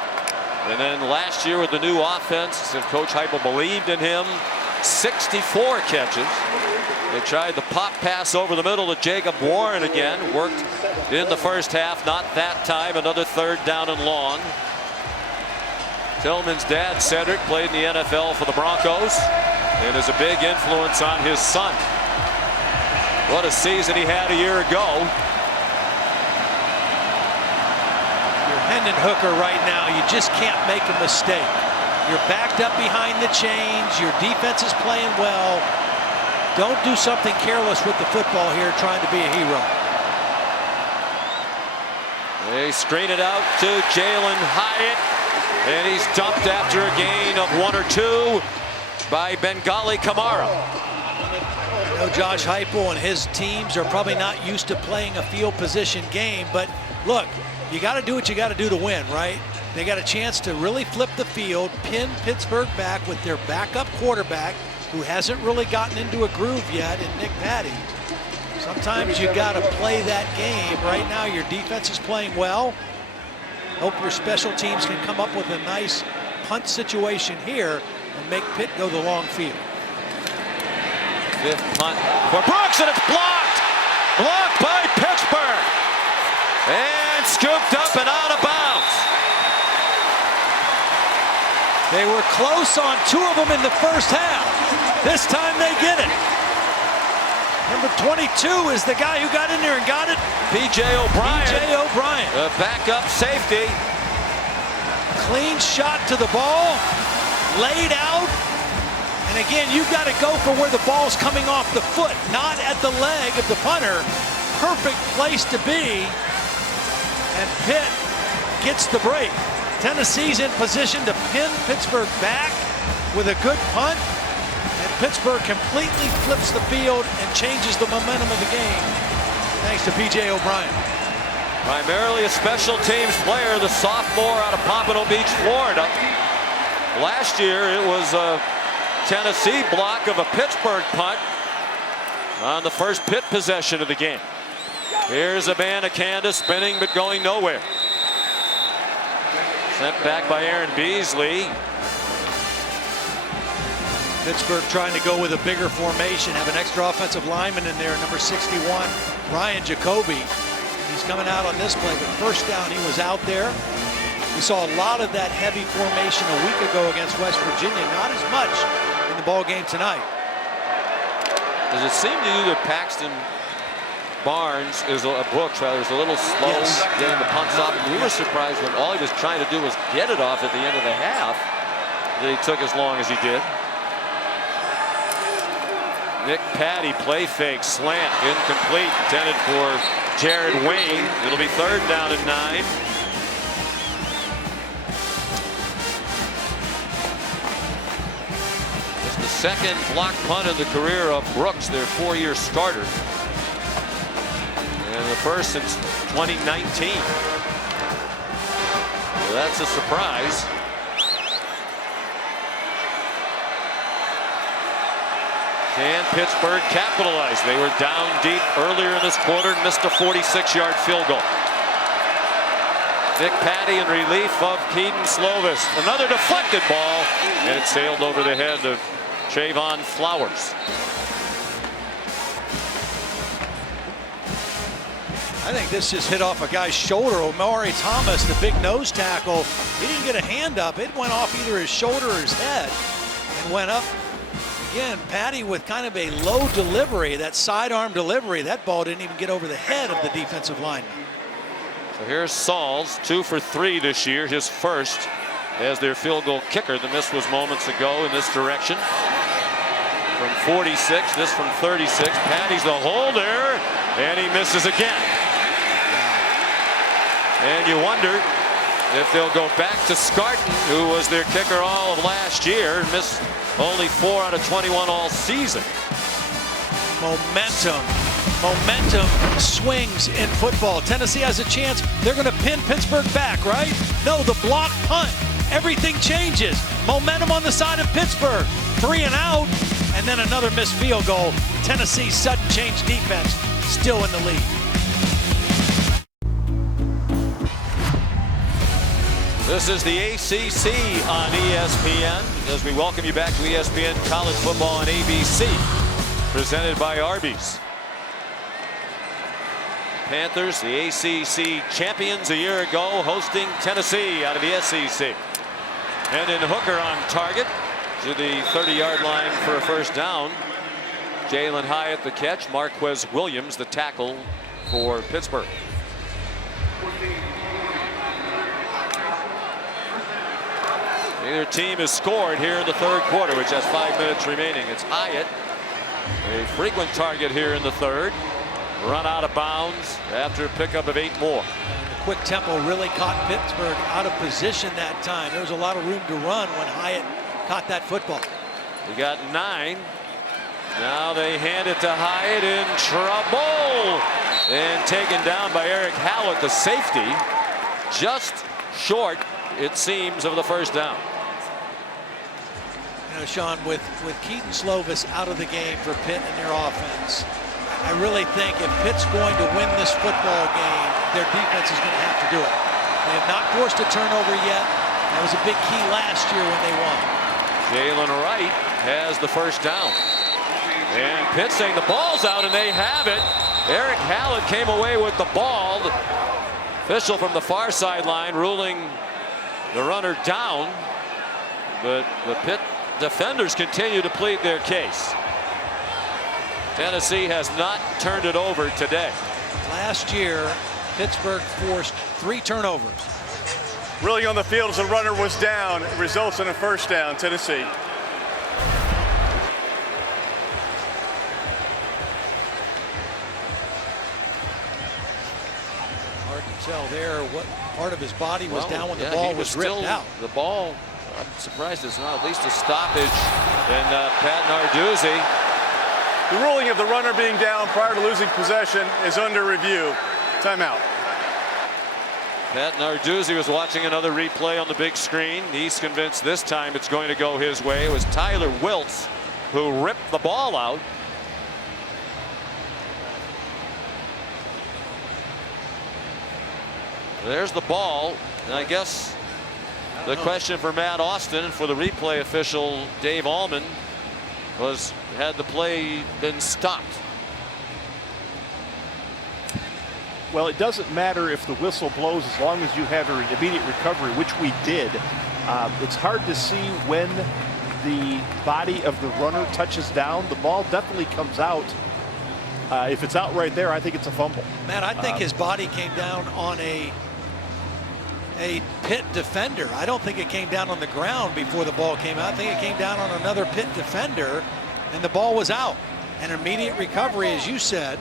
And then last year with the new offense, and Coach Heupel believed in him, 64 catches. They tried the pop pass over the middle to Jacob Warren again. Worked in the first half, not that time. Another 3rd down and long. Tillman's dad, Cedric, played in the NFL for the Broncos and is a big influence on his son. What a season he had a year ago. You're Hendon Hooker right now. You just can't make a mistake. You're backed up behind the chains. Your defense is playing well. Don't do something careless with the football here trying to be a hero. They screen it out to Jalen Hyatt, and he's dumped after a gain of 1 or 2 by Bengali Kamara. You know, Josh Heupel and his teams are probably not used to playing a field position game, but look, you got to do what you got to do to win, right? They got a chance to really flip the field, pin Pittsburgh back with their backup quarterback, who hasn't really gotten into a groove yet in Nick Patty. Sometimes you got to play that game. Right now your defense is playing well. Hope your special teams can come up with a nice punt situation here and make Pitt go the long field. 5th punt for Brooks, and it's blocked. Blocked by Pittsburgh. And scooped up and out of bounds. They were close on 2 of them in the first half. This time they get it. Number 22 is the guy who got in there and got it. P.J. O'Brien. P.J. O'Brien. The backup safety. Clean shot to the ball. Laid out. And again, you've got to go for where the ball's coming off the foot, not at the leg of the punter. Perfect place to be. And Pitt gets the break. Tennessee's in position to pin Pittsburgh back with a good punt. And Pittsburgh completely flips the field and changes the momentum of the game, thanks to P.J. O'Brien. Primarily a special teams player, the sophomore out of Pompano Beach, Florida. Last year it was a Tennessee block of a Pittsburgh punt on the first Pitt possession of the game. Here's Abanikanda spinning but going nowhere. Sent back by Aaron Beasley. Pittsburgh trying to go with a bigger formation, have an extra offensive lineman in there, number 61, Ryan Jacoby. He's coming out on this play, but first down he was out there. We saw a lot of that heavy formation a week ago against West Virginia, not as much in the ball game tonight. Does it seem to you that Paxton Barnes is Brooks rather is a little slow getting the punts off? And we were surprised when all he was trying to do was get it off at the end of the half that he took as long as he did. Nick Patty play fake slant incomplete, intended for Jared Wayne. It'll be 3rd down and 9. It's the 2nd block punt of the career of Brooks, their 4-year starter. And the first since 2019. So that's a surprise. Can Pittsburgh capitalize? They were down deep earlier in this quarter and missed a 46-yard field goal. Nick Patty in relief of Keaton Slovis. Another deflected ball, and it sailed over the head of Trayvon Flowers. I think this just hit off a guy's shoulder. Omari Thomas, the big nose tackle, he didn't get a hand up. It went off either his shoulder or his head and went up Again, Patty with kind of a low delivery, that sidearm delivery. That ball didn't even get over the head of the defensive lineman. So here's Sauls, 2 for 3 this year, his first as their field goal kicker. The miss was moments ago in this direction. From 46, this from 36. Patty's the holder, and he misses again. And you wonder if they'll go back to Scarton, who was their kicker all of last year, missed only 4 out of 21 all season. Momentum swings in football. Tennessee has a chance. They're going to pin Pittsburgh back, right? No, the block punt. Everything changes. Momentum on the side of Pittsburgh. 3 and out, and then another missed field goal. Tennessee's sudden change defense still in the lead. This is the ACC on ESPN as we welcome you back to ESPN College Football on ABC, presented by Arby's. Panthers, the ACC champions a year ago, hosting Tennessee out of the SEC. Hendon Hooker on target to the 30-yard line for a first down. Jalen Hyatt the catch. Marquez Williams the tackle for Pittsburgh. Neither team has scored here in the third quarter, which has 5 minutes remaining. It's Hyatt, a frequent target here in the third. Run out of bounds after a pickup of 8 more. And the quick tempo really caught Pittsburgh out of position that time. There was a lot of room to run when Hyatt caught that football. They got 9. Now they hand it to Hyatt, in trouble. And taken down by Eric Hallett, the safety. Just short, it seems, of the first down. You know, Sean, with Keaton Slovis out of the game for Pitt and their offense, I really think if Pitt's going to win this football game, their defense is going to have to do it. They have not forced a turnover yet. That was a big key last year when they won. Jalen Wright has the first down. And Pitt saying the ball's out, and they have it. Eric Hallett came away with the ball. The official from the far sideline ruling the runner down. But the Pitt defenders continue to plead their case. Tennessee has not turned it over today. Last year, Pittsburgh forced 3 turnovers. Really on the field as the runner was down. It results in a first down, Tennessee. Hard to tell there what part of his body was down when the ball was ripped out. The ball, I'm surprised it's not at least a stoppage. And Pat Narduzzi. The ruling of the runner being down prior to losing possession is under review. Timeout. Pat Narduzzi was watching another replay on the big screen. He's convinced this time it's going to go his way. It was Tyler Wiltz who ripped the ball out. There's the ball, and I guess the question for Matt Austin and for the replay official Dave Allman was, had the play been stopped? Well, it doesn't matter if the whistle blows as long as you have an immediate recovery, which we did. It's hard to see when the body of the runner touches down. The ball definitely comes out. If it's out right there, I think it's a fumble. Matt, I think his body came down on a Pitt defender. I don't think it came down on the ground before the ball came out. I think it came down on another Pitt defender, and the ball was out. An immediate recovery, as you said,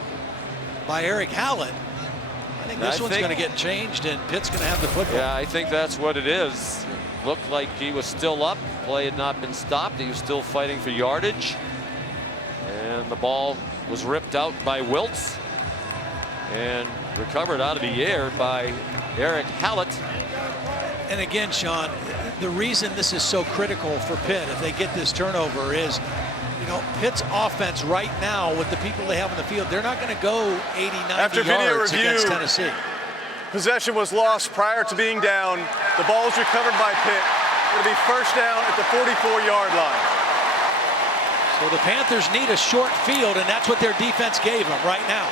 by Eric Hallett. I think this one's going to get changed, and Pitt's going to have the football. Yeah, I think that's what it is. It looked like he was still up. Play had not been stopped. He was still fighting for yardage. And the ball was ripped out by Wiltz and recovered out of the air by Eric Hallett. And again, Sean, the reason this is so critical for Pitt if they get this turnover is, you know, Pitt's offense right now with the people they have on the field, they're not going to go 80, 90 After video yards review, against Tennessee. Possession was lost prior to being down. The ball was recovered by Pitt. It'll be first down at the 44-yard line. So the Panthers need a short field, and that's what their defense gave them right now.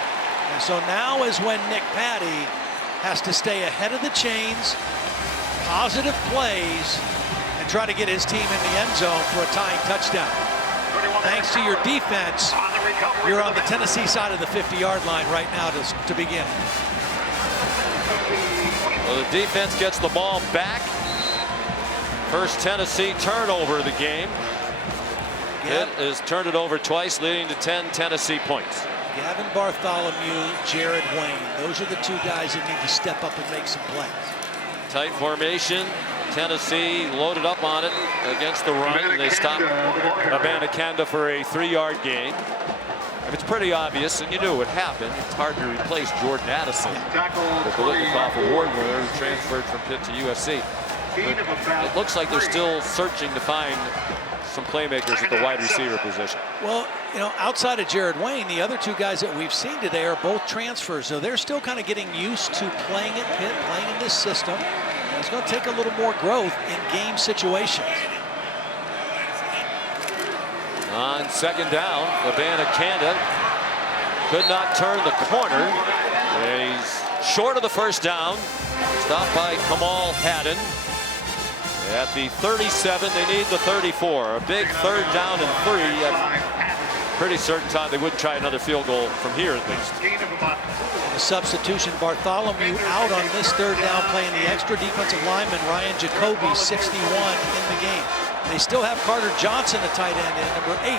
And so now is when Nick Patty has to stay ahead of the chains, positive plays, and try to get his team in the end zone for a tying touchdown. thanks to your defense, you're on the Tennessee side of the 50-yard line right now to begin. Well, the defense gets the ball back. First Tennessee turnover of the game. It has turned it over twice, leading to 10 Tennessee points. Gavin Bartholomew, Jared Wayne. Those are the two guys that need to step up and make some plays. Tight formation. Tennessee loaded up on it against the run. And they stopped Abanikanda for a 3-yard gain. It's pretty obvious, and you knew it would happen. It's hard to replace Jordan Addison, the Biletnikoff Award winner who transferred from Pitt to USC. But it looks like they're still searching to find some playmakers at the wide receiver position. Well, you know, outside of Jared Wayne, the other two guys that we've seen today are both transfers, so they're still kind of getting used to playing at Pitt, playing in this system. And it's going to take a little more growth in game situations. On second down, Abanikanda could not turn the corner. He's short of the first down. Stopped by Kamal Haddon. At the 37, they need the 34. A big 3rd down and 3. I'm pretty certain, Todd, they wouldn't try another field goal from here at least. The substitution, Bartholomew out on this 3rd down, playing the extra defensive lineman, Ryan Jacoby, 61 in the game. They still have Carter Johnson, the tight end, in number 8,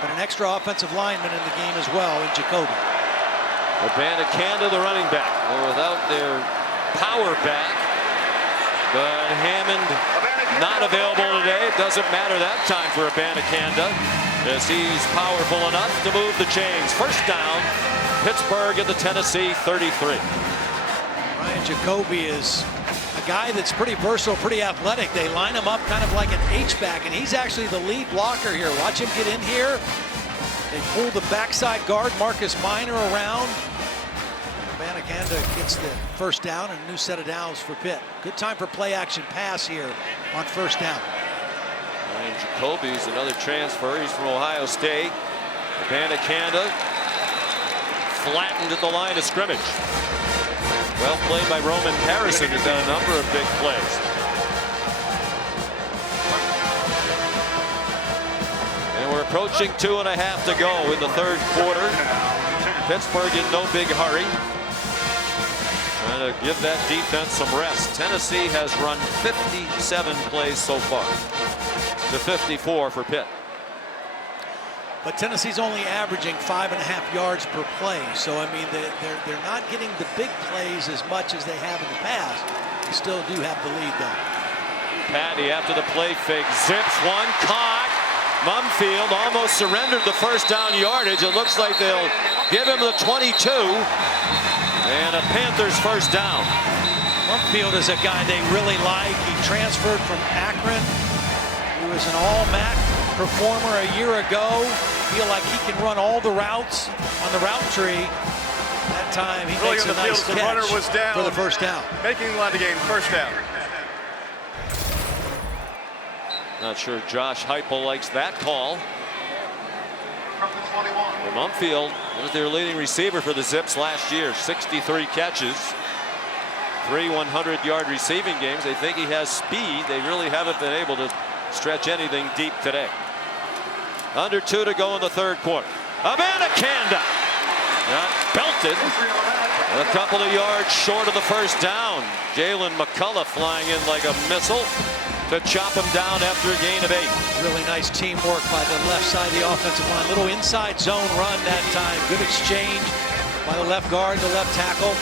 but an extra offensive lineman in the game as well in Jacoby. Abanikanda, the running back. Well, without their power back, but Hammond not available today. It doesn't matter that time for Abanikanda, as he's powerful enough to move the chains. First down, Pittsburgh at the Tennessee 33. Ryan Jacoby is a guy that's pretty versatile, pretty athletic. They line him up kind of like an H-back, and he's actually the lead blocker here. Watch him get in here. They pull the backside guard, Marcus Minor, around. Abanikanda gets the first down and a new set of downs for Pitt. Good time for play action pass here on first down. Ryan Jacoby's another transfer. He's from Ohio State. Abanikanda flattened at the line of scrimmage. Well played by Roman Harrison, who's done a number of big plays. And we're approaching 2.5 to go in the 3rd quarter. Pittsburgh in no big hurry, trying to give that defense some rest. Tennessee has run 57 plays so far to 54 for Pitt. But Tennessee's only averaging 5.5 yards per play. So, I mean, they're not getting the big plays as much as they have in the past. They still do have the lead, though. Patty after the play fake zips one, caught. Mumfield almost surrendered the first down yardage. It looks like they'll give him the 22. And a Panthers first down. Mumfield is a guy they really like. He transferred from Akron. He was an all-MAC performer a year ago. Feel like he can run all the routes on the route tree. That time he makes a nice catch. The runner was down for the first down. Making the line of game, first down. Not sure Josh Heupel likes that call. Well, Mumfield was their leading receiver for the Zips last year. 63 catches, 3 100-yard receiving games. They think he has speed. They really haven't been able to stretch anything deep today. Under 2 to go in the 3rd quarter. Abanikanda got belted a couple of yards short of the first down. Jalen McCullough flying in like a missile to chop him down after a gain of 8. Really nice teamwork by the left side of the offensive line. Little inside zone run that time. Good exchange by the left guard, the left tackle.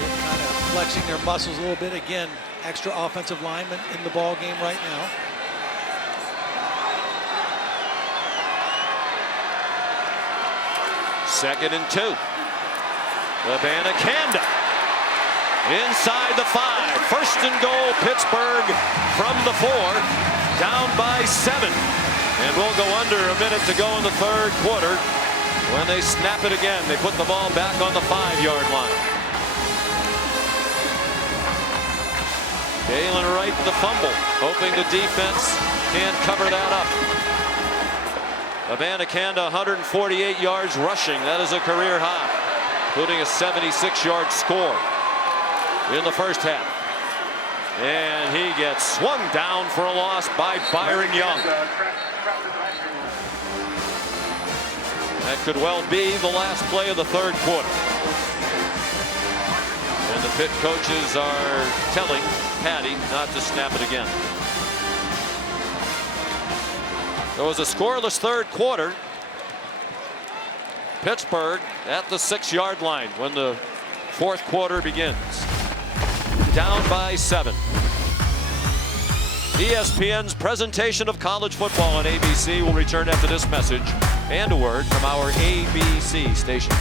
They're kind of flexing their muscles a little bit. Again, extra offensive lineman in the ball game right now. Second and 2. Abanikanda inside the 5. First and goal, Pittsburgh from the 4. Down by 7. And we'll go under a minute to go in the 3rd quarter. When they snap it again, they put the ball back on the 5-yard line. Galen Wright the fumble, hoping the defense can't cover that up. Abanikanda 148 yards rushing. That is a career high, including a 76-yard score in the first half. And he gets swung down for a loss by Byron Young. That could well be the last play of the third quarter. And the Pitt coaches are telling Patty not to snap it again. There was a scoreless third quarter. Pittsburgh at the 6-yard line when the fourth quarter begins. Down by 7. ESPN's presentation of college football on ABC will return after this message and a word from our ABC station.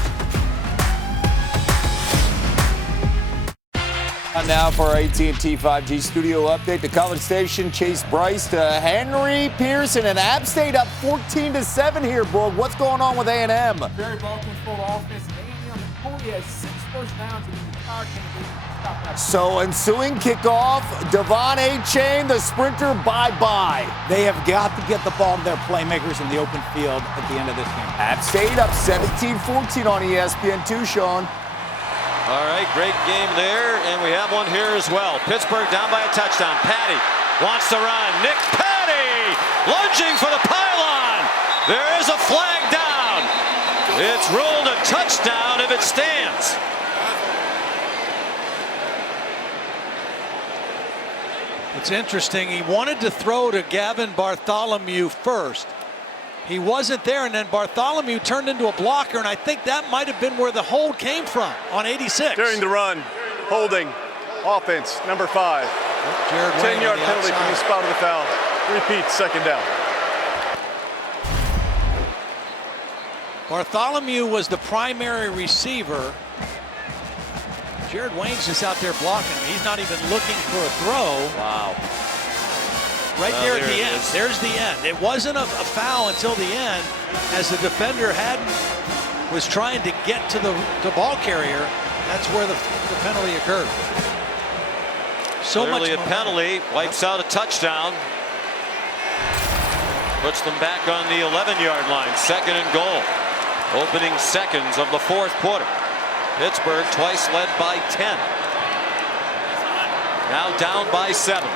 And now for our AT&T 5G studio update. The College Station, Chase Bryce to Henry Pearson, and App State up 14-7 here, Boog. What's going on with A&M? Very ball control offense. A&M only has 6 first downs in the entire campaign. So ensuing kickoff, Devon A-Chain, the sprinter, bye-bye. They have got to get the ball to their playmakers in the open field at the end of this game. App State up 17-14 on ESPN2, Sean. All right, great game there, and we have one here as well. Pittsburgh down by a touchdown. Patty wants to run. Nick Patty lunging for the pylon. There is a flag down. It's ruled a touchdown if it stands. It's interesting. He wanted to throw to Gavin Bartholomew first. He wasn't there, and then Bartholomew turned into a blocker, and I think that might have been where the hold came from on 86. During the run, holding, offense, number 5. 10-yard penalty from the spot of the foul. Repeat, second down. Bartholomew was the primary receiver. Jared Wayne's just out there blocking him. He's not even looking for a throw. Wow. Right there at the end. There's the end. It wasn't a foul until the end, as the defender was trying to get to the ball carrier. That's where the penalty occurred. So Clearly much a penalty, wipes out a touchdown. Puts them back on the 11-yard line. 2nd and goal. Opening seconds of the fourth quarter. Pittsburgh twice led by 10. Now down by 7.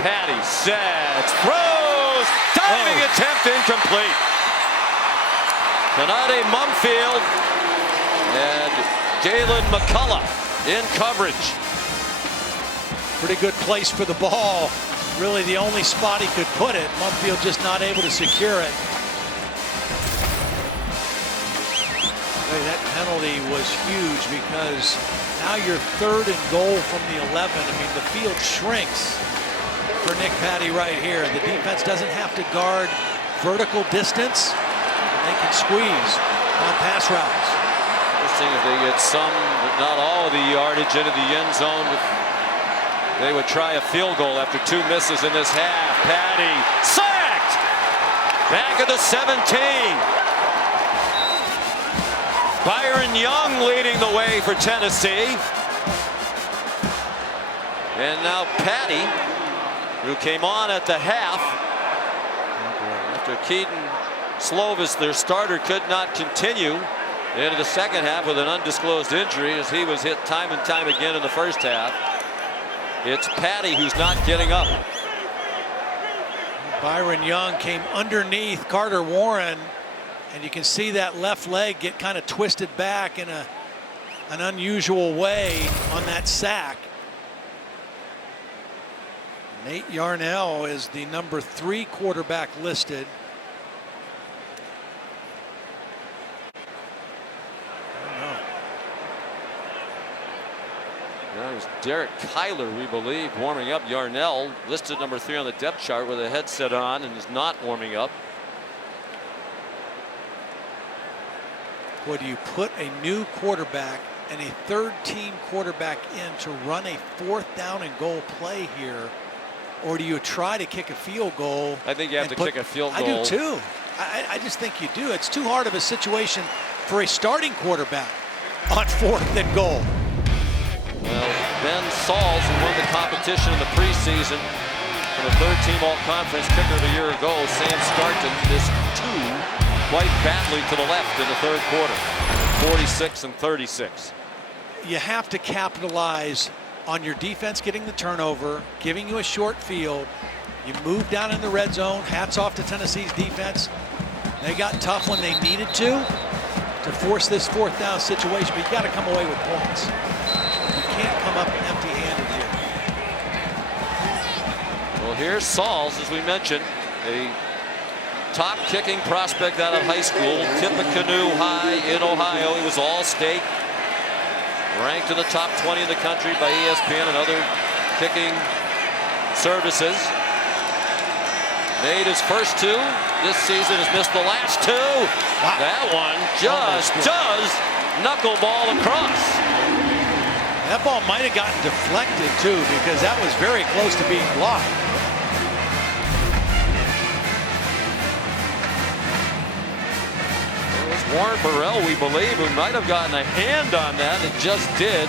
Patty sets, throws, diving attempt incomplete. Kanade Mumfield and Jalen McCullough in coverage. Pretty good place for the ball. Really the only spot he could put it. Mumfield just not able to secure it. That penalty was huge because now you're 3rd and goal from the 11. I mean, the field shrinks for Nick Patty right here. The defense doesn't have to guard vertical distance. They can squeeze on pass routes. Interesting if they get some, but not all of the yardage into the end zone. They would try a field goal after 2 misses in this half. Patty sacked! Back at the 17. Byron Young leading the way for Tennessee. And now Patty, who came on at the half after Keaton Slovis, their starter, could not continue into the second half with an undisclosed injury, as he was hit time and time again in the first half. It's Patty who's not getting up. Byron Young came underneath Carter Warren, and you can see that left leg get kind of twisted back in an unusual way on that sack. Nate Yarnell is the number 3 quarterback listed. That was Derek Kyler, we believe, warming up. Yarnell listed number 3 on the depth chart with a headset on and is not warming up. Boy, do you put a new quarterback and a 3rd-team quarterback in to run a 4th down and goal play here, or do you try to kick a field goal? I think you have to kick a field goal. I do too. I just think you do. It's too hard of a situation for a starting quarterback on 4th and goal. Well, Ben Sauls, who won the competition in the preseason for the 3rd-team all-conference kicker of the year ago, Sam Scarton, missed 2 quite badly to the left in the 3rd quarter. 46 and 36. You have to capitalize on your defense getting the turnover, giving you a short field. You move down in the red zone. Hats off to Tennessee's defense. They got tough when they needed to force this 4th down situation, but you got to come away with points. You can't come up empty-handed here. Well, here's Sauls, as we mentioned, a top kicking prospect out of high school, Tippecanoe High in Ohio. He was All-State, ranked in the top 20 in the country by ESPN and other kicking services. Made his first 2 this season, has missed the last 2. Wow. That one just does knuckleball across. That ball might have gotten deflected too, because that was very close to being blocked. It was Warren Burrell, we believe, who might have gotten a hand on that. It just did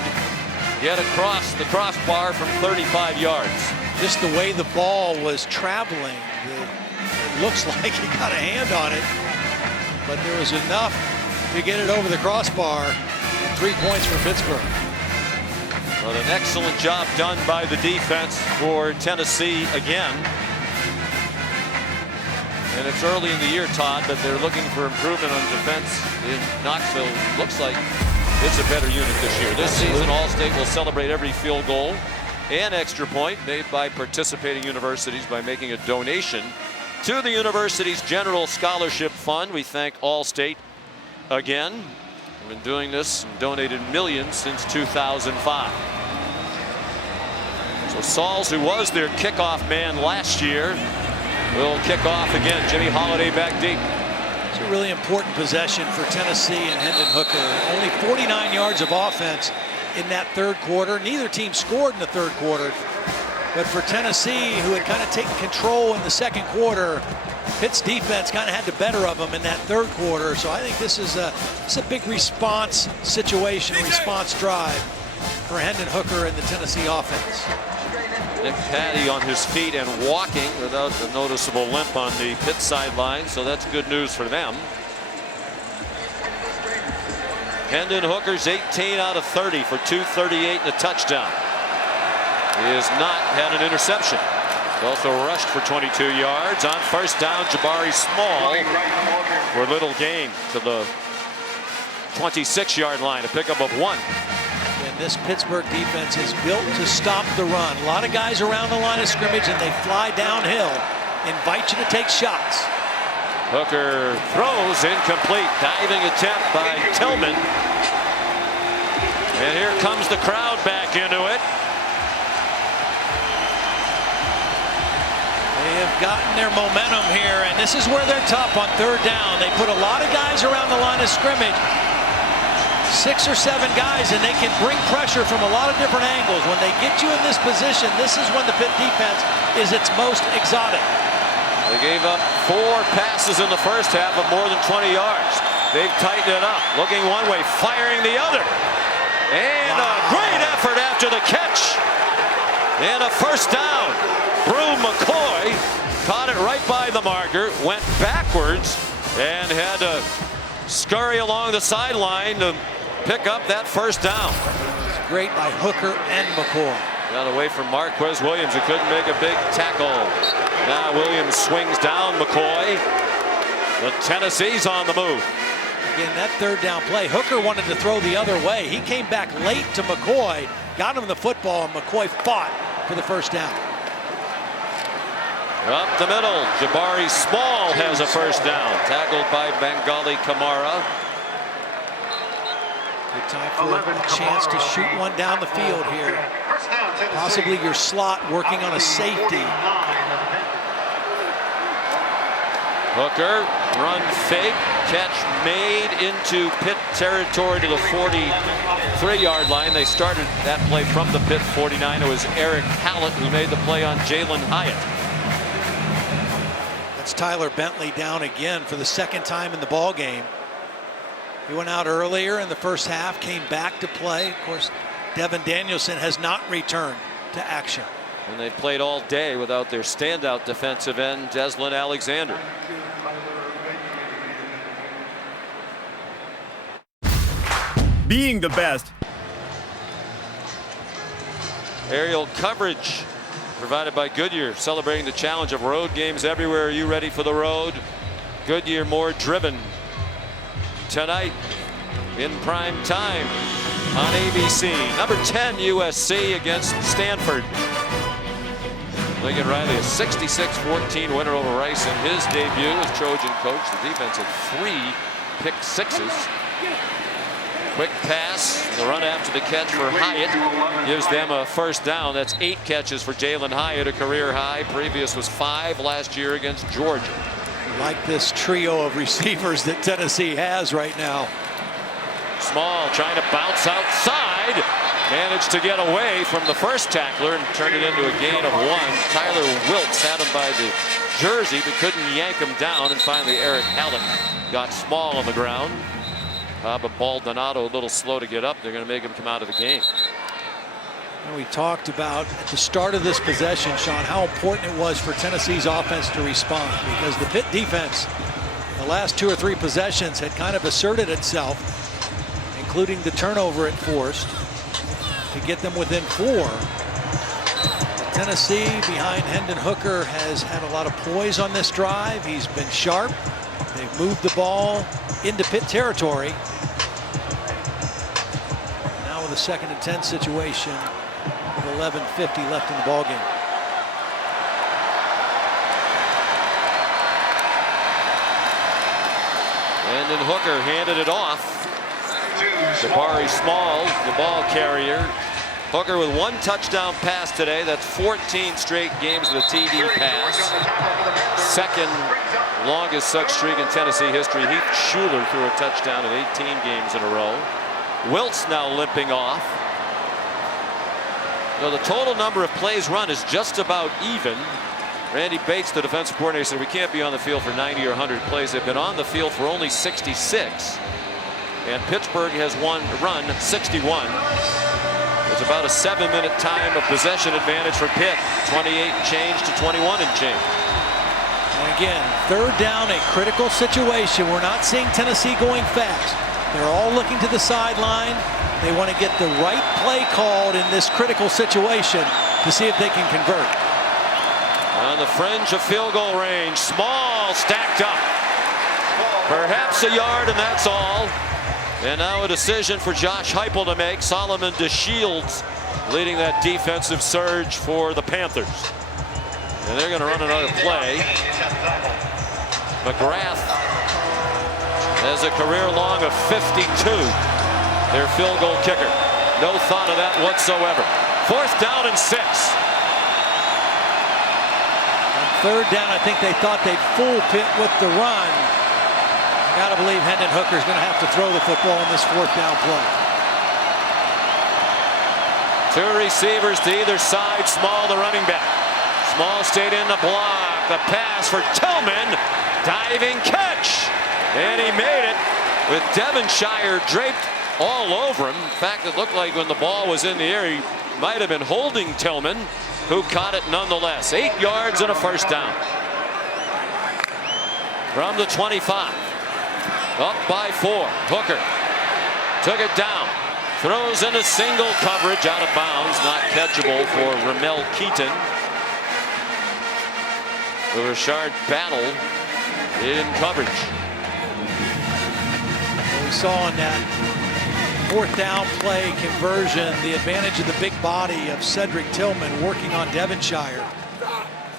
get across the crossbar from 35 yards. Just the way the ball was traveling, it looks like he got a hand on it, but there was enough to get it over the crossbar. 3 points for Pittsburgh. But an excellent job done by the defense for Tennessee again. And it's early in the year, Todd, but they're looking for improvement on defense in Knoxville. Looks like it's a better unit this year. This season, All-State will celebrate every field goal and extra point made by participating universities by making a donation to the university's General Scholarship Fund. We thank All-State again. We've been doing this and donated millions since 2005. So Sauls, who was their kickoff man last year, will kick off again. Jimmy Holiday back deep. It's a really important possession for Tennessee and Hendon Hooker. Only 49 yards of offense in that 3rd quarter. Neither team scored in the 3rd quarter. But for Tennessee, who had kind of taken control in the 2nd quarter, Pitt's defense kind of had the better of them in that 3rd quarter. So I think this is a big response situation, response drive for Hendon Hooker and the Tennessee offense. Nick Patty on his feet and walking without the noticeable limp on the Pitt sideline, so that's good news for them. Hendon Hooker's 18 out of 30 for 238 and a touchdown. He has not had an interception. He's also rushed for 22 yards. On 1st down, Jabari Small for little gain to the 26-yard line, a pickup of 1. And this Pittsburgh defense is built to stop the run. A lot of guys around the line of scrimmage, and they fly downhill, invite you to take shots. Hooker throws incomplete. Diving attempt by Tillman. And here comes the crowd back into it. They have gotten their momentum here, and this is where they're tough on 3rd down. They put a lot of guys around the line of scrimmage. 6 or 7 guys, and they can bring pressure from a lot of different angles. When they get you in this position, this is when the Pitt defense is its most exotic. They gave up 4 passes in the first half of more than 20 yards. They've tightened it up, looking one way, firing the other. And a great effort after the catch. And a 1st down. Brew McCoy caught it right by the marker, went backwards, and had to scurry along the sideline to pick up that 1st down. It's great by Hooker and McCoy. Got away from Marquez Williams, who couldn't make a big tackle. Now Williams swings down McCoy. The Tennessee's on the move. Again, that 3rd down play, Hooker wanted to throw the other way. He came back late to McCoy, got him the football, and McCoy fought for the 1st down. Up the middle, Jabari Small has a 1st down, tackled by Bengali Kamara. Good time for a chance to shoot one down the field here. Possibly your slot working on a safety. Hooker, run fake, catch made into Pitt territory to the 43-yard line. They started that play from the Pitt 49. It was Eric Hallett who made the play on Jalen Hyatt. That's Tyler Bentley down again for the 2nd time in the ball game. He went out earlier in the first half, came back to play. Of course, Devin Danielson has not returned to action. And they played all day without their standout defensive end, Deslin Alexander. Being the best Aerial coverage provided by Goodyear, celebrating the challenge of road games everywhere. Are you ready for the road? Goodyear, more driven tonight in prime time on ABC. Number 10 USC against Stanford. Lincoln Riley, a 66-14 winner over Rice in his debut as Trojan coach. The defense had 3 pick sixes. Quick pass, the run after the catch for Hyatt gives them a first down. That's 8 catches for Jalen Hyatt, a career high. Previous was 5 last year against Georgia. Like this trio of receivers that Tennessee has right now. Small trying to bounce outside. Managed to get away from the first tackler and turned it into a gain of 1. Tyler Wilkes had him by the jersey but couldn't yank him down. And finally Eric Halleck got Small on the ground. But Baldonado a little slow to get up. They're going to make him come out of the game. And we talked about at the start of this possession, Sean, how important it was for Tennessee's offense to respond, because the Pitt defense the last 2 or 3 possessions had kind of asserted itself, including the turnover it forced to get them within 4. But Tennessee behind Hendon Hooker has had a lot of poise on this drive. He's been sharp. They've moved the ball into Pitt territory. Now with a 2nd and 10 situation with 11:50 left in the ball game. Hendon Hooker handed it off. Jabari Small, the ball carrier. Hooker with 1 touchdown pass today. That's 14 straight games with a TD pass. 2nd longest such streak in Tennessee history. Heath Schuler threw a touchdown in 18 games in a row. Wiltz now limping off. So the total number of plays run is just about even. Randy Bates, the defensive coordinator, said we can't be on the field for 90 or 100 plays. They've been on the field for only 66. And Pittsburgh has run 61. It's about a 7-minute time of possession advantage for Pitt. 28 and change to 21 and change. And again, 3rd down, a critical situation. We're not seeing Tennessee going fast. They're all looking to the sideline. They want to get the right play called in this critical situation to see if they can convert. On the fringe of field goal range, Small stacked up. Perhaps a yard, and that's all. And now a decision for Josh Heupel to make. Solomon DeShields leading that defensive surge for the Panthers. And they're going to run another play. McGrath has a career long of 52. Their field goal kicker. No thought of that whatsoever. 4th down and 6. On 3rd down, I think they thought they'd fool Pitt with the run. Got to believe Hendon Hooker's going to have to throw the football in this 4th down play. 2 receivers to either side. Small, the running back. Small stayed in the block. The pass for Tillman. Diving catch. And he made it with Devonshire draped all over him. In fact, it looked like when the ball was in the air, he might have been holding Tillman, who caught it nonetheless. 8 yards and a first down. From the 25. Up by 4. Hooker took it down. Throws into single coverage, out of bounds. Not catchable for Ramel Keaton. The Richard battle in coverage. We saw on that 4th down play conversion the advantage of the big body of Cedric Tillman working on Devonshire.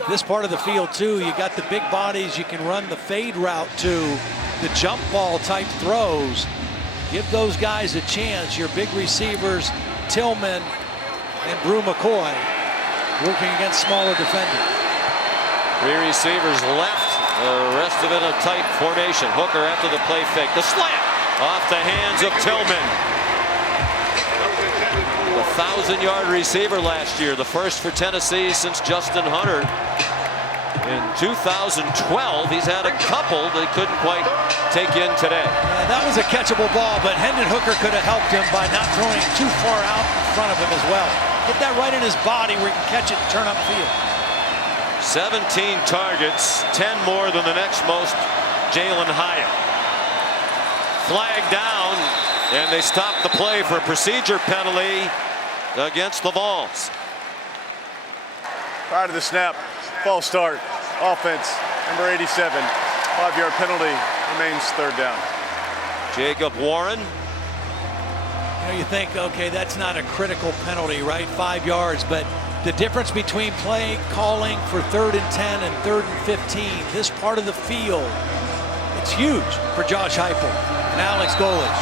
This part of the field too, you got the big bodies you can run the fade route to, the jump ball type throws. Give those guys a chance. Your big receivers, Tillman and Brew McCoy, working against smaller defenders. 3 receivers left, the rest of it a tight formation. Hooker after the play fake. The slant off the hands of Tillman. The 1,000-yard receiver last year, the first for Tennessee since Justin Hunter. In 2012, he's had a couple they couldn't quite take in today. That was a catchable ball, but Hendon Hooker could have helped him by not throwing it too far out in front of him as well. Get that right in his body where he can catch it and turn upfield. 17 targets, 10 more than the next most, Jalen Hyatt. Flag down, and they stop the play for a procedure penalty against the Vols. Prior to the snap, false start, offense, number 87, 5-yard penalty, remains 3rd down. Jacob Warren. You know, you think, okay, that's not a critical penalty, right? 5 yards, but the difference between play calling for 3rd and 10 and 3rd and 15, this part of the field, it's huge for Josh Heupel and Alex Golich.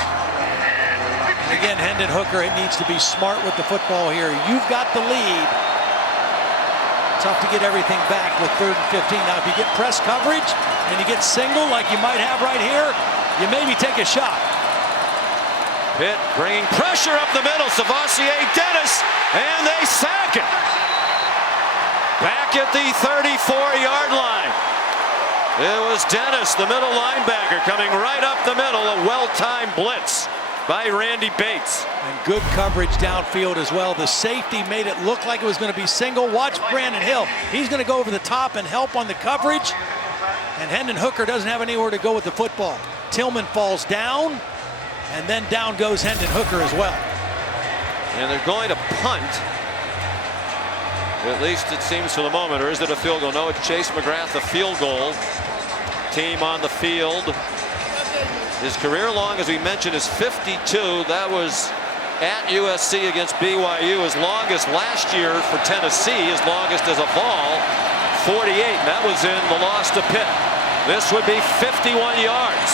And again, Hendon Hooker, it needs to be smart with the football here. You've got the lead. Tough to get everything back with 3rd and 15. Now, if you get press coverage and you get single like you might have right here, you maybe take a shot. Pitt bringing pressure up the middle. Savassier Dennis, and they sack it. Back at the 34-yard line. It was Dennis, the middle linebacker, coming right up the middle. A well-timed blitz by Randy Bates. And good coverage downfield as well. The safety made it look like it was going to be single. Watch Brandon Hill. He's going to go over the top and help on the coverage. And Hendon Hooker doesn't have anywhere to go with the football. Tillman falls down, and then down goes Hendon Hooker as well. And they're going to punt. At least it seems for the moment. Or is it a field goal? No, it's Chase McGrath, the field goal team on the field. His career long, as we mentioned, is 52. That was at USC against BYU. His longest last year for Tennessee, his longest as a Vol, 48. And that was in the loss to Pitt. This would be 51 yards.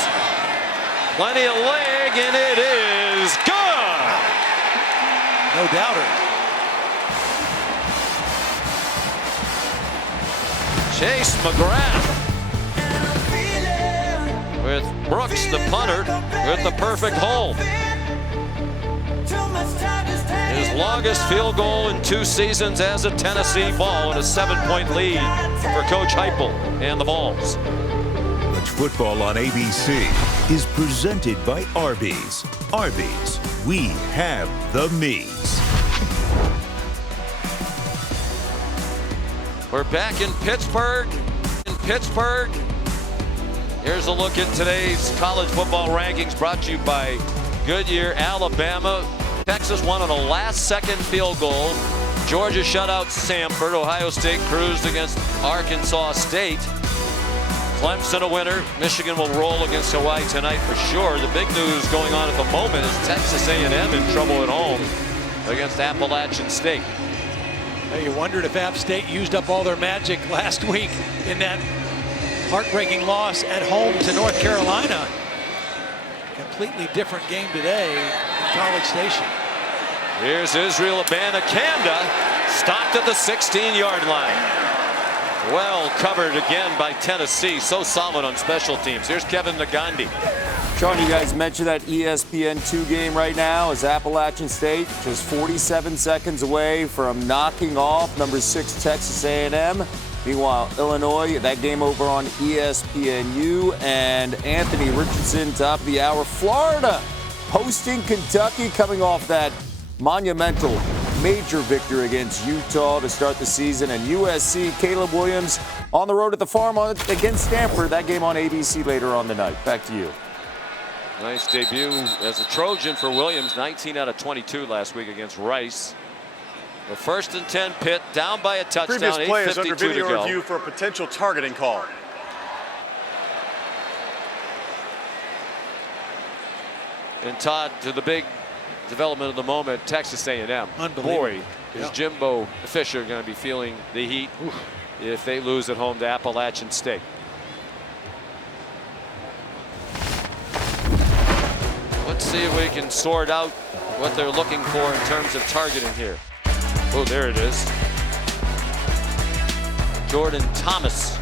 Plenty of leg, and it is good. No doubter. Chase McGrath with Brooks, the punter, with the perfect hold. His longest field goal in 2 seasons as a Tennessee Vol, and a 7-point lead for Coach Heupel and the Vols. College football on ABC is presented by Arby's. Arby's, we have the meats. We're back in Pittsburgh. Here's a look at today's college football rankings, brought to you by Goodyear, Alabama. Texas won on a last-second field goal. Georgia shut out Samford. Ohio State cruised against Arkansas State. Clemson a winner. Michigan will roll against Hawaii tonight for sure. The big news going on at the moment is Texas A&M in trouble at home against Appalachian State. Hey, you wondered if App State used up all their magic last week in that heartbreaking loss at home to North Carolina. Completely different game today in College Station. Here's Israel Abanikanda, stopped at the 16-yard line. Well covered again by Tennessee. So solid on special teams. Here's Kevin Nagandi. Sean, you guys mentioned that ESPN2 game right now is Appalachian State just 47 seconds away from knocking off number 6 Texas A&M. Meanwhile, Illinois, that game over on ESPNU, and Anthony Richardson, top of the hour. Florida hosting Kentucky, coming off that monumental major victory against Utah to start the season. And USC, Caleb Williams on the road at the Farm against Stanford. That game on ABC later on tonight. Back to you. Nice debut as a Trojan for Williams. 19 out of 22 last week against Rice. The 1st and 10 Pitt, down by a touchdown. Previous play is 8:52 under to video go. review for a potential targeting call. And Todd, to the big development of the moment, Texas A&M. Unbelievable. Boy, is Yeah. Jimbo Fisher going to be feeling the heat if they lose at home to Appalachian State. Let's see if we can sort out what they're looking for in terms of targeting here. Oh, there it is. Jordan Thomas.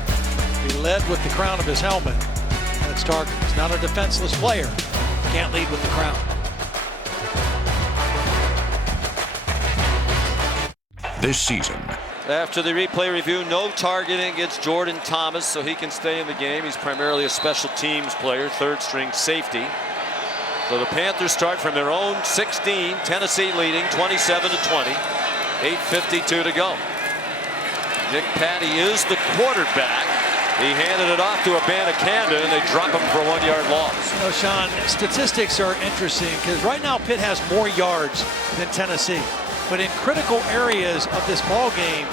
He led with the crown of his helmet. That's target. He's not a defenseless player. Can't lead with the crown. This season, After the replay review, no targeting against Jordan Thomas, so he can stay in the game. He's primarily a special teams player, 3rd-string safety. So the Panthers start from their own 16, Tennessee leading 27-20. 8:52 to go. Nick Patty is the quarterback. He handed it off to Abanikanda, and they drop him for a 1-yard loss. You know, Sean, statistics are interesting because right now Pitt has more yards than Tennessee. but in critical areas of this ball game,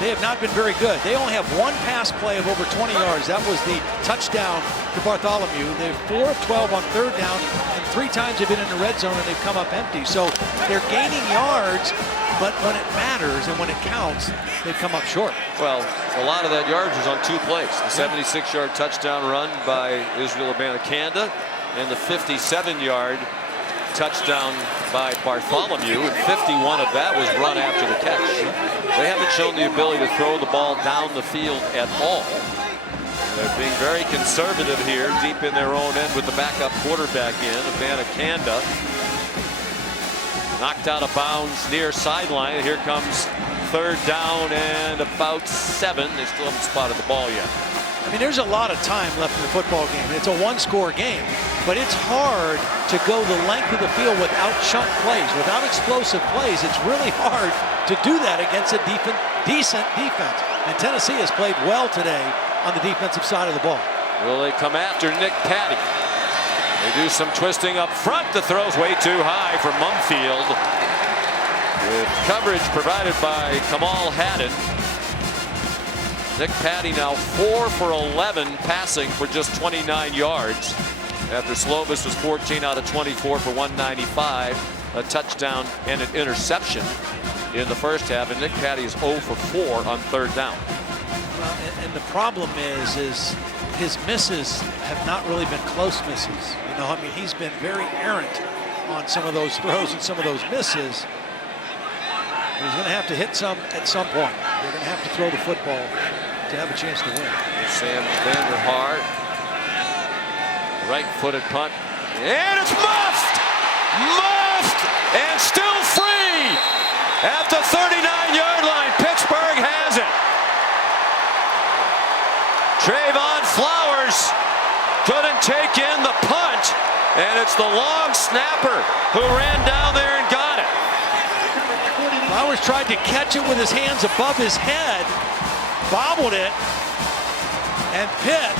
they have not been very good. They only have one pass play of over 20 yards. That was the touchdown to Bartholomew. They're 4 of 12 on third down, and 3 times they've been in the red zone and they've come up empty. So they're gaining yards, but when it matters and when it counts, they've come up short. Well, a lot of that yardage was on 2 plays. The 76-yard touchdown run by Israel Abanikanda and the 57-yard touchdown by Bartholomew, and 51 of that was run after the catch. They haven't shown the ability to throw the ball down the field at all. They're being very conservative here, deep in their own end with the backup quarterback in. Abanikanda knocked out of bounds near sideline. Here comes third down and about 7. They still haven't spotted the ball yet. I mean, there's a lot of time left in the football game. It's a one-score game, but it's hard to go the length of the field without chunk plays, without explosive plays. It's really hard to do that against a decent defense. And Tennessee has played well today on the defensive side of the ball. Will they come after Nick Patty? They do some twisting up front. The throw's way too high for Mumfield, with coverage provided by Kamal Haddon. Nick Patty now 4 for 11 passing for just 29 yards after Slovis was 14 out of 24 for 195, a touchdown and an interception in the first half, and Nick Patty is 0 for 4 on third down. Well, and the problem is his misses have not really been close misses. You know, I mean, he's been very errant on some of those throws and some of those misses. He's going to have to hit some at some point. They're going to have to throw the football to have a chance to win. Sam Vanderhaar, right-footed punt, and it's muffed! Muffed! And still free! At the 39-yard line, Pittsburgh has it. Trayvon Flowers couldn't take in the punt, and it's the long snapper who ran down there and got it. Flowers tried to catch it with his hands above his head, bobbled it, and Pitt,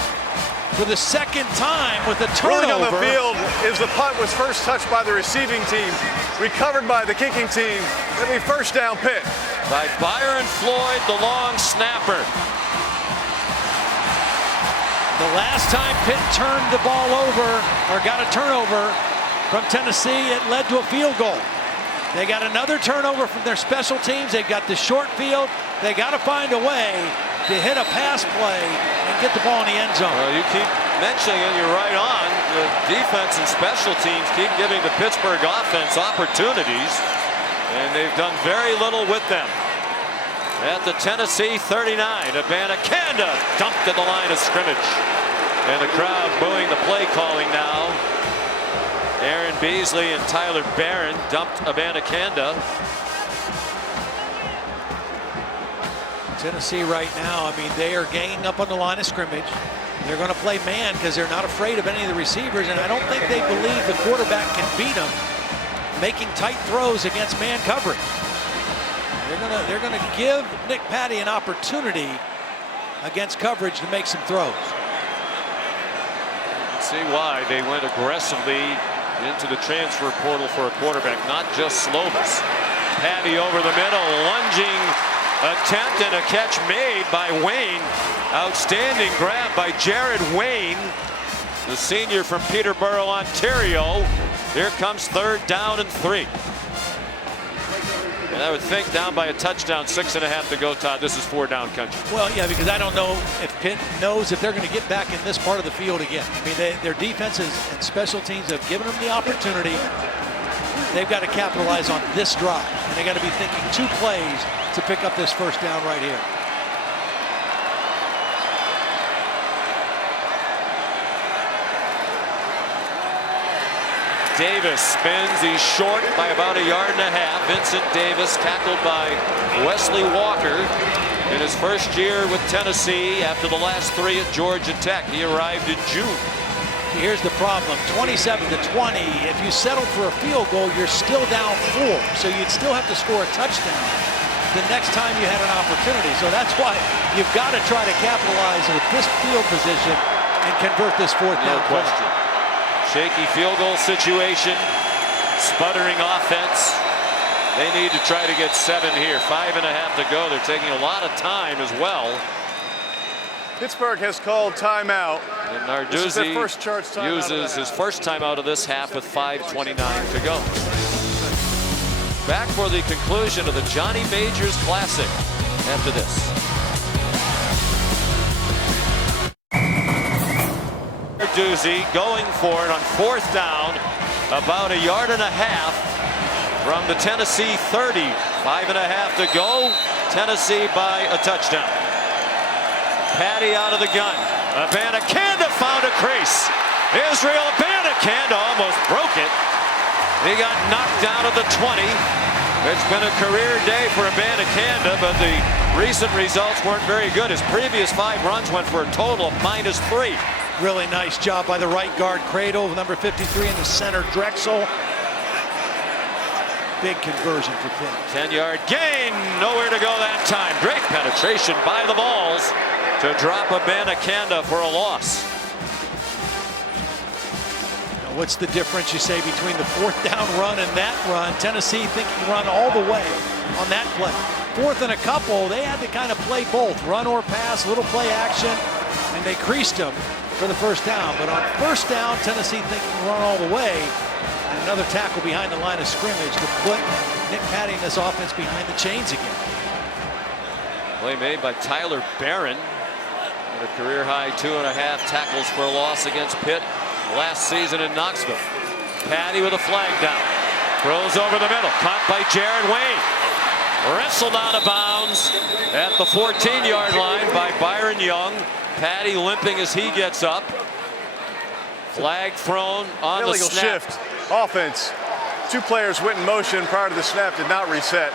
for the second time with a turnover. Ruling on the field is the punt was first touched by the receiving team, recovered by the kicking team. It'll be first down Pitt. By Byron Floyd, the long snapper. The last time Pitt turned the ball over, or got a turnover from Tennessee, it led to a field goal. They got another turnover from their special teams. They got the short field. They got to find a way to hit a pass play and get the ball in the end zone. Well, you keep mentioning it, you're right on. The defense and special teams keep giving the Pittsburgh offense opportunities, and they've done very little with them. At the Tennessee 39, Abanikanda dumped at the line of scrimmage. And the crowd booing the play calling now. Aaron Beasley and Tyler Barron dumped Abanikanda. Tennessee right now, I mean, they are ganging up on the line of scrimmage. They're going to play man because they're not afraid of any of the receivers, and I don't think they believe the quarterback can beat them making tight throws against man coverage. They're going to give Nick Patty an opportunity against coverage to make some throws. See why they went aggressively into the transfer portal for a quarterback, not just Slovis. Patty over the middle, lunging attempt and a catch made by Wayne. Outstanding grab by Jared Wayne, the senior from Peterborough, Ontario. Here comes third down and 3. And I would think down by a touchdown, 6.5 to go, Todd. This is 4 down country. Well, yeah, because I don't know if Pitt knows if they're going to get back in this part of the field again. I mean, their defenses and special teams have given them the opportunity. They've got to capitalize on this drive, and they got to be thinking 2 plays to pick up this first down right here. Davis spins. He's short by about 1.5 yards. Vincent Davis tackled by Wesley Walker in his first year with Tennessee after the last 3 at Georgia Tech. He arrived in June. Here's the problem, 27-20. If you settle for a field goal, you're still down 4. So you'd still have to score a touchdown the next time you had an opportunity. So that's why you've got to try to capitalize with this field position and convert this 4th down. No question. Shaky field goal situation, sputtering offense. They need to try to get 7 here. 5.5 to go. They're taking a lot of time as well. Pittsburgh has called timeout. And Narduzzi uses his first timeout of this half with 5:29 to go. Back for the conclusion of the Johnny Majors Classic after this. Narduzzi going for it on 4th down, about 1.5 yards from the Tennessee 30. 5.5 to go. Tennessee by a touchdown. Patty out of the gun. Abanikanda found a crease. Israel Abanikanda almost broke it. He got knocked down at the 20. It's been a career day for Abanikanda, but the recent results weren't very good. His previous 5 runs went for a total of -3. Really nice job by the right guard, Cradle, number 53 in the center, Drexel. Big conversion for Pitt. 10-yard gain, nowhere to go that time. Great penetration by the Vols to drop Abanikanda for a loss. Now what's the difference, you say, between the 4th down run and that run? Tennessee thinking run all the way on that play. 4th and a couple, they had to kind of play both, run or pass, little play action, and they creased them for the 1st down. But on 1st down, Tennessee thinking run all the way. And another tackle behind the line of scrimmage to put Nick Patty and this offense behind the chains again. Play made by Tyler Barron. A career high 2.5 tackles for a loss against Pitt last season in Knoxville. Patty with a flag down. Throws over the middle. Caught by Jared Wayne. Wrestled out of bounds at the 14-yard line by Byron Young. Patty limping as he gets up. Flag thrown on the illegal snap. Shift. Offense. 2 players went in motion prior to the snap, did not reset.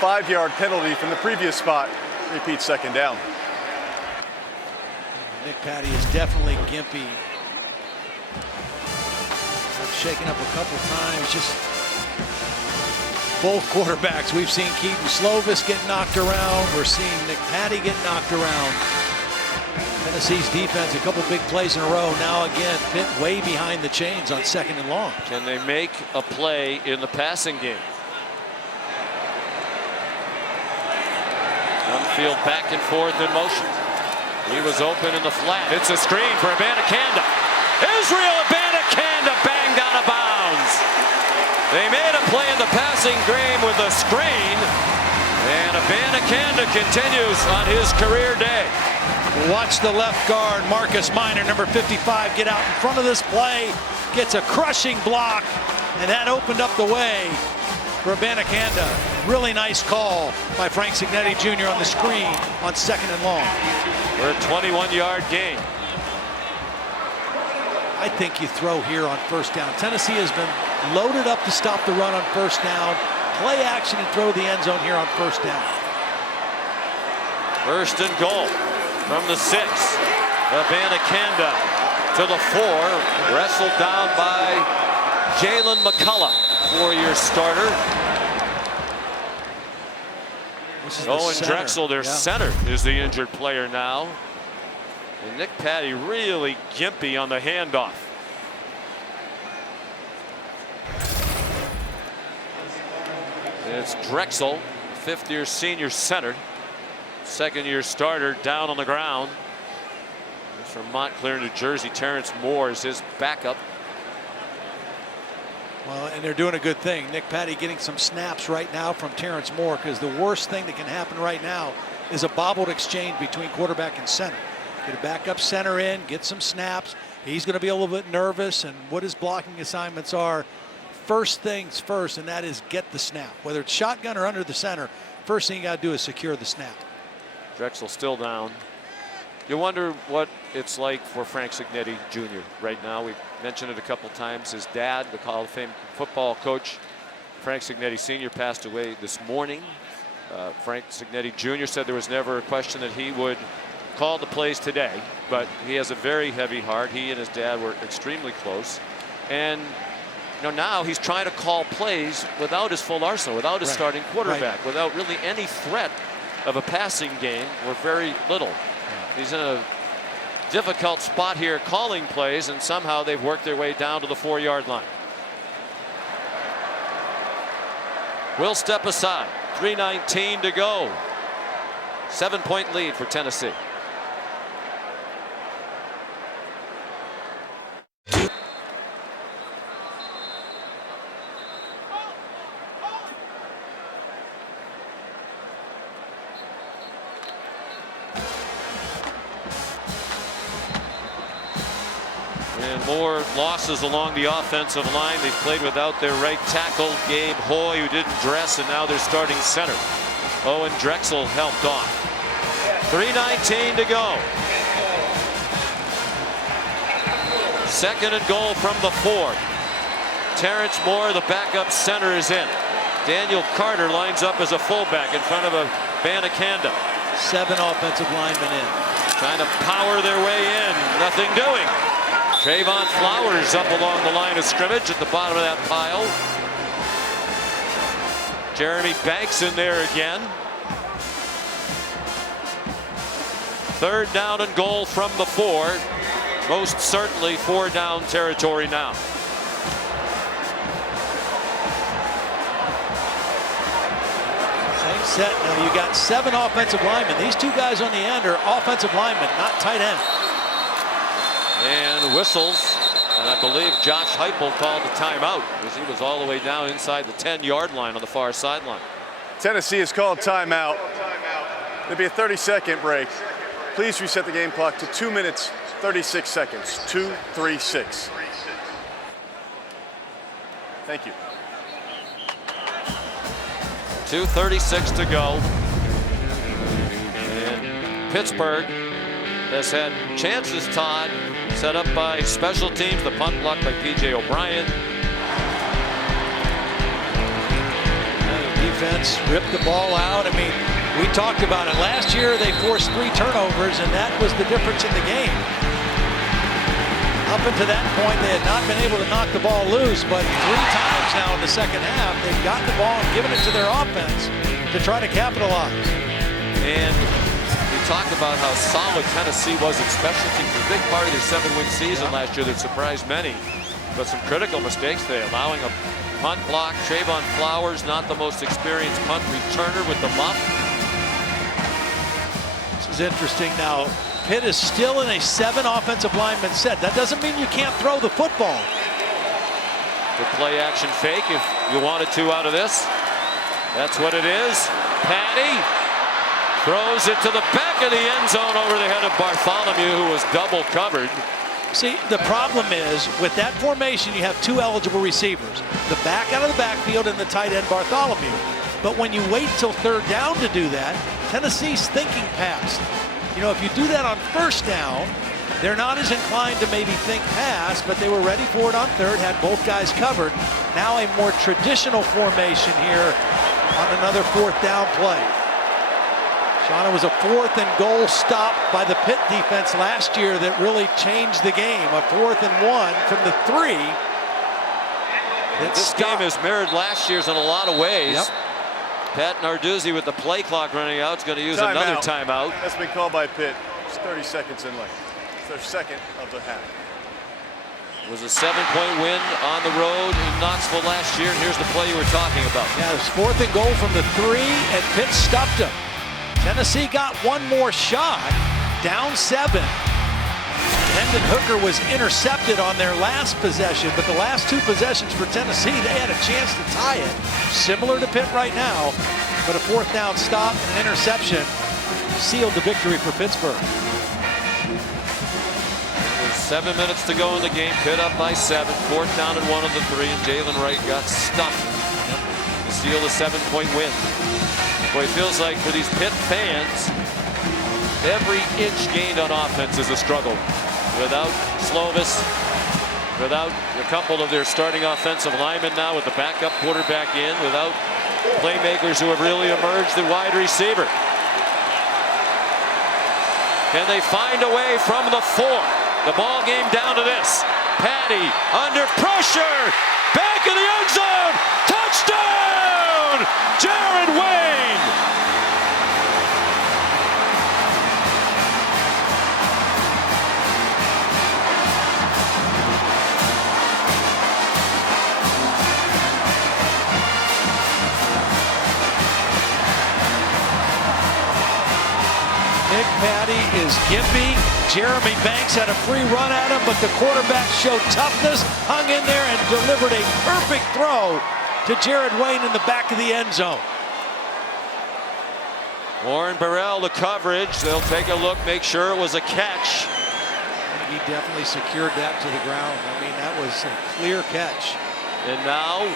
5-yard penalty from the previous spot. Repeat 2nd down. Nick Patty is definitely gimpy. Shaken up a couple times. Just both quarterbacks. We've seen Keaton Slovis get knocked around. We're seeing Nick Patty get knocked around. Tennessee's defense, a couple big plays in a row. Now again, Pitt way behind the chains on 2nd and long. Can they make a play in the passing game? One field back and forth in motion. He was open in the flat. It's a screen for Abanikanda. Israel Abanikanda banged out of bounds. They made a play in the passing game with a screen. And Abanikanda continues on his career day. Watch the left guard, Marcus Minor, number 55, get out in front of this play. Gets a crushing block. And that opened up the way for Abanikanda. Really nice call by Frank Signetti Jr. on the screen on 2nd and long. For a 21-yard gain. I think you throw here on 1st down. Tennessee has been loaded up to stop the run on 1st down. Play action and throw the end zone here on 1st down. 1st and goal from the 6. Abanikanda to the 4. Wrestled down by Jalen McCullough, 4-year starter. Owen Drexel, their center, is the injured player now. And Nick Patty really gimpy on the handoff. It's Drexel, 5th-year senior center. 2nd-year starter down on the ground. It's from Montclair, New Jersey. Terrence Moore is his backup. Well, and they're doing a good thing. Nick Patty getting some snaps right now from Terrence Moore, because the worst thing that can happen right now is a bobbled exchange between quarterback and center. Get a backup center in, get some snaps. He's going to be a little bit nervous, and what his blocking assignments are. First things first, and that is get the snap. Whether it's shotgun or under the center, first thing you got to do is secure the snap. Drexel still down. You wonder what it's like for Frank Signetti Jr. right now. We've mentioned it a couple times. His dad, the Hall of Fame football coach, Frank Signetti Sr., passed away this morning. Frank Signetti Jr. said there was never a question that he would call the plays today, but he has a very heavy heart. He and his dad were extremely close. And now he's trying to call plays without his full arsenal, without his starting quarterback, without really any threat of a passing game, or very little. He's in a difficult spot here calling plays, and somehow they've worked their way down to the 4-yard line. will step aside. 3:19 to go. 7-point lead for Tennessee. And more losses along the offensive line. They've played without their right tackle, Gabe Hoy, who didn't dress, and now they're starting center. Owen Drexel helped off. 3:19 to go. 2nd and goal from the 4. Terrence Moore, the backup center, is in. Daniel Carter lines up as a fullback in front of a Banacanda. 7 offensive linemen in. Trying to power their way in. Nothing doing. Trayvon Flowers up along the line of scrimmage at the bottom of that pile. Jeremy Banks in there again. 3rd down and goal from the 4. Most certainly 4 down territory now. Same set. Now you got 7 offensive linemen. These 2 guys on the end are offensive linemen, not tight ends. And whistles, and I believe Josh Heupel called the timeout because he was all the way down inside the 10-yard line on the far sideline. Tennessee has called timeout. There'll be a 30-second break. Please reset the game clock to 2 minutes, 36 seconds. 2:36. Thank you. 2:36 to go. And Pittsburgh has had chances, Todd, set up by special teams. The punt block by P.J. O'Brien. The defense ripped the ball out. I mean, we talked about it. Last year they forced 3 turnovers, and that was the difference in the game. Up until that point, they had not been able to knock the ball loose, but 3 times now in the second half, they've gotten the ball and given it to their offense to try to capitalize. And we talked about how solid Tennessee was in special teams. A big part of their 7-win season last year that surprised many. But some critical mistakes there, allowing a punt block. Trayvon Flowers, not the most experienced punt returner with the muff. This is interesting now. Pitt is still in a 7 offensive lineman set. That doesn't mean you can't throw the football. The play action fake if you wanted to out of this. That's what it is. Patty throws it to the back of the end zone over the head of Bartholomew, who was double covered. See, the problem is with that formation, you have 2 eligible receivers. The back out of the backfield and the tight end Bartholomew. But when you wait till 3rd down to do that, Tennessee's thinking pass. You know, if you do that on 1st down, they're not as inclined to maybe think pass, but they were ready for it on 3rd, had both guys covered. Now a more traditional formation here on another 4th down play. Shauna, was a 4th and goal stop by the Pitt defense last year that really changed the game. A 4th and 1 from the 3. This game is mirrored last year's in a lot of ways. Yep. Pat Narduzzi with the play clock running out is going to use another timeout. That's been called by Pitt. It's 30 seconds in length. It's their 2nd of the half. It was a 7-point win on the road in Knoxville last year, and here's the play you were talking about. Yeah, it was 4th and goal from the 3, and Pitt stuffed him. Tennessee got one more shot, down 7. Hendon Hooker was intercepted on their last possession, but the last 2 possessions for Tennessee, they had a chance to tie it, similar to Pitt right now, but a 4th down stop and an interception sealed the victory for Pittsburgh. There's 7 minutes to go in the game. Pitt up by 7, 4th down and 1 on the 3, and Jalen Wright got stuffed to seal the 7-point win. Boy, it feels like for these Pitt fans, every inch gained on offense is a struggle. Without Slovis, without a couple of their starting offensive linemen now with the backup quarterback in, without playmakers who have really emerged at wide receiver. Can they find a way from the 4? The ball game down to this. Patty under pressure, back of the end zone, touchdown, Jared Wayne. Patty, is gimpy. Jeremy Banks had a free run at him, but the quarterback showed toughness, hung in there, and delivered a perfect throw to Jared Wayne in the back of the end zone. Warren Burrell, the coverage. They'll take a look, make sure it was a catch. He definitely secured that to the ground. I mean, that was a clear catch. And now,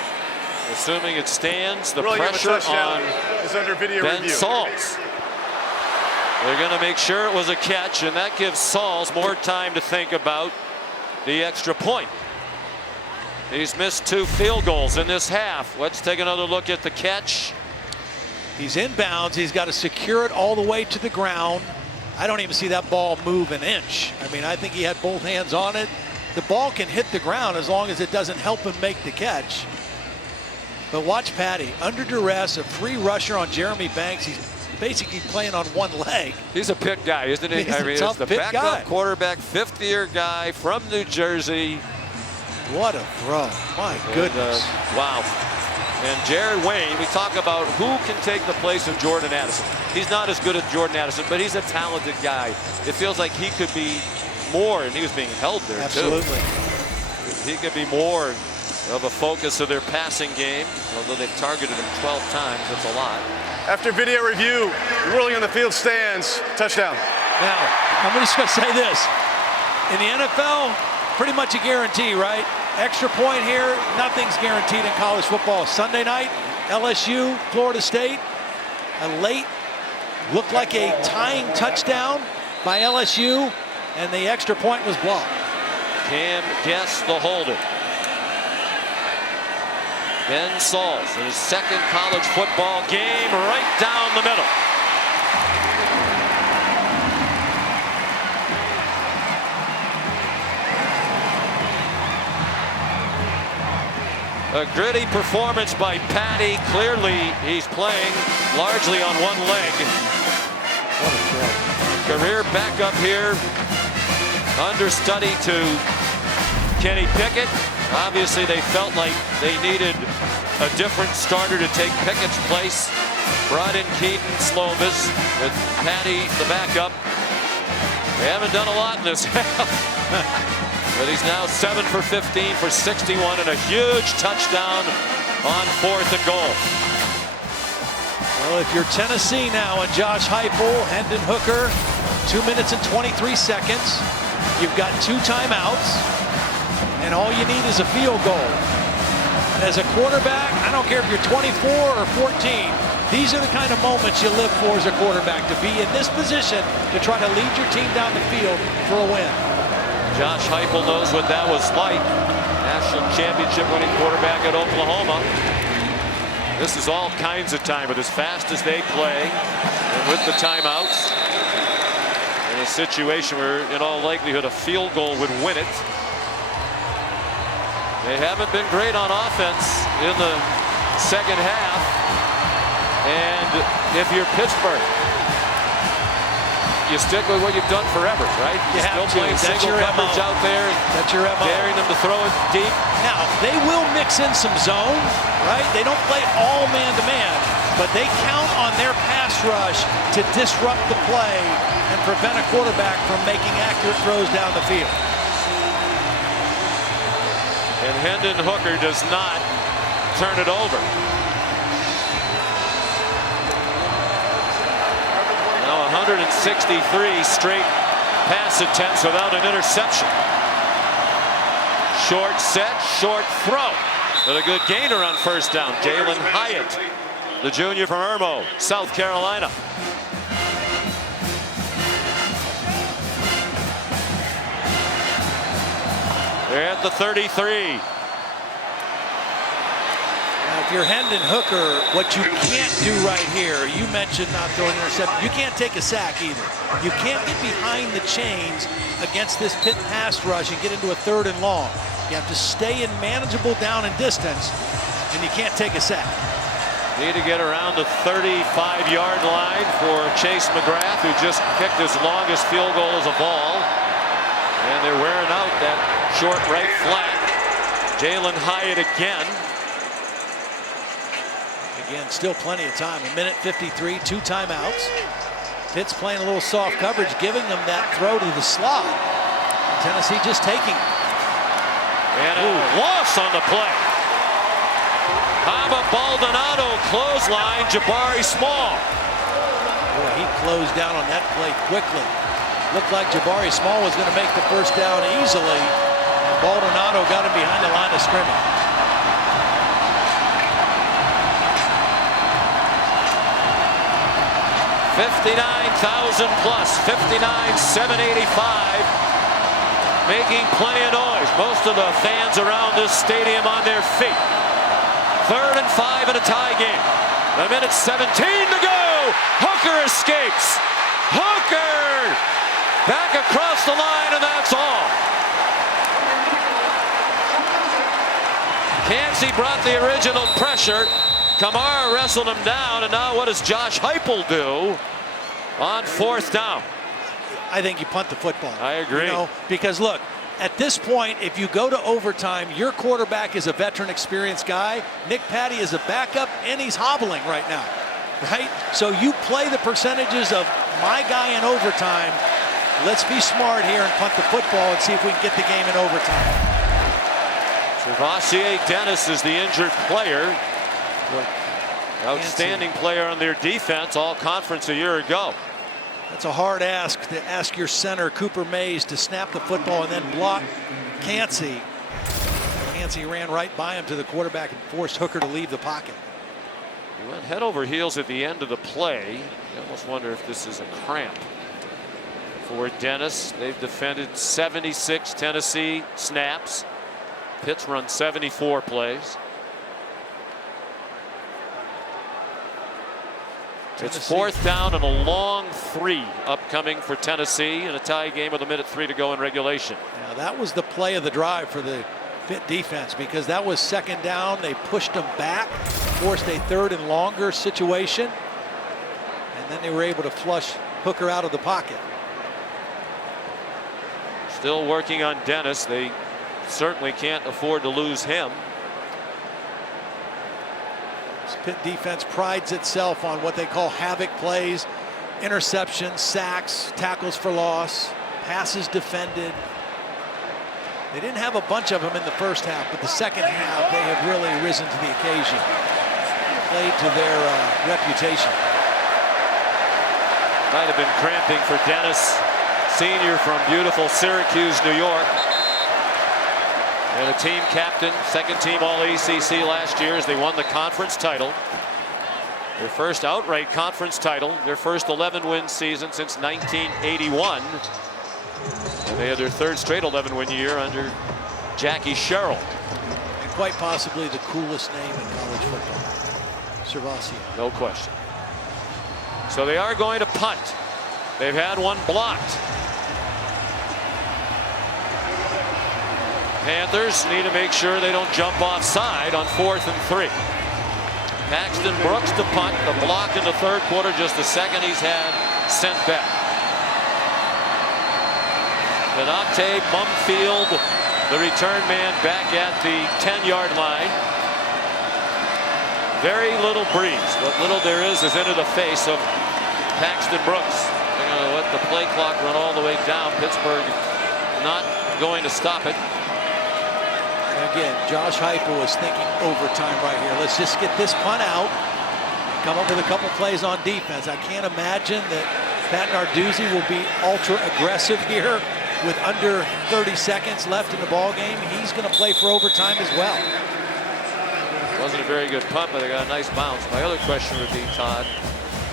assuming it stands, the Really pressure on is under video Ben review. Sauls. They're going to make sure it was a catch, and that gives Sauls more time to think about the extra point. He's missed 2 field goals in this half. Let's take another look at the catch. He's inbounds. He's got to secure it all the way to the ground. I don't even see that ball move an inch. I mean, I think he had both hands on it. The ball can hit the ground as long as it doesn't help him make the catch. But watch Patty, under duress, a free rusher on Jeremy Banks. He's basically playing on one leg. He's a Pitt guy, isn't he? He's I mean, it's the Pitt backup guy. quarterback, 5th-year guy from New Jersey. What a throw. My goodness. Wow. And Jared Wayne, we talk about who can take the place of Jordan Addison. He's not as good as Jordan Addison, but he's a talented guy. It feels like he could be more, and he was being held there, Absolutely. too. He could be more of a focus of their passing game, although they've targeted him 12 times. That's a lot. After video review, ruling on the field stands, touchdown. Now, I'm just going to say this. In the NFL, pretty much a guarantee, right? Extra point here, nothing's guaranteed in college football. Sunday night, LSU, Florida State, a late, looked like a tying touchdown by LSU, and the extra point was blocked. Cam guess the holding. Ben Sauls in his 2nd college football game, right down the middle. A gritty performance by Patty. Clearly, he's playing largely on one leg. What a throw. Career backup here. Understudy to Kenny Pickett. Obviously, they felt like they needed a different starter to take Pickett's place. Brought in Keaton Slovis with Patty, the backup. They haven't done a lot in this half. But he's now 7 for 15 for 61 and a huge touchdown on 4th and goal. Well, if you're Tennessee now and Josh Heupel, Hendon Hooker, 2 minutes and 23 seconds, you've got 2 timeouts, and all you need is a field goal. As a quarterback, I don't care if you're 24 or 14, these are the kind of moments you live for as a quarterback, to be in this position to try to lead your team down the field for a win. Josh Heupel knows what that was like. National championship winning quarterback at Oklahoma. This is all kinds of time, but as fast as they play and with the timeouts, in a situation where in all likelihood a field goal would win it. They haven't been great on offense in the 2nd half. And if you're Pittsburgh, you stick with what you've done forever, right? You're still playing single coverage out there. That's your MO. Daring them to throw it deep. Now, they will mix in some zone, right? They don't play all man-to-man, but they count on their pass rush to disrupt the play and prevent a quarterback from making accurate throws down the field. And Hendon Hooker does not turn it over. Now 163 straight pass attempts without an interception. Short set, short throw. With a good gainer on 1st down. Jalen Hyatt, the junior from Irmo, South Carolina. They're at the 33. If you're Hendon Hooker, what you can't do right here, you mentioned not throwing an interception. You can't take a sack either. You can't get behind the chains against this Pitt pass rush and get into a 3rd and long. You have to stay in manageable down and distance, and you can't take a sack. Need to get around the 35-yard line for Chase McGrath, who just kicked his longest field goal as a ball. And they're wearing out that short right flat. Jalen Hyatt again. Again, still plenty of time. 1:53, 2 timeouts. Pitt's playing a little soft coverage, giving them that throw to the slot. Tennessee just taking it. And a loss on the play. How about Baldonado clothesline Jabari Small? Boy, he closed down on that play quickly. Looked like Jabari Small was going to make the first down easily. And Baldonado got him behind the line of scrimmage. 59,000 plus, 59,785, making plenty of noise. Most of the fans around this stadium on their feet. 3rd and 5 in a tie game. 1:17 to go. Hooker escapes. Hooker back across the line, and that's all. Cansey brought the original pressure. Kamara wrestled him down, and now what does Josh Heupel do on 4th down? I think you punt the football. I agree. You know, because look, at this point, if you go to overtime, your quarterback is a veteran, experienced guy. Nick Patty is a backup, and he's hobbling right now, right? So you play the percentages of my guy in overtime. Let's be smart here and punt the football and see if we can get the game in overtime. Servassier Dennis is the injured player. Outstanding player on their defense, all conference a year ago. That's a hard ask to ask your center, Cooper Mays, to snap the football and then block Cansey. Cansey ran right by him to the quarterback and forced Hooker to leave the pocket. He went head over heels at the end of the play. You almost wonder if this is a cramp for Dennis. They've defended 76 Tennessee snaps. Pitt's run 74 plays. It's 4th down and a long 3 upcoming for Tennessee in a tie game with 1:03 to go in regulation. Now that was the play of the drive for the Pitt defense, because that was 2nd down. They pushed them back, forced a 3rd and longer situation, and then they were able to flush Hooker out of the pocket. Still working on Dennis. They certainly can't afford to lose him. This Pitt defense prides itself on what they call havoc plays, interceptions, sacks, tackles for loss, passes defended. They didn't have a bunch of them in the first half, but the second half they have really risen to the occasion. Played to their reputation. Might have been cramping for Dennis, senior from beautiful Syracuse, New York. And a team captain, 2nd team All-ACC last year as they won the conference title. Their first outright conference title, their first 11-win season since 1981. And they had their 3rd straight 11-win year under Jackie Sherrill. And quite possibly the coolest name in college football, Servassier. No question. So they are going to punt. They've had one blocked. Panthers need to make sure they don't jump offside on 4th and 3. Paxton Brooks to punt. The block in the 3rd quarter, just the second he's had sent back. Benante Mumfield, the return man, back at the 10-yard line. Very little breeze. What little there is into the face of Paxton Brooks. They're going to let the play clock run all the way down. Pittsburgh not going to stop it. Again, Josh Heupel was thinking overtime right here. Let's just get this punt out and come up with a couple plays on defense. I can't imagine that Pat Narduzzi will be ultra aggressive here with under 30 seconds left in the ball game. He's going to play for overtime as well. Wasn't a very good punt, but they got a nice bounce. My other question would be, Todd,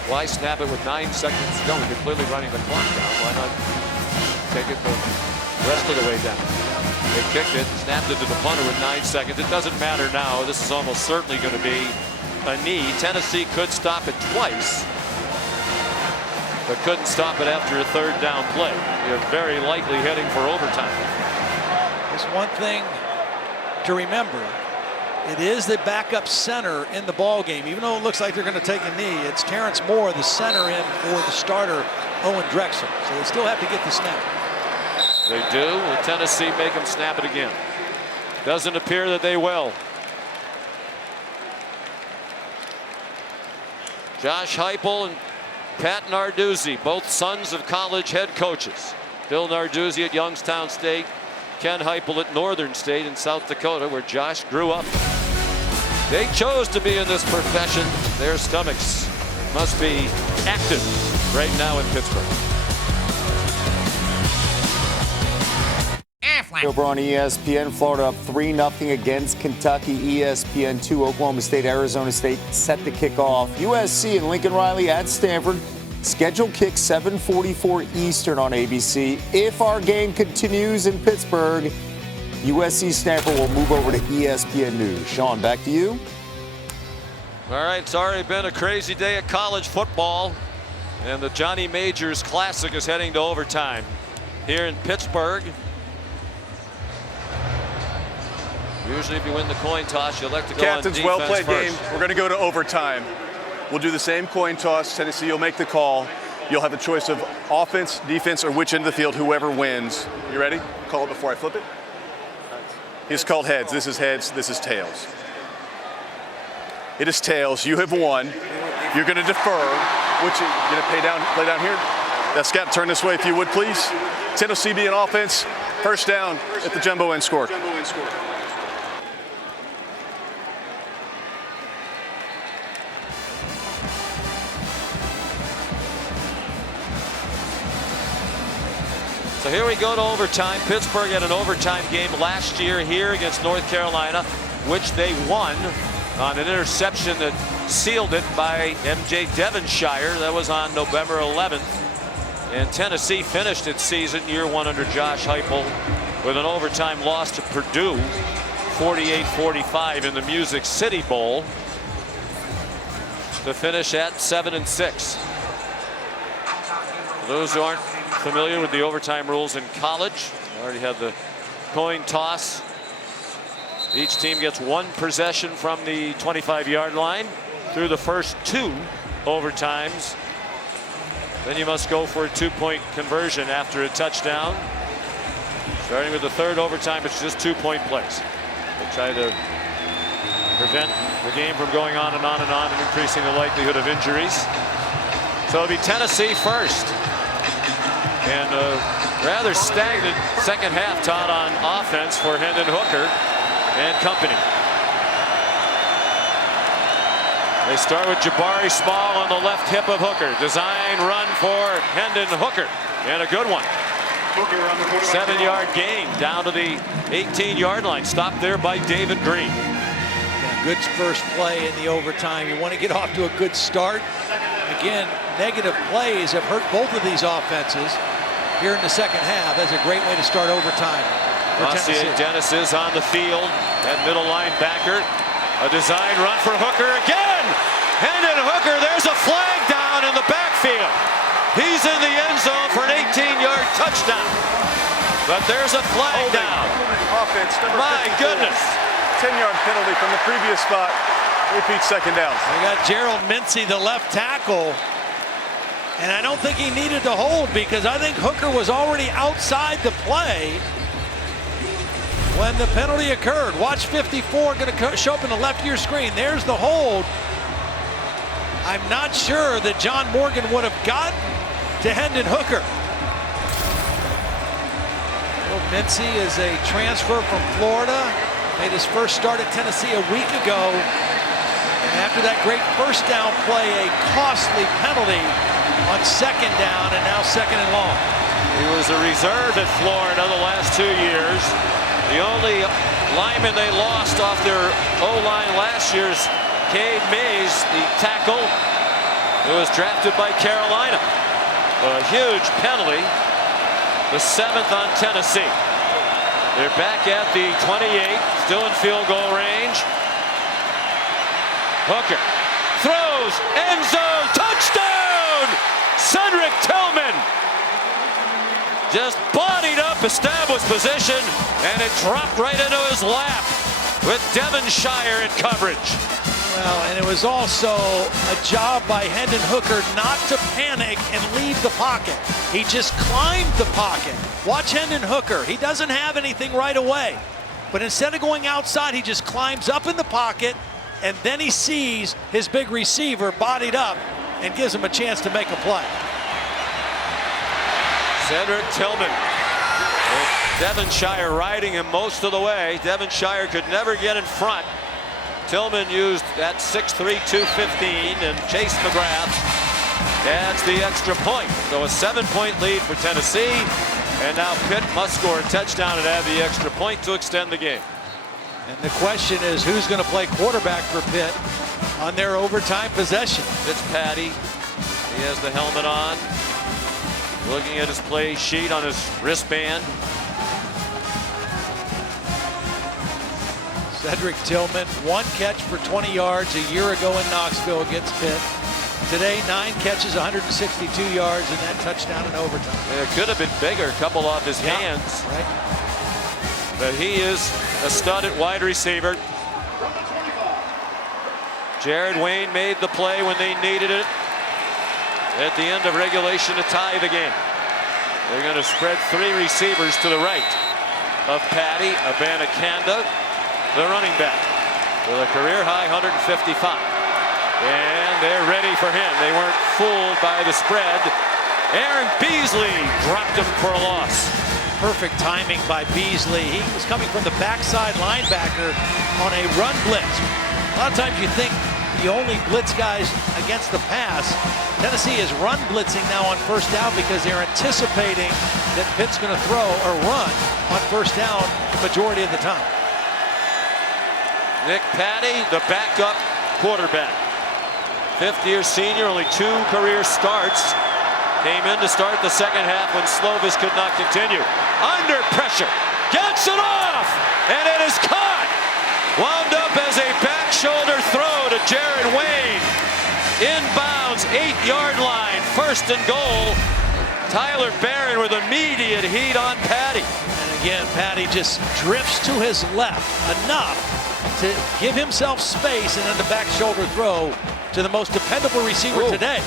why snap it with 9 seconds to go? You're clearly running the clock down. Why not take it the rest of the way down? They kicked it, snapped it to the punter with 9 seconds. It doesn't matter now. This is almost certainly going to be a knee. Tennessee could stop it twice, but couldn't stop it after a 3rd down play. You're very likely heading for overtime. There's one thing to remember. It is the backup center in the ball game. Even though it looks like they're going to take a knee, it's Terrence Moore, the center, in for the starter, Owen Drexel. So they still have to get the snap. They do. Will Tennessee make them snap it again? Doesn't appear that they will. Josh Heupel and Pat Narduzzi, both sons of college head coaches. Bill Narduzzi at Youngstown State, Ken Heupel at Northern State in South Dakota, where Josh grew up. They chose to be in this profession. Their stomachs must be active right now in Pittsburgh. Over on ESPN, Florida up 3-0 against Kentucky. ESPN 2, Oklahoma State, Arizona State set to kick off. USC and Lincoln Riley at Stanford. Scheduled kick 7:44 Eastern on ABC. If our game continues in Pittsburgh, USC Stanford will move over to ESPN News. Sean, back to you. All right, it's already been a crazy day of college football, and the Johnny Majors Classic is heading to overtime here in Pittsburgh. Usually if you win the coin toss, you elect to go Captain's on defense well played first. game. We're going to go to overtime. We'll do the same coin toss. Tennessee, you'll make the call. You'll have a choice of offense, defense, or which end of the field, whoever wins. You ready? Call it before I flip it. He's called heads. This is heads. This is tails. It is tails. You have won. You're going to defer. Which you're going to play down here. Scott, turn this way if you would, please. Tennessee being offense. First down at the jumbo end score. So here we go to overtime. Pittsburgh had an overtime game last year here against North Carolina, which they won on an interception that sealed it by M.J. Devonshire. That was on November 11th. And Tennessee finished its season year one under Josh Heupel with an overtime loss to Purdue, 48-45 in the Music City Bowl, to finish at 7-6. For those who aren't familiar with the overtime rules in college, I already had the coin toss. Each team gets one possession from the 25-yard line through the first two overtimes. Then you must go for a two-point conversion after a touchdown. Starting with the third overtime, it's just two-point plays. They try to prevent the game from going on and on and on and increasing the likelihood of injuries. So it'll be Tennessee first. And a rather stagnant second half, Todd, on offense for Hendon Hooker and company. They start with Jabari Small on the left hip of Hooker. Design run for Hendon Hooker, and a good one. 7-yard gain down to the 18-yard line. Stopped there by David Green. Yeah, good first play in the overtime. You want to get off to a good start. Again, negative plays have hurt both of these offenses here in the second half. That's a great way to start overtime for Tennessee. Dennis is on the field at middle linebacker. A design run for Hooker again. Hendon Hooker, there's a flag down in the backfield. He's in the end zone for an 18-yard touchdown. But there's a flag down. Offense, My 54. goodness. 10-yard penalty from the previous spot. Repeat second down. We got Gerald Mincy, the left tackle. And I don't think he needed to hold, because I think Hooker was already outside the play when the penalty occurred. Watch 54 going to show up in the left of your screen. There's the hold. I'm not sure that John Morgan would have gotten to Hendon Hooker. Gerald Mincy is a transfer from Florida. Made his first start at Tennessee a week ago. And after that great first down play, a costly penalty on second down, and now second and long. He was a reserve at Florida the last 2 years. The only lineman they lost off their O-line last year's Cade Mays, the tackle, who was drafted by Carolina. A huge penalty, the 7th on Tennessee. They're back at the 28, still in field goal range. Hooker throws, end zone, touchdown! Cedric Tillman just bodied up, established position, and it dropped right into his lap with Devonshire in coverage. Well, and it was also a job by Hendon Hooker not to panic and leave the pocket. He just climbed the pocket. Watch Hendon Hooker. He doesn't have anything right away. But instead of going outside, he just climbs up in the pocket, and then he sees his big receiver bodied up and gives him a chance to make a play. Cedric Tillman. Devonshire riding him most of the way. Devonshire could never get in front. Tillman used that 6'3", 215, and Chase McGrath adds the extra point. So a 7-point lead for Tennessee, and now Pitt must score a touchdown and add the extra point to extend the game. And the question is, who's going to play quarterback for Pitt on their overtime possession? Fitzpatrick, he has the helmet on, looking at his play sheet on his wristband. Cedric Tillman, 1 catch for 20 yards a year ago in Knoxville against Pitt. Today, 9 catches, 162 yards, and that touchdown in overtime. It could have been bigger, a couple off his hands. Right. But he is a stud at wide receiver. Jared Wayne made the play when they needed it at the end of regulation to tie the game. They're going to spread 3 receivers to the right of Patty Abanikanda, the running back, with a career-high 155. And they're ready for him. They weren't fooled by the spread. Aaron Beasley dropped him for a loss. Perfect timing by Beasley. He was coming from the backside linebacker on a run blitz. A lot of times you think you only blitz guys against the pass. Tennessee is run blitzing now on first down because they're anticipating that Pitt's going to throw or run on first down the majority of the time. Nick Patty, the backup quarterback. 5th-year senior, only 2 career starts. Came in to start the second half when Slovis could not continue. Under pressure, gets it off, and it is caught. Wound up as a back shoulder throw to Jared Wayne. Inbounds, 8-yard line, 1st and goal. Tyler Barron with immediate heat on Patty. And again, Patty just drifts to his left enough to give himself space, and then the back shoulder throw to the most dependable receiver today.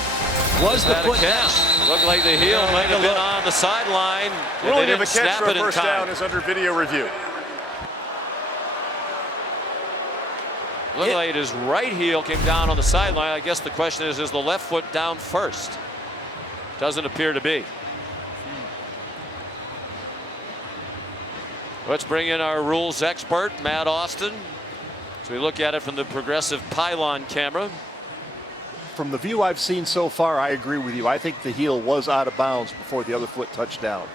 Was the foot down? Looked like the heel might have been on the sideline. Ruling of a catch for a first down is under video review. Looked like his right heel came down on the sideline. I guess the question is the left foot down first? Doesn't appear to be. Let's bring in our rules expert, Matt Austin. So we look at it from the progressive pylon camera. From the view I've seen so far, I agree with you. I think the heel was out of bounds before the other foot touched down.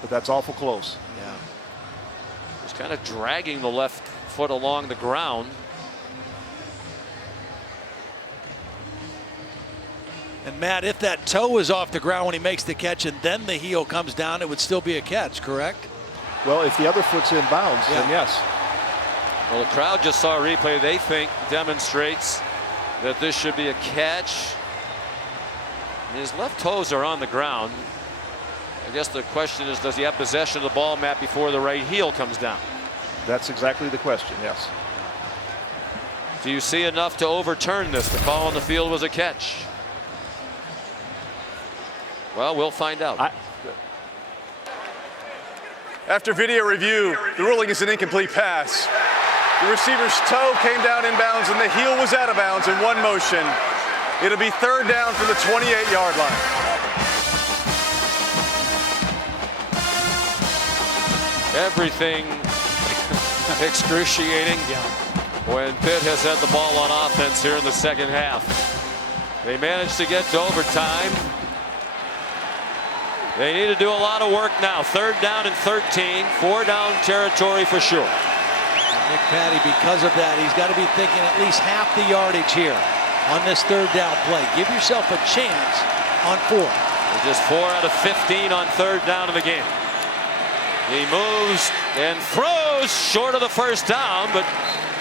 But that's awful close. Yeah. Just kind of dragging the left foot along the ground. And Matt, if that toe is off the ground when he makes the catch and then the heel comes down, it would still be a catch, correct? Well, if the other foot's in bounds, then yes. Well, the crowd just saw a replay they think demonstrates that this should be a catch. His left toes are on the ground. I guess the question is, does he have possession of the ball, Matt, before the right heel comes down? That's exactly the question, yes. Do you see enough to overturn this? The call on the field was a catch. Well, we'll find out. After video review, the ruling is an incomplete pass. The receiver's toe came down inbounds and the heel was out of bounds in one motion. It'll be 3rd down from the 28-yard line. Everything excruciating when Pitt has had the ball on offense here in the second half. They managed to get to overtime. They need to do a lot of work now. 3rd down and 13, 4-down territory for sure. Nick Patty, because of that, he's got to be thinking at least half the yardage here on this 3rd down play. Give yourself a chance on 4. They're just 4 out of 15 on 3rd down in the game. He moves and throws short of the 1st down, but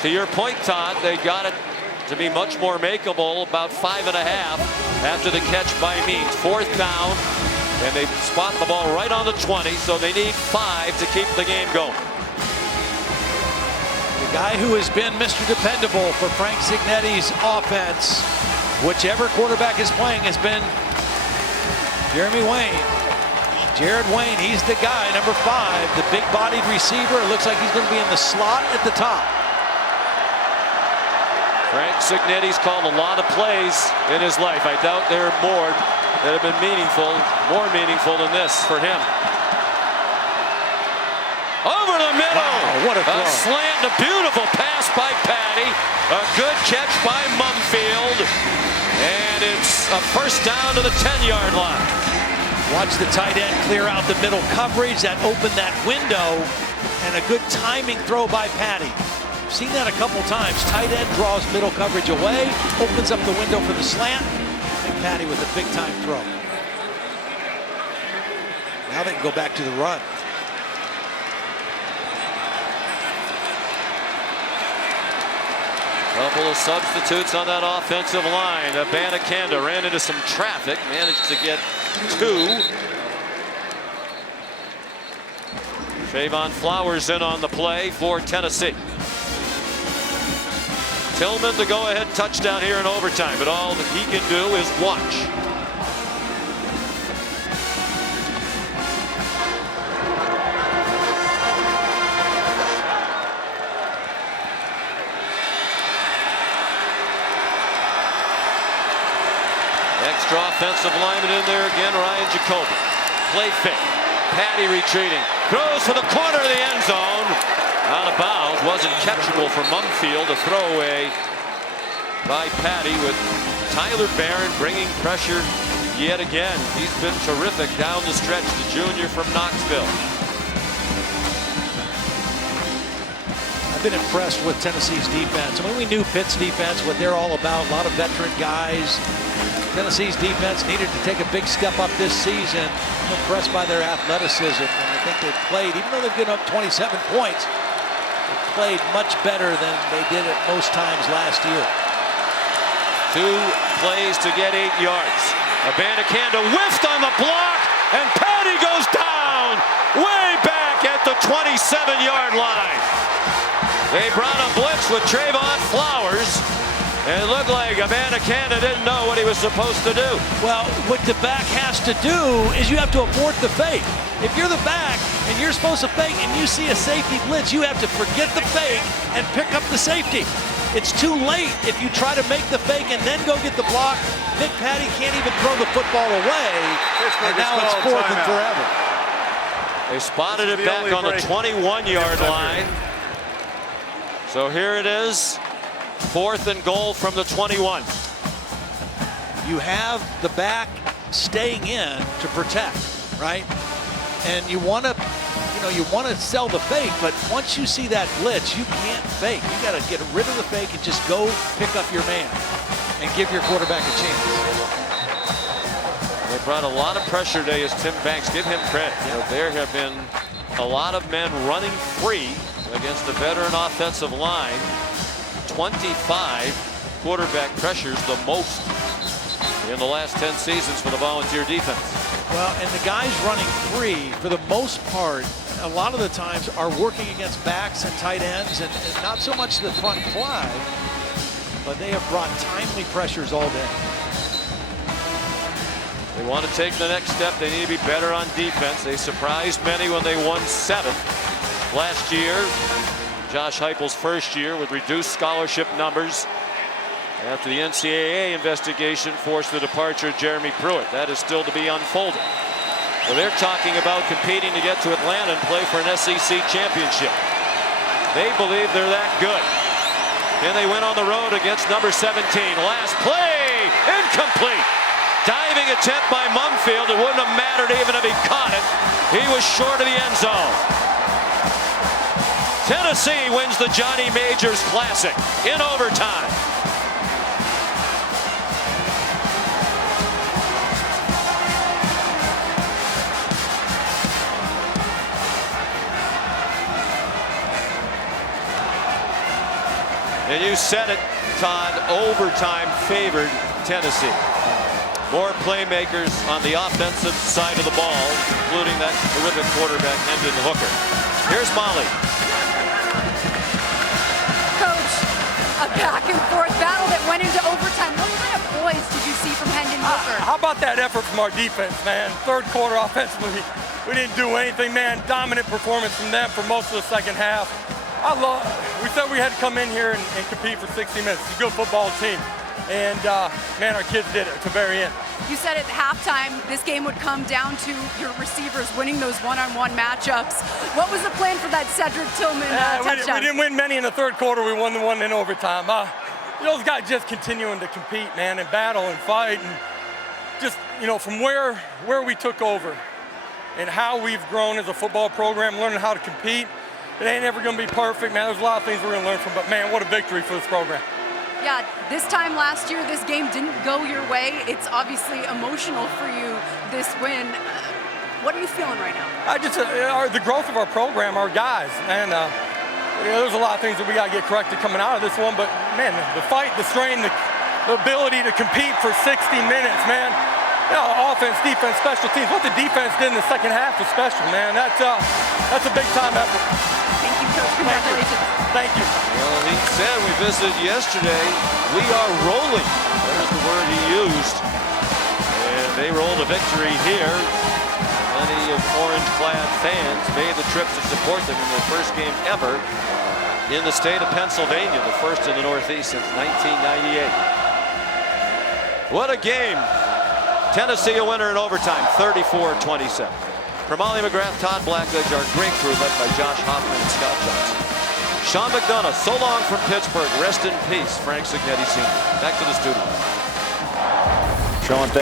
to your point, Todd, they got it to be much more makeable, about 5.5 after the catch by Means. 4th down, and they spot the ball right on the 20, so they need 5 to keep the game going. The guy who has been Mr. Dependable for Frank Cignetti's offense, whichever quarterback is playing, has been Jeremy Wayne. Jared Wayne, he's the guy, number 5, the big-bodied receiver. It looks like he's going to be in the slot at the top. Frank Cignetti's called a lot of plays in his life. I doubt there are more that have been more meaningful than this for him. Over the middle. Wow, what a throw. Slant, a beautiful pass by Patty. A good catch by Mumfield. And it's a first down to the 10-yard line. Watch the tight end clear out the middle coverage. That opened that window. And a good timing throw by Patty. Seen that a couple times. Tight end draws middle coverage away, opens up the window for the slant, and Patty with a big-time throw. Now they can go back to the run. Couple of substitutes on that offensive line. Abanikanda ran into some traffic, managed to get 2. Trayvon Flowers in on the play for Tennessee. Tillman the go-ahead touchdown here in overtime, but all that he can do is watch. Extra offensive lineman in there again, Ryan Jacoby. Play fake. Patty retreating. Throws for the corner of the end zone. Out of bounds. Wasn't catchable for Mumfield. A throwaway by Patty with Tyler Barron bringing pressure yet again. He's been terrific down the stretch. The junior from Knoxville. I've been impressed with Tennessee's defense. I mean, we knew Pitt's defense, what they're all about. A lot of veteran guys. Tennessee's defense needed to take a big step up this season. I'm impressed by their athleticism. And I think they've played, even though they've given up 27 points, they've played much better than they did at most times last year. 2 plays to get 8 yards. Abanikanda whiffed on the block, and Patty goes down way back at the 27-yard line. They brought a blitz with Trayvon Flowers. And it looked like Abanikanda didn't know what he was supposed to do. Well, what the back has to do is you have to abort the fake. If you're the back and you're supposed to fake and you see a safety blitz, you have to forget the fake and pick up the safety. It's too late if you try to make the fake and then go get the block. Nick Patty can't even throw the football away. And now it's 4th and forever. They spotted it back on the 21-yard line. So here it is. 4th and goal from the 21. You have the back staying in to protect, right? And you want to sell the fake, but once you see that blitz, you can't fake. You got to get rid of the fake and just go pick up your man and give your quarterback a chance. They brought a lot of pressure today, as Tim Banks, give him credit. You know, there have been a lot of men running free against the veteran offensive line. 25 quarterback pressures, the most in the last 10 seasons for the Volunteer defense. Well, and the guys running free, for the most part, a lot of the times are working against backs and tight ends, and not so much the front 5, but they have brought timely pressures all day. They want to take the next step. They need to be better on defense. They surprised many when they won 7th last year. Josh Heupel's first year with reduced scholarship numbers after the NCAA investigation forced the departure of Jeremy Pruitt. That is still to be unfolded. Well, they're talking about competing to get to Atlanta and play for an SEC championship. They believe they're that good. And they went on the road against number 17. Last play, incomplete. Diving attempt by Mumfield. It wouldn't have mattered even if he caught it. He was short of the end zone. Tennessee wins the Johnny Majors Classic in overtime. And you said it, Todd, overtime favored Tennessee. More playmakers on the offensive side of the ball, including that terrific quarterback, Hendon Hooker. Here's Molly. Coach, a back and forth battle that went into overtime. What kind of poise did you see from Hendon Hooker? How about that effort from our defense, man? Third quarter offensively, we didn't do anything, man. Dominant performance from them for most of the second half. I love We said we had to come in here and compete for 60 minutes. It's a good football team. And, man, our kids did it at the very end. You said at halftime this game would come down to your receivers winning those one-on-one matchups. What was the plan for that Cedric Tillman touchdown? We didn't win many in the third quarter. We won the one in overtime. Those guys just continuing to compete, man, and battle and fight. And just, from where we took over and how we've grown as a football program, learning how to compete. It ain't ever going to be perfect, man. There's a lot of things we're going to learn from. But, man, what a victory for this program. Yeah, this time last year, this game didn't go your way. It's obviously emotional for you, this win. What are you feeling right now? The growth of our program, our guys, and there's a lot of things that we got to get corrected coming out of this one. But, man, the fight, the strain, the ability to compete for 60 minutes, man. Offense, defense, special teams. What the defense did in the second half was special, man. That's a big-time effort. Thank you, Coach. Congratulations. Thank you. Well, he said, we visited yesterday, we are rolling. That is the word he used. And they rolled a victory here. Plenty of orange-clad fans made the trip to support them in their first game ever in the state of Pennsylvania, the first in the Northeast since 1998. What a game. Tennessee a winner in overtime, 34-27. For Molly McGrath, Todd Blackledge, our great crew led by Josh Hoffman and Scott Johnson. Sean McDonough, so long from Pittsburgh. Rest in peace, Frank Signetti Sr. Back to the studio. Sean,